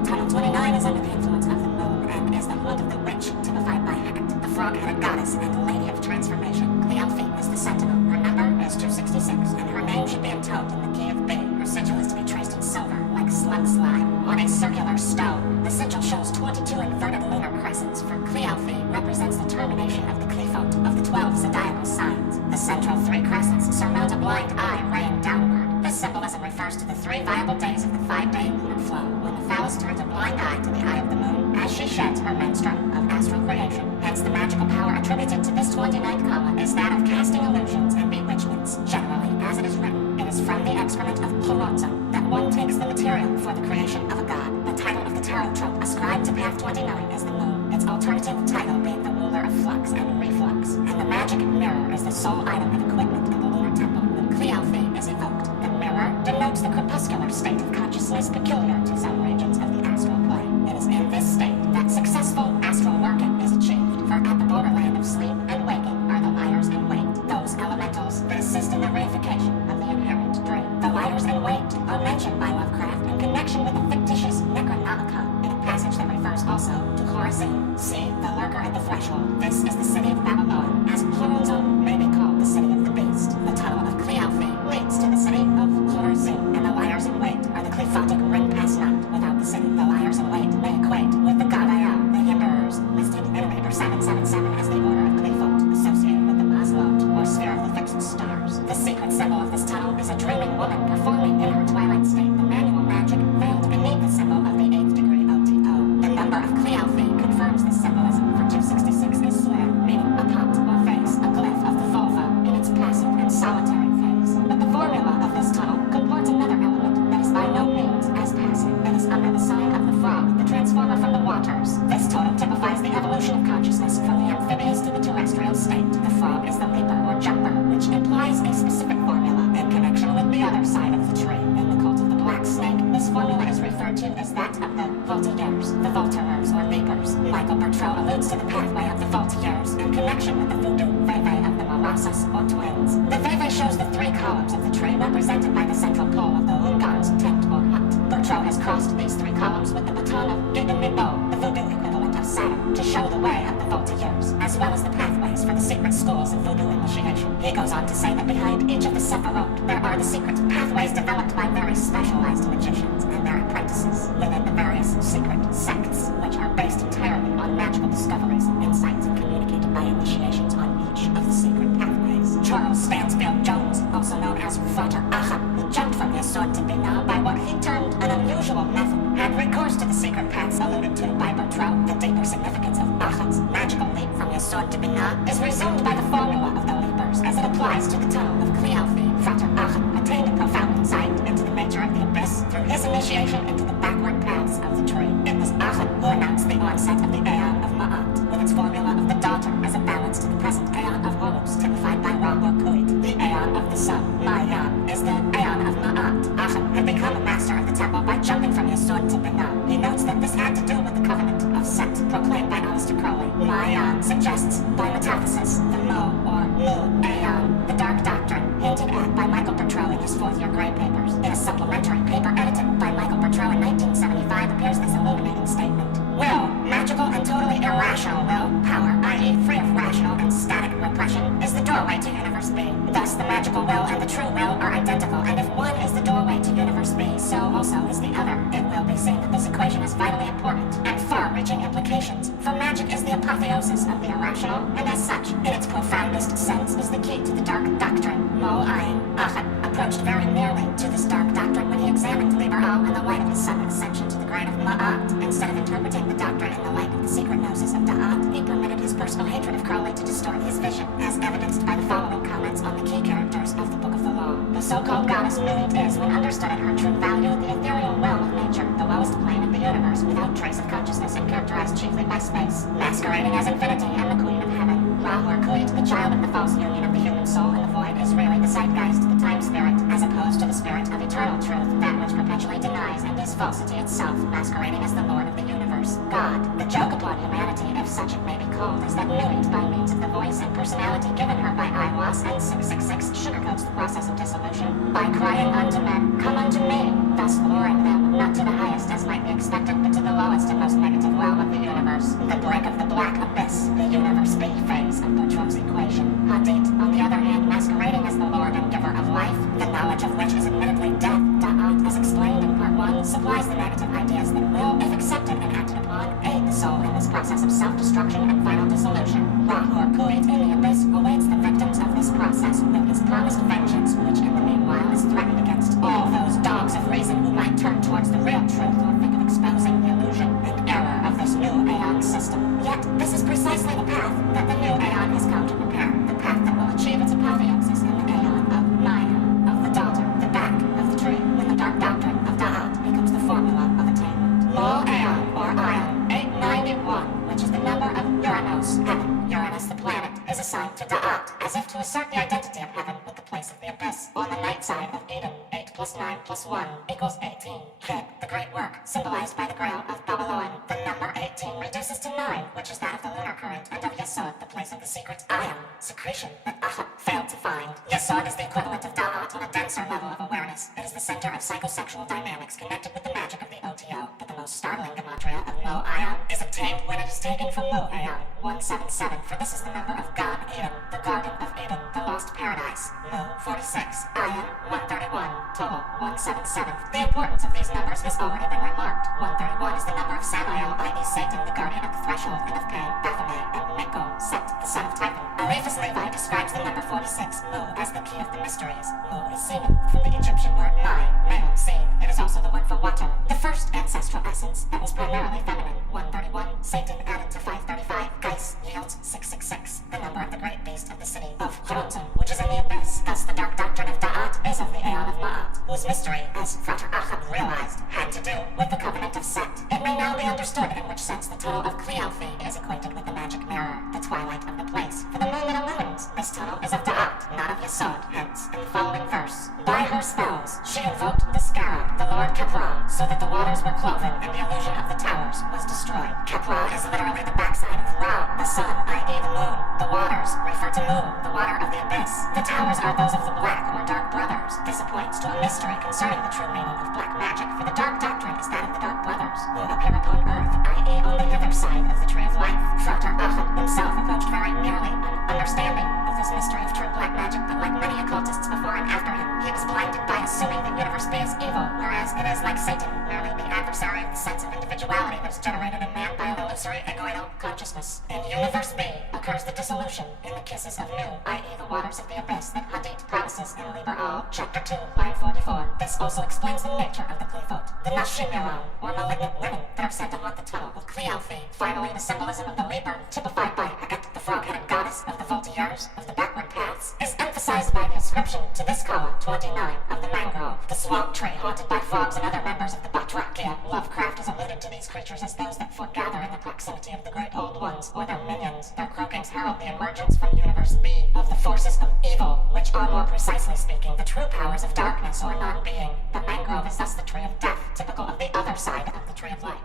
Tunnel 29 is under the influence of the moon and is the haunt of the witch, typified by Hecate, the frog-headed goddess and lady of transformation. Qlipoth is the sentinel. Her number is 266, and her name should be entombed in the key of B. Her sigil is to be traced in silver, like slug slime, on a circular stone. The sigil shows 22 inverted lunar crescents, for Qlipoth represents the termination of the Qlipoth of the 12 zodiacal signs. The central three crescents surmount a blind eye raying downward. This symbolism refers to the three viable days of the 5-day lunar flow, when the phallus turns a blind eye to the eye of the moon as she sheds her menstruum of astral creation. Hence, the magical power attributed to this 29th comma is that of casting illusions and bewitchments. Generally, as it is written, it is from the excrement of Plurozzo that one takes the material for the creation of a god. The title of the tarot trope ascribed to Path 29 is the moon, its alternative title being the ruler of flux and reflux, and the magic mirror is the sole item of equipment in the lunar temple when Qlipoth is evoked. The mirror denotes the crepuscular state of consciousness peculiar to some regions of the astral plane. It is in this state that successful astral working is achieved, for at the borderland of sleep and waking are the liars and wait, those elementals that assist in the reification of the inherent dream. The liars and wait are mentioned by Lovecraft in connection with the fictitious Necronomicon, in a passage that refers also to Chorazin. See the lurker at the threshold. This is the city of Babylon, as Chorazin may be called the city of the beast. The tunnel of Qlipoth leads to the city of Chorazin, and the liars in wait are the Qliphotic ring pass night. Without the city, the liars in wait may equate with the god Aya, the Hinderers, listed in Reaper 777 as the order of Qliphoth, associated with the Maslot, or sphere of the fixed stars. The secret symbol of this tunnel is a dreaming woman performing in her twilight state the manual magic veiled beneath the symbol of the 8th degree OTO. The number of Qlipoth confirms the symbolism, for 266 is square, meaning a pot or face, a glyph of the vulva in its passive and solitary phase. But the formula of this tunnel comports another element that is by no means as passive. It is under the sign of the frog, the transformer from the waters. This totem typifies the evolution of consciousness from the amphibious to the terrestrial state. The frog is the leaper or jumper, which implies a specific formula in connection with the other side of the tree. In the cult of the black snake, this formula is referred to as that of the voltigeurs, the volturers or leapers. Michael Bertrand alludes to the pathway of the voltigeurs in connection with the voodoo veve of the Marassas or twins. The veve shows the three columns of the tree represented by the central pole of the Ungar's tent or hut. Bertrand has crossed these three columns with the baton of Guédon-Mibo, the voodoo equivalent of Saturn, to show the way of the voltigeurs, as well as the pathways for the secret schools of voodoo initiation. He goes on to say that behind each of the Sephiroth, there are the secret pathways developed by very specialized magicians and their apprentices within the various secret sects, which are based entirely on magical discoveries and insights communicated by initiations on each of the secret pathways. Charles Stansfield Jones, also known as Frater Achan, who jumped from his sword to Binah by what he termed an unusual method, had recourse to the secret paths alluded to by Bertrand. The deeper significance of Achan's magical leap from his sword to Binah is resumed by the formula of the leapers as it applies to the tunnel of Qlipoth. Frater Achan attained a profound insight into the nature of the abyss through his initiation into the backward paths of the tree. It was Achan who announced the onset of the Aeon of Ma'at, with its formula of the daughter as a balance to the present Aeon of Horus, typified by Ra or Kuit. The Aeon of the sun, Ma'yan, is the Aeon of Ma'at. Achan had become a master of the temple by jumping from his sword to Binah. He notes that this had to do with the covenant of Set, proclaimed by Aleister Crowley. Ma'yan suggests, by metathesis, the Mo or Mu Aeon, the dark doctrine hinted at by Michael Bertrand in his fourth-year grade papers. In a supplementary paper edited by Michael Bertrand in 1975 appears this illuminating statement. Will, magical and totally irrational will, power, i.e. free of rational and static repression, is the doorway to universe B. Thus, the magical will and the true will are identical, and if one is the doorway to universe B, so also is the other. It will be seen that this equation is vitally important and far-reaching implications, for magic is the apotheosis of the irrational, and as such, in its profoundest sense, is the key to the dark doctrine, Mo Ayin Achan, approached very nearly to this dark doctrine when he examined Liber Al and the light of his sudden ascension to the grade of Ma'at. Instead of interpreting the doctrine in the light of the secret gnosis of Da'at, he permitted his personal hatred of Crowley to distort his vision, as evidenced by the following comments on the key characters of the Book of the Law. The so-called goddess Nuit is, when understood at her true value, the ethereal realm of nature, the lowest plane of the universe, without trace of consciousness and characterized chiefly by space, masquerading as infinity and the queen of heaven. Ra or Kuit, the child of the false union of the human soul and the void, is really the zeitgeist, the time spirit, as opposed to the spirit of eternal truth, that which perpetually denies and is falsity itself, masquerading as the Lord of the universe. God, the joke upon humanity, if such it may be called, is that Nuit, by means of the voice and personality given her by Iwas and 666, sugarcoats the process of dissolution by crying unto men, "Come unto me," thus luring them, not to the highest as might be expected, but to the lowest and most negative realm of the universe, the brink of the black abyss, the universe B phase of Boutreaux's equation. Hadith, on the other hand, masquerading as the Lord and giver of life, the knowledge of which is admittedly death. Da'at, as explained in part 1, supplies the negative ideas that will, if accepted and acted upon, aid the soul in this process of self-destruction and final dissolution. Ra or Kuit in the abyss awaits the victims of this process with his promised vengeance, which in the meanwhile is threatened against all those dogs of reason who might turn towards the real truth or think of exposing the illusion and error of this new Aeon system. Yet, this is precisely the path that the new Aeon has come to prepare, the path that will achieve its apotheosis in the Aeon of Maya, of the daughter, the back of the tree, when the dark doctrine of Da'at becomes the formula of attainment. Law Aeon, or Ion 891, which is the number of Uranos, heaven. Uranus, the planet, is assigned to Da'at, as if to assert the identity of heaven with the place of the abyss. On the night side of Eden, 8 plus 9 plus 1 equals 18. Then, the great work, symbolized by the grail of Babylon. The number 18 reduces to 9, which is that of the lunar current, and of Yesod, the place of the secret ion, secretion, that Ahab failed to find. Yesod is the equivalent of Da'at on a denser level of awareness. It is the center of psychosexual dynamics connected with the magic of the OTO, but the most startling gematria of Mo Ion is obtained when it is taken from Mo Ion 177, for this is the number of Gan Eden, the Garden of Eden, the lost paradise. Mo 46, Ion 131, total 177. The importance of these numbers has already been remarked. 131 is the number of Samael, i.e. Satan, the guardian of the threshold, and of pain, Baphomet, and Meko, Set, the son of Typhon. Alephus Levi describes the number 46, Mu, as the key of the mysteries. Mu is semen, from the Egyptian word mai, male, seed. It is also the word for water, the first ancestral essence that was primarily feminine. 131, Satan added to 535, Geis yields 666, the number of the great beast of the city of Jotunheim, which is in the abyss. Thus the dark doctrine of Da'at is of the Aeon of Ma'at, whose mystery, as Frater Ahab realized, had to do with the covenant of Set. It may now be understood in which sense the tunnel of Qlipoth is acquainted with the magic mirror, the twilight of the place. For the moon that illumines this tunnel is of Da'at, not of Yesod. Hence, in the following verse, by her spells she invoked the scarab, the Lord Khepra, so that the waters were cloven and the illusion of the towers was destroyed. Khepra is literally the backside of Ra, the sun, i.e. the moon. The waters refer to Mu, the water of the abyss. The towers are those of the black or dark brothers. This points to a mystery concerning the true meaning of black magic, for the dark doctrine is that of the dark brothers, who appear upon earth, i.e. on the hither side of the tree of life. Frater Ahab himself approached very nearly an understanding of this mystery of true black magic, but like many occultists before and after him, he was blinded by assuming the universe B is evil, whereas it is, like Satan, merely the adversary of the sense of individuality that is generated in man by an illusory egoidal consciousness. In universe B occurs the dissolution in the kisses of Nu, i.e. the waters of the abyss that Hadith promises in Liber Al, chapter 2, line 44. This also explains the nature of the Qlipoth, the Nashimiron, or malignant women that are said to haunt the tunnel of Qlipoth. Finally, the symbolism of the Liber, typified by Agat, the frog-headed goddess of the voltigeurs, of the backward paths, is emphasized by the inscription to this column 29 of the mangrove, the swamp tree haunted by frogs and other members of the Batrakia. Lovecraft has alluded to these creatures as those that foregather in the proximity of the great old ones, or their minions. Their croakings herald the emergence from universe B of the forces of evil, which are, more precisely speaking, the true powers of darkness or non-being. The mangrove is thus the tree of death, typical of the other side of the tree of life.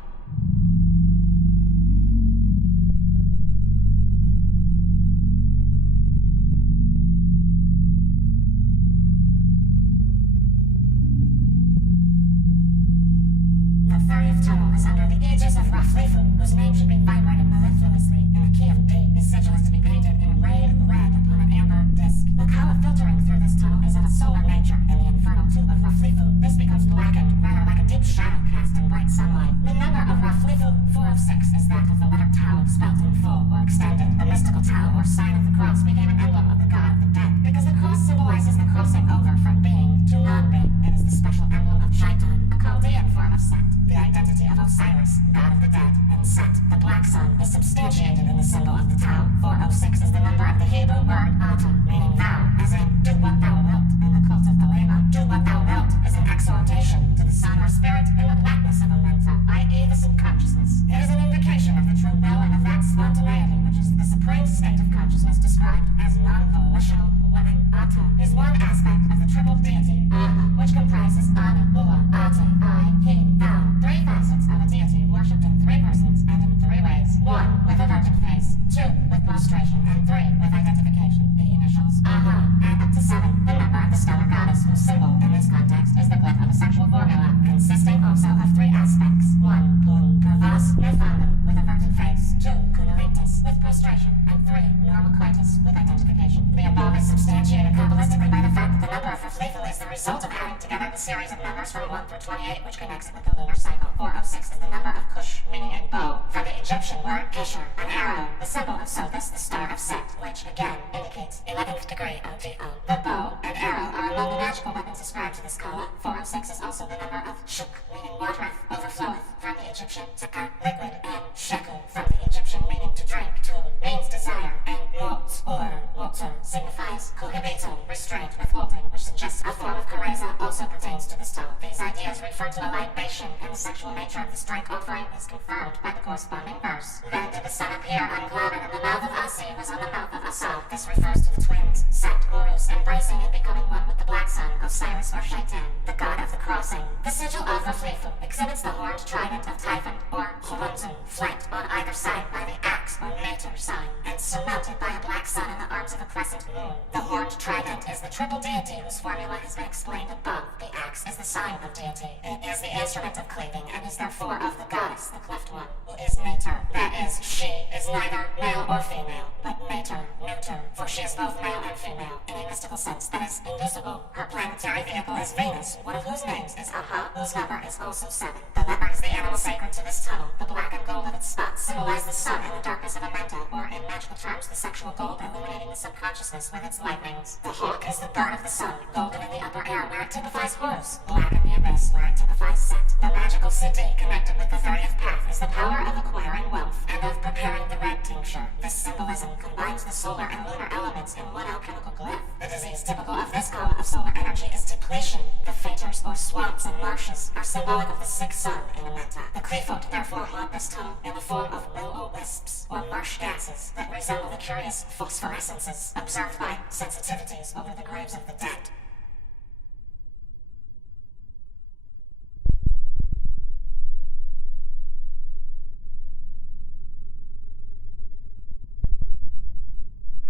The 30th tunnel is under the aegis of Raflefu, whose name should be vibrated mellifluously in the key of D. His sigil is to be painted in red upon an amber disc. The color filtering through this tunnel is of a solar nature. In the infernal tube of Raflefu, this becomes blackened, rather like a deep shadow cast in bright sunlight. The number of Raflifu 406 is that of the letter tau spelt in full or extended. The mystical tau or sign of the cross became an emblem of the god of the dead because the cross symbolizes the crossing over from being to non-being. It is the special emblem of Shaitan, a Chaldean form of Set, the identity of Osiris, god of the dead, and Set, the black sun, is substantiated in the symbol of the tau. 406 is the number of the Hebrew word ata, meaning thou, as in do what thou wilt. In the cult of the Lema, do what thou wilt is an exhortation to the sun or spirit in the blackness of a mental, i.e. the subconsciousness. It is an indication of the true will and of that spontaneity, which is the supreme state of consciousness described as non-volitional living. Ata is one aspect of the triple deity, Aha, which comprises Ani, Ua, Ate, I, He, Thou. Three facets of a deity worshipped in three persons and in three ways. One, with a virgin face. Two, with prostration. And three, with identification. The initials, Aha, and up to seven, the number of the stellar goddess, whose symbol in this context is the glyph of a sexual formula, consisting also of three aspects. One, Pum, Pervas, Nefandum, with a virgin face. Two, Kunalitis, with prostration. And three, normal coitus, with identification. The above is substantiated Kabbalistically by the fact that the number of Raflifu is the result of adding together the series of numbers from 1 through 28, which connects it with the lunar cycle. 406 is the number of Kush, meaning a bow, from the Egyptian word Kesher, an arrow, the symbol of Sothis, the star of Set, which again indicates 11th degree OGO. The bow and arrow are among the magical weapons ascribed to this kala. 406 is also the number of Shuk, meaning watereth, overfloweth, from the Egyptian Taka, liquid, and Sheku, from the Egyptian meaning to drink. Tul means desire, and Mot, or Motor, signifies cohibitum, restraint, withholding, which suggests a form of kareza also pertains to this tone. These ideas refer to a libation, and the sexual nature of this drink offering is confirmed by the corresponding verse. Then did the sun appear unclouded, and the mouth of Asi was on the mouth of Asa. This refers to the twins, Set, Horus, embracing and becoming one with the black sun, Osiris or Shaitan, the god of the crossing. The sigil of Raflifu exhibits the horned trident of Typhon, or Horunzum, flanked on either side by the axe or Mater sign, and surmounted by a black sun in the arms of a crescent moon. The horned trident is the triple deity whose formula has been explained above. The axe is the sign of deity. It is the instrument of cleaving, and is therefore of the goddess, the cleft one, who is Mater. That is, she is neither male or female, but Mater, neuter, for she is both male and female, in a mystical sense that is indivisible. Her planetary vehicle is Venus, one of whose names is Aha, whose number is also 7. The leopard is the animal sacred to this tunnel. The black and gold of its spots symbolize the sun and the darkness of a manta, or in magical terms, the sexual gold illuminating the subconsciousness with its lightnings. The hawk is the bird of the sun, golden in the upper air where it typifies Horus, black in the abyss where it typifies Set. The magical city connected with the 30th path is the power of acquiring wealth and of preparing the red tincture. This symbolism combines the solar and lunar elements in one alchemical glyph. The disease typical of this kala of solar energy is depletion. The faters, or swamps and marshes, are symbolic of the sick sun in the menta. The Qlipoth therefore haunt this tunnel in the form of will-o-wisps, or marsh gases, that resemble the curious phosphorescences observed by sensitivities over the graves of the dead.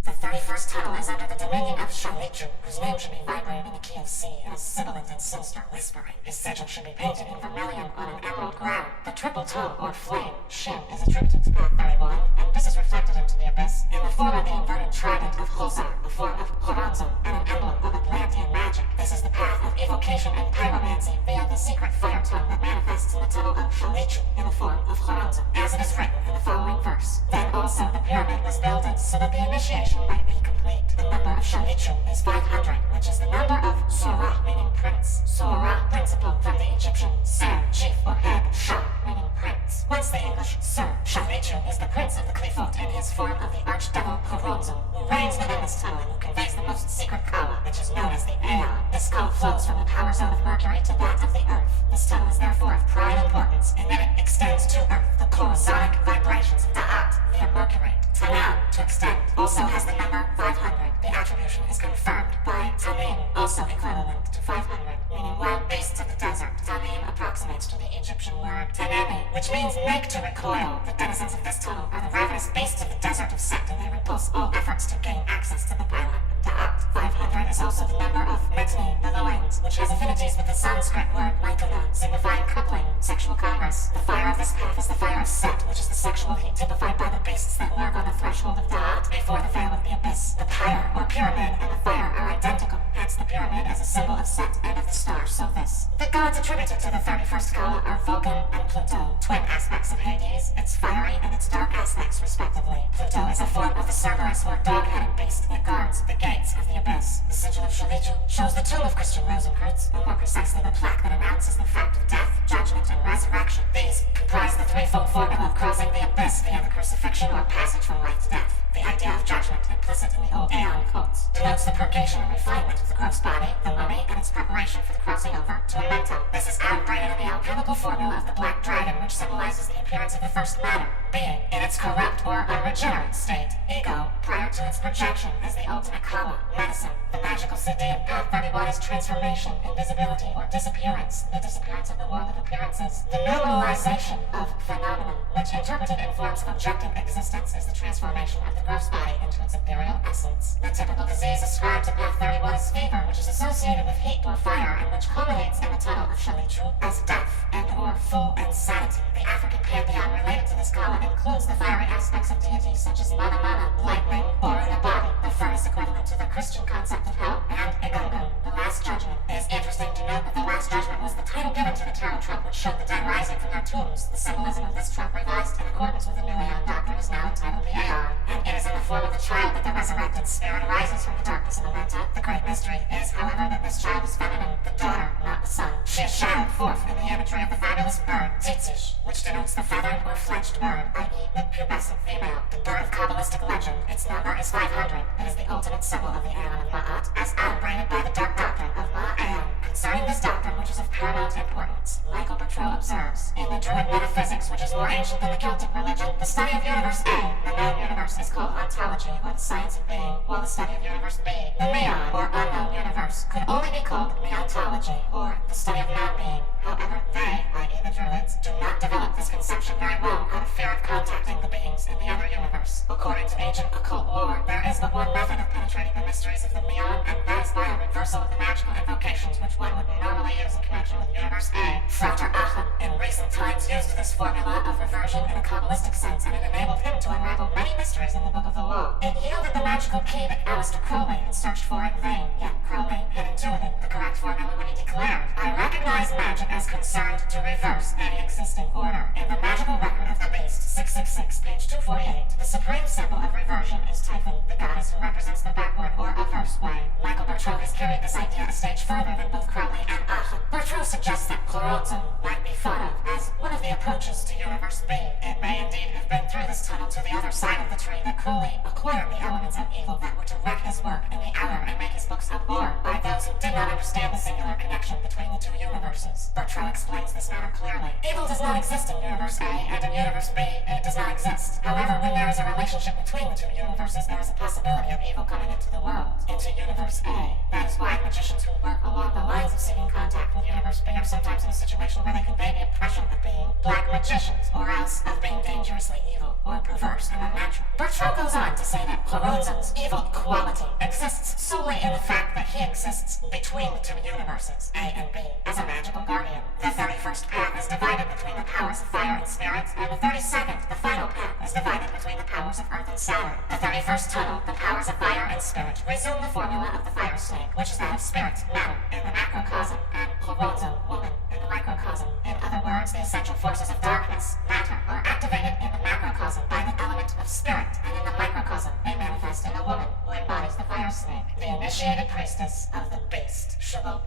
The 31st tunnel is under the dominion of Qlipoth, whose name should be vibrated in the key of C as sibilant and sinister whispering. His sigil should be painted in vermilion on an emerald ground. The triple toe, or flame, Shin, is attributed to Path 31, and this is reflected into the abyss in the form of the inverted trident of Hulzar, a form of Horunzum, and an emblem of Atlantean magic. This is the path of evocation and pyromancy via the secret fire tongue that manifests in the tunnel of Qlipoth in the form of Horunzum, as it is written in the following verse. Then also the pyramid was builded so that the initiation might be complete. The number of Qlipoth is 500, which is the number of Sora, meaning prince. Sora, principle, from the Egyptian Ser, chief or head, Shah, meaning prince. Whence the English Sir. Qlipoth is the prince of the Qlipoth in his form of the archdevil Horunzum, who reigns within this tunnel and who conveys the most secret kala, which is known as the Aeon. This kala flows from the power zone of Mercury to that of the Earth. This tunnel is therefore of prime importance in that it extends to Earth the chlorosonic vibrations of Da'at via Mercury. Tanam, to extend, also has the number 500. The attribution is confirmed by Tamim, also equivalent to 500, meaning wild beasts of the desert. Tamim approximates to the Egyptian word Tanami, which means make to recoil. The denizens of this tunnel are the ravenous beasts of the desert of Set, and they repulse all efforts to gain access to the pylon. Da'at, 500, is also the number of Metni, the loins, which has affinities with the Sanskrit word Maituna, signifying coupling, sexual congress. The fire of this path is the fire of Set, which is the sexual heat typified by the beasts that lurk on the threshold of Da'at before the veil of the abyss. The pyre, or pyramid, and the fire are identical, hence the pyramid as a symbol of Set and of the star Sothis. The gods attributed to the 31st kala are Vulcan and Pluto, twin twin aspects of Hades, its fiery and its dark aspects respectively. Pluto is a form of the Cerberus or dog-headed beast that guards the gates of the abyss. The sigil of Qlipoth shows the tomb of Christian Rosencreutz, or more precisely the plaque that announces the fact of death, judgment, and resurrection. These comprise the threefold formula of crossing the abyss via the crucifixion or passage from life to death. The idea of judgment, implicit in the old Aeon cults, denotes the purgation and refinement of the gross body, the mummy, and its preparation for the crossing over to a mental. This is outbraided in the alchemical formula of the black dragon, which symbolizes the appearance of the first matter, being in its corrupt or unregenerate state, ego, prior to its projection as the ultimate kama, medicine. The magical city of Path 31 is transformation, invisibility, or disappearance, the disappearance of the world of appearances. The nominalization of phenomenon, which interpreted in forms of objective existence, is the transformation of the gross body into its ethereal essence. The typical disease ascribed to Path 31 is fever, which is associated with heat or fire, and which culminates in the tunnel of Qlipoth as death and or full insanity. The African pantheon related to this kama includes the fiery aspects of deities such as Mana Mana, lightning, or a body. The furnace equivalent to the Christian concept of hell, and Egungun, the Last Judgment. It is interesting to note that the Last Judgment was the title given to the tarot trump which showed the dead rising from their tombs. The symbolism of this trump, revised in accordance with the New Aeon doctrine, is now entitled the Aeon, and it is in the form of the child that the resurrected spirit arises from the darkness of the Menta. The great mystery is, however, that this child is feminine, the daughter, not the son. She is shadowed forth in the imagery of the fabulous bird, Tzitzis, which denotes the feathered or fledged bird, i.e. the pubescent female. The bird of Kabbalistic legend, its number is 500. It is the ultimate symbol of the Aeon of Ma'at, as outbraided by the dark doctrine of Ma'ayan. Concerning this doctrine, which is of paramount importance, Michael Bertrand observes, in the Druid metaphysics, which is more ancient than the Celtic religion, the study of universe A, the known universe, is called ontology, or the science of being, while the study of universe B, the meon, or unknown universe, could only be called meontology, or the study of non-being. However, they, i.e. the Druids, do not develop this conception very well out of fear of contacting the beings in the other universe. According to ancient occult lore, there is but one method of penetrating the mysteries of the meon, and that is by a reversal of the magical invocations which one would normally use in connection with universe A. Frater Aachen, in recent times, used this formula of reversion in a Kabbalistic sense, and it enabled him to unravel many mysteries in the Book of the Law. It yielded the magical key that Aleister Crowley had searched for in vain, yet Crowley had intuited the correct formula when he declared, "I recognize magic as concerned to reverse any existing order." In the magical record of the beast, 666, page 248, the supreme symbol of reversion is Typhon, the goddess who represents the backward or averse way. Michael Bertrand has carried this idea a stage further than both Crowley and Aachen. Bertrand suggests that Chloroton might be thought of as one of the approaches to universe B. It may indeed have been through this tunnel to the other side of the tree that Crowley acquired the elements of evil that were to wreck his work in the outer and make his books abhorrent by those who did not understand the singular connection between the two universes. Bertrand explains this matter clearly. Evil does not exist in universe A, and in universe B, it does not exist. However, when there is a relationship between the two universes, there is a possibility of evil coming into the world, into universe A. That is why magicians who work along the lines of seeking contact with universe B are sometimes in a situation where they convey the impression of being black magicians, or else of being dangerously evil, or perverse and unnatural. Bertrand goes on to say that Chloroton's evil quality exists solely in the fact that he exists between the two universes, A and B, as a magical guardian. The 31st path is divided between the powers of fire and spirit, and the 32nd, the final path, is divided between the powers of earth and Saturn. The 31st tunnel, the powers of fire and spirit, resume the formula of the fire snake, which is that of spirit, matter, in the macrocosm, and Chloroton, woman, in the microcosm. In other words, the essential forces of darkness, matter, are activated in the macrocosm by the element of spirit, and in the microcosm they manifest in a woman who embodies the fire snake, the initiated priestess of the beast,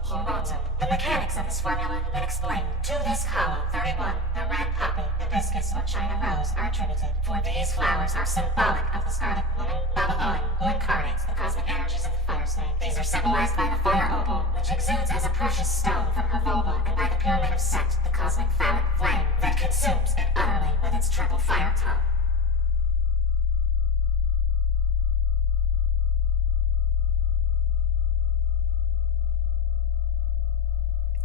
Chloroton. The mechanics of this formula have been explained. To this kama, 31, the red poppy, hibiscus, or China rose are attributed, for these flowers are symbolic of the scarlet woman, Baba Owen, who incarnates the cosmic energies of the fire snake. These are symbolized by the fire opal, which exudes as a precious stone from her vulva, and by the pyramid of Set, the cosmic phallic flame that consumes it utterly with its triple fire tongue.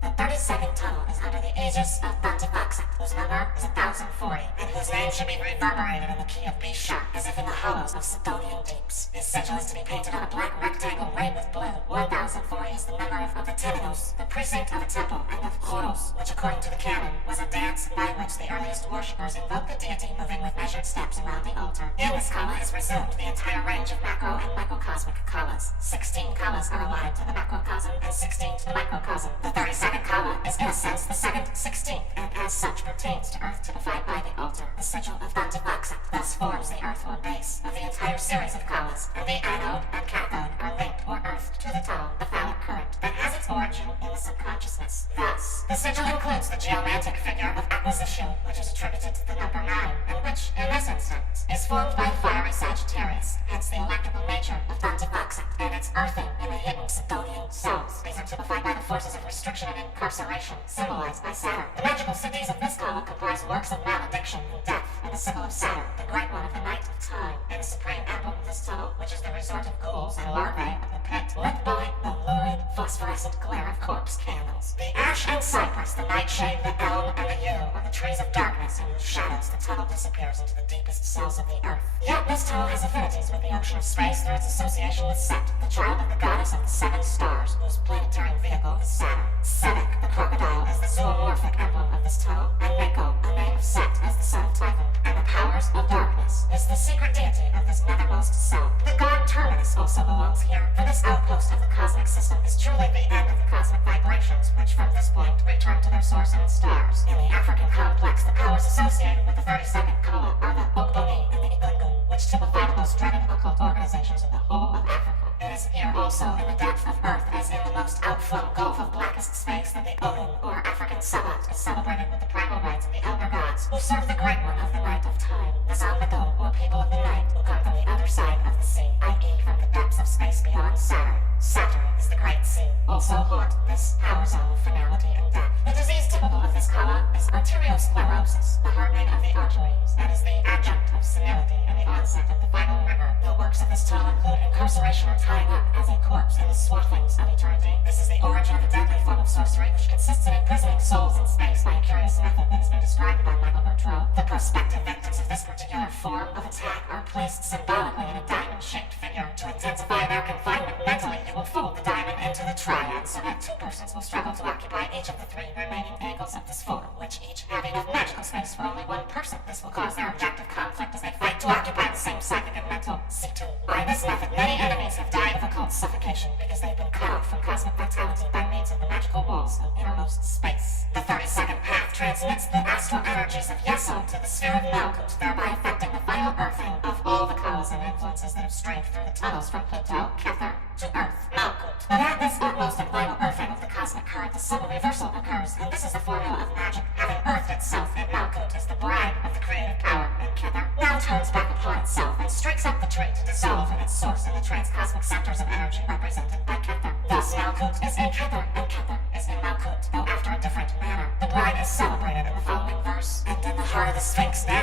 The 32nd tunnel is under the aegis of Pontifaxet, whose number is 1040, and whose name should be reverberated in the key of B sharp, as if in the hollows of Sidonian deeps. His sigil is to be painted on a black rectangle red with blue. 1040 is the number of the Temenos, the precinct of a temple, and of Choros, which according to the canon was a dance by which the earliest worshippers invoke the deity moving with measured steps around the altar. In this kala is resumed the entire range of macro and microcosmic kalas. 16 kalas are allotted to the macrocosm and 16 to the microcosm. The 32nd kala is in a sense the second 16th, and as such pertains to Earth typified by the altar. The sigil of Thantavaksa thus forms the earth or base of the entire series of kalas, and the anode and cathode are linked or earthed to the tunnel, the phallic current, that has its origin in the subconsciousness. Thus, the sigil includes the geomantic figure of acquisition, which is attributed to the number 9, and which, in this instance, is formed by fiery Sagittarius, hence the electrical nature of Thantavaksa, and its earthing in the hidden Sidonian cells. These are typified by the forces of restriction and incarceration, symbolized by Saturn. The magical cities of this kala comprise works of malediction and death, and the symbol of Saturn, the great one of the night of time, and the supreme emblem of this tunnel, which is the resort of ghouls and larvae of the pit, lit by the lurid phosphorescent glare of corpse candles. The ash and cypress, the nightshade, the elm, and the yew are the trees of darkness in whose shadows the tunnel disappears into the deepest cells of the earth. Yet this tunnel has affinities with the ocean of space through its association with Set, the child of the goddess of the 7 stars, whose planetary vehicle is Saturn. Sebek, the crocodile, is the zoomorphic emblem of this tunnel, and Mako, a name of Set, as the son of Typhon, and the powers of darkness, is the secret deity of this nethermost cell. The god Terminus also belongs here, for this outpost of the cosmic system is truly the end of the cosmic vibrations, which from this point return to their source in the stars. In the African complex, the powers associated with the 32nd kala are the Ogboni and the Igungun, which typify the most dreaded occult organizations in the whole of Africa. It is here also, in the depth of Earth, as in the most outflung gulf of blackest space, that the Odin, or African Sabat, is celebrated with the primal rites of the elder gods, who serve the great one of the night of time, the Zalmago, or people of the night, who come from the other side of the sea, i.e. from the depths of space beyond Saturn. Saturn is the great sea, also haunt this power zone of finality and death. The disease typical of this kala is arteriosclerosis, the hardening of the arteries, that is the adjunct of senility and the onset of the final rigor. The works of this tunnel include incarceration or tying up as a corpse in the swathings of eternity. This is the origin of a deadly form of sorcery, which consists in imprisoning souls in space by a curious method that has been described by Michael Bertrand. The prospective victims of this particular form of attack are placed symbolically in a diamond-shaped figure. To intensify their confinement mentally, you will fold the diamond into the triad, so that 2 persons will struggle to occupy each of the 3 remaining angles of this form, which each have enough magical space for only 1 person. This will cause their objective conflict as they fight to occupy the same psychic and mental C2. By this method, many enemies have died of occult suffocation because they've been cut off from cosmic vitality by means of the magical walls of innermost space. The 32nd path transmits the astral energies of Yesod to the sphere of Malkuth, thereby affecting the final earthing of all the kalas and influences that have streamed through the tunnels from Pluto, Kether, to Earth, Malkuth. But at this utmost and final earthing of the cosmic current, a sudden reversal occurs, and this is the formula of magic. Having earthed itself in Malkuth as the bride of the creative power, and Kether now turns back upon itself and streaks up the tree to dissolve in its source in the transcosmic centers of energy represented by Kether. Thus, Malkuth is in Kether, and Kether is in Malkuth, though after a different manner. The bride is celebrated in the following verse, and in the heart of the Sphinx now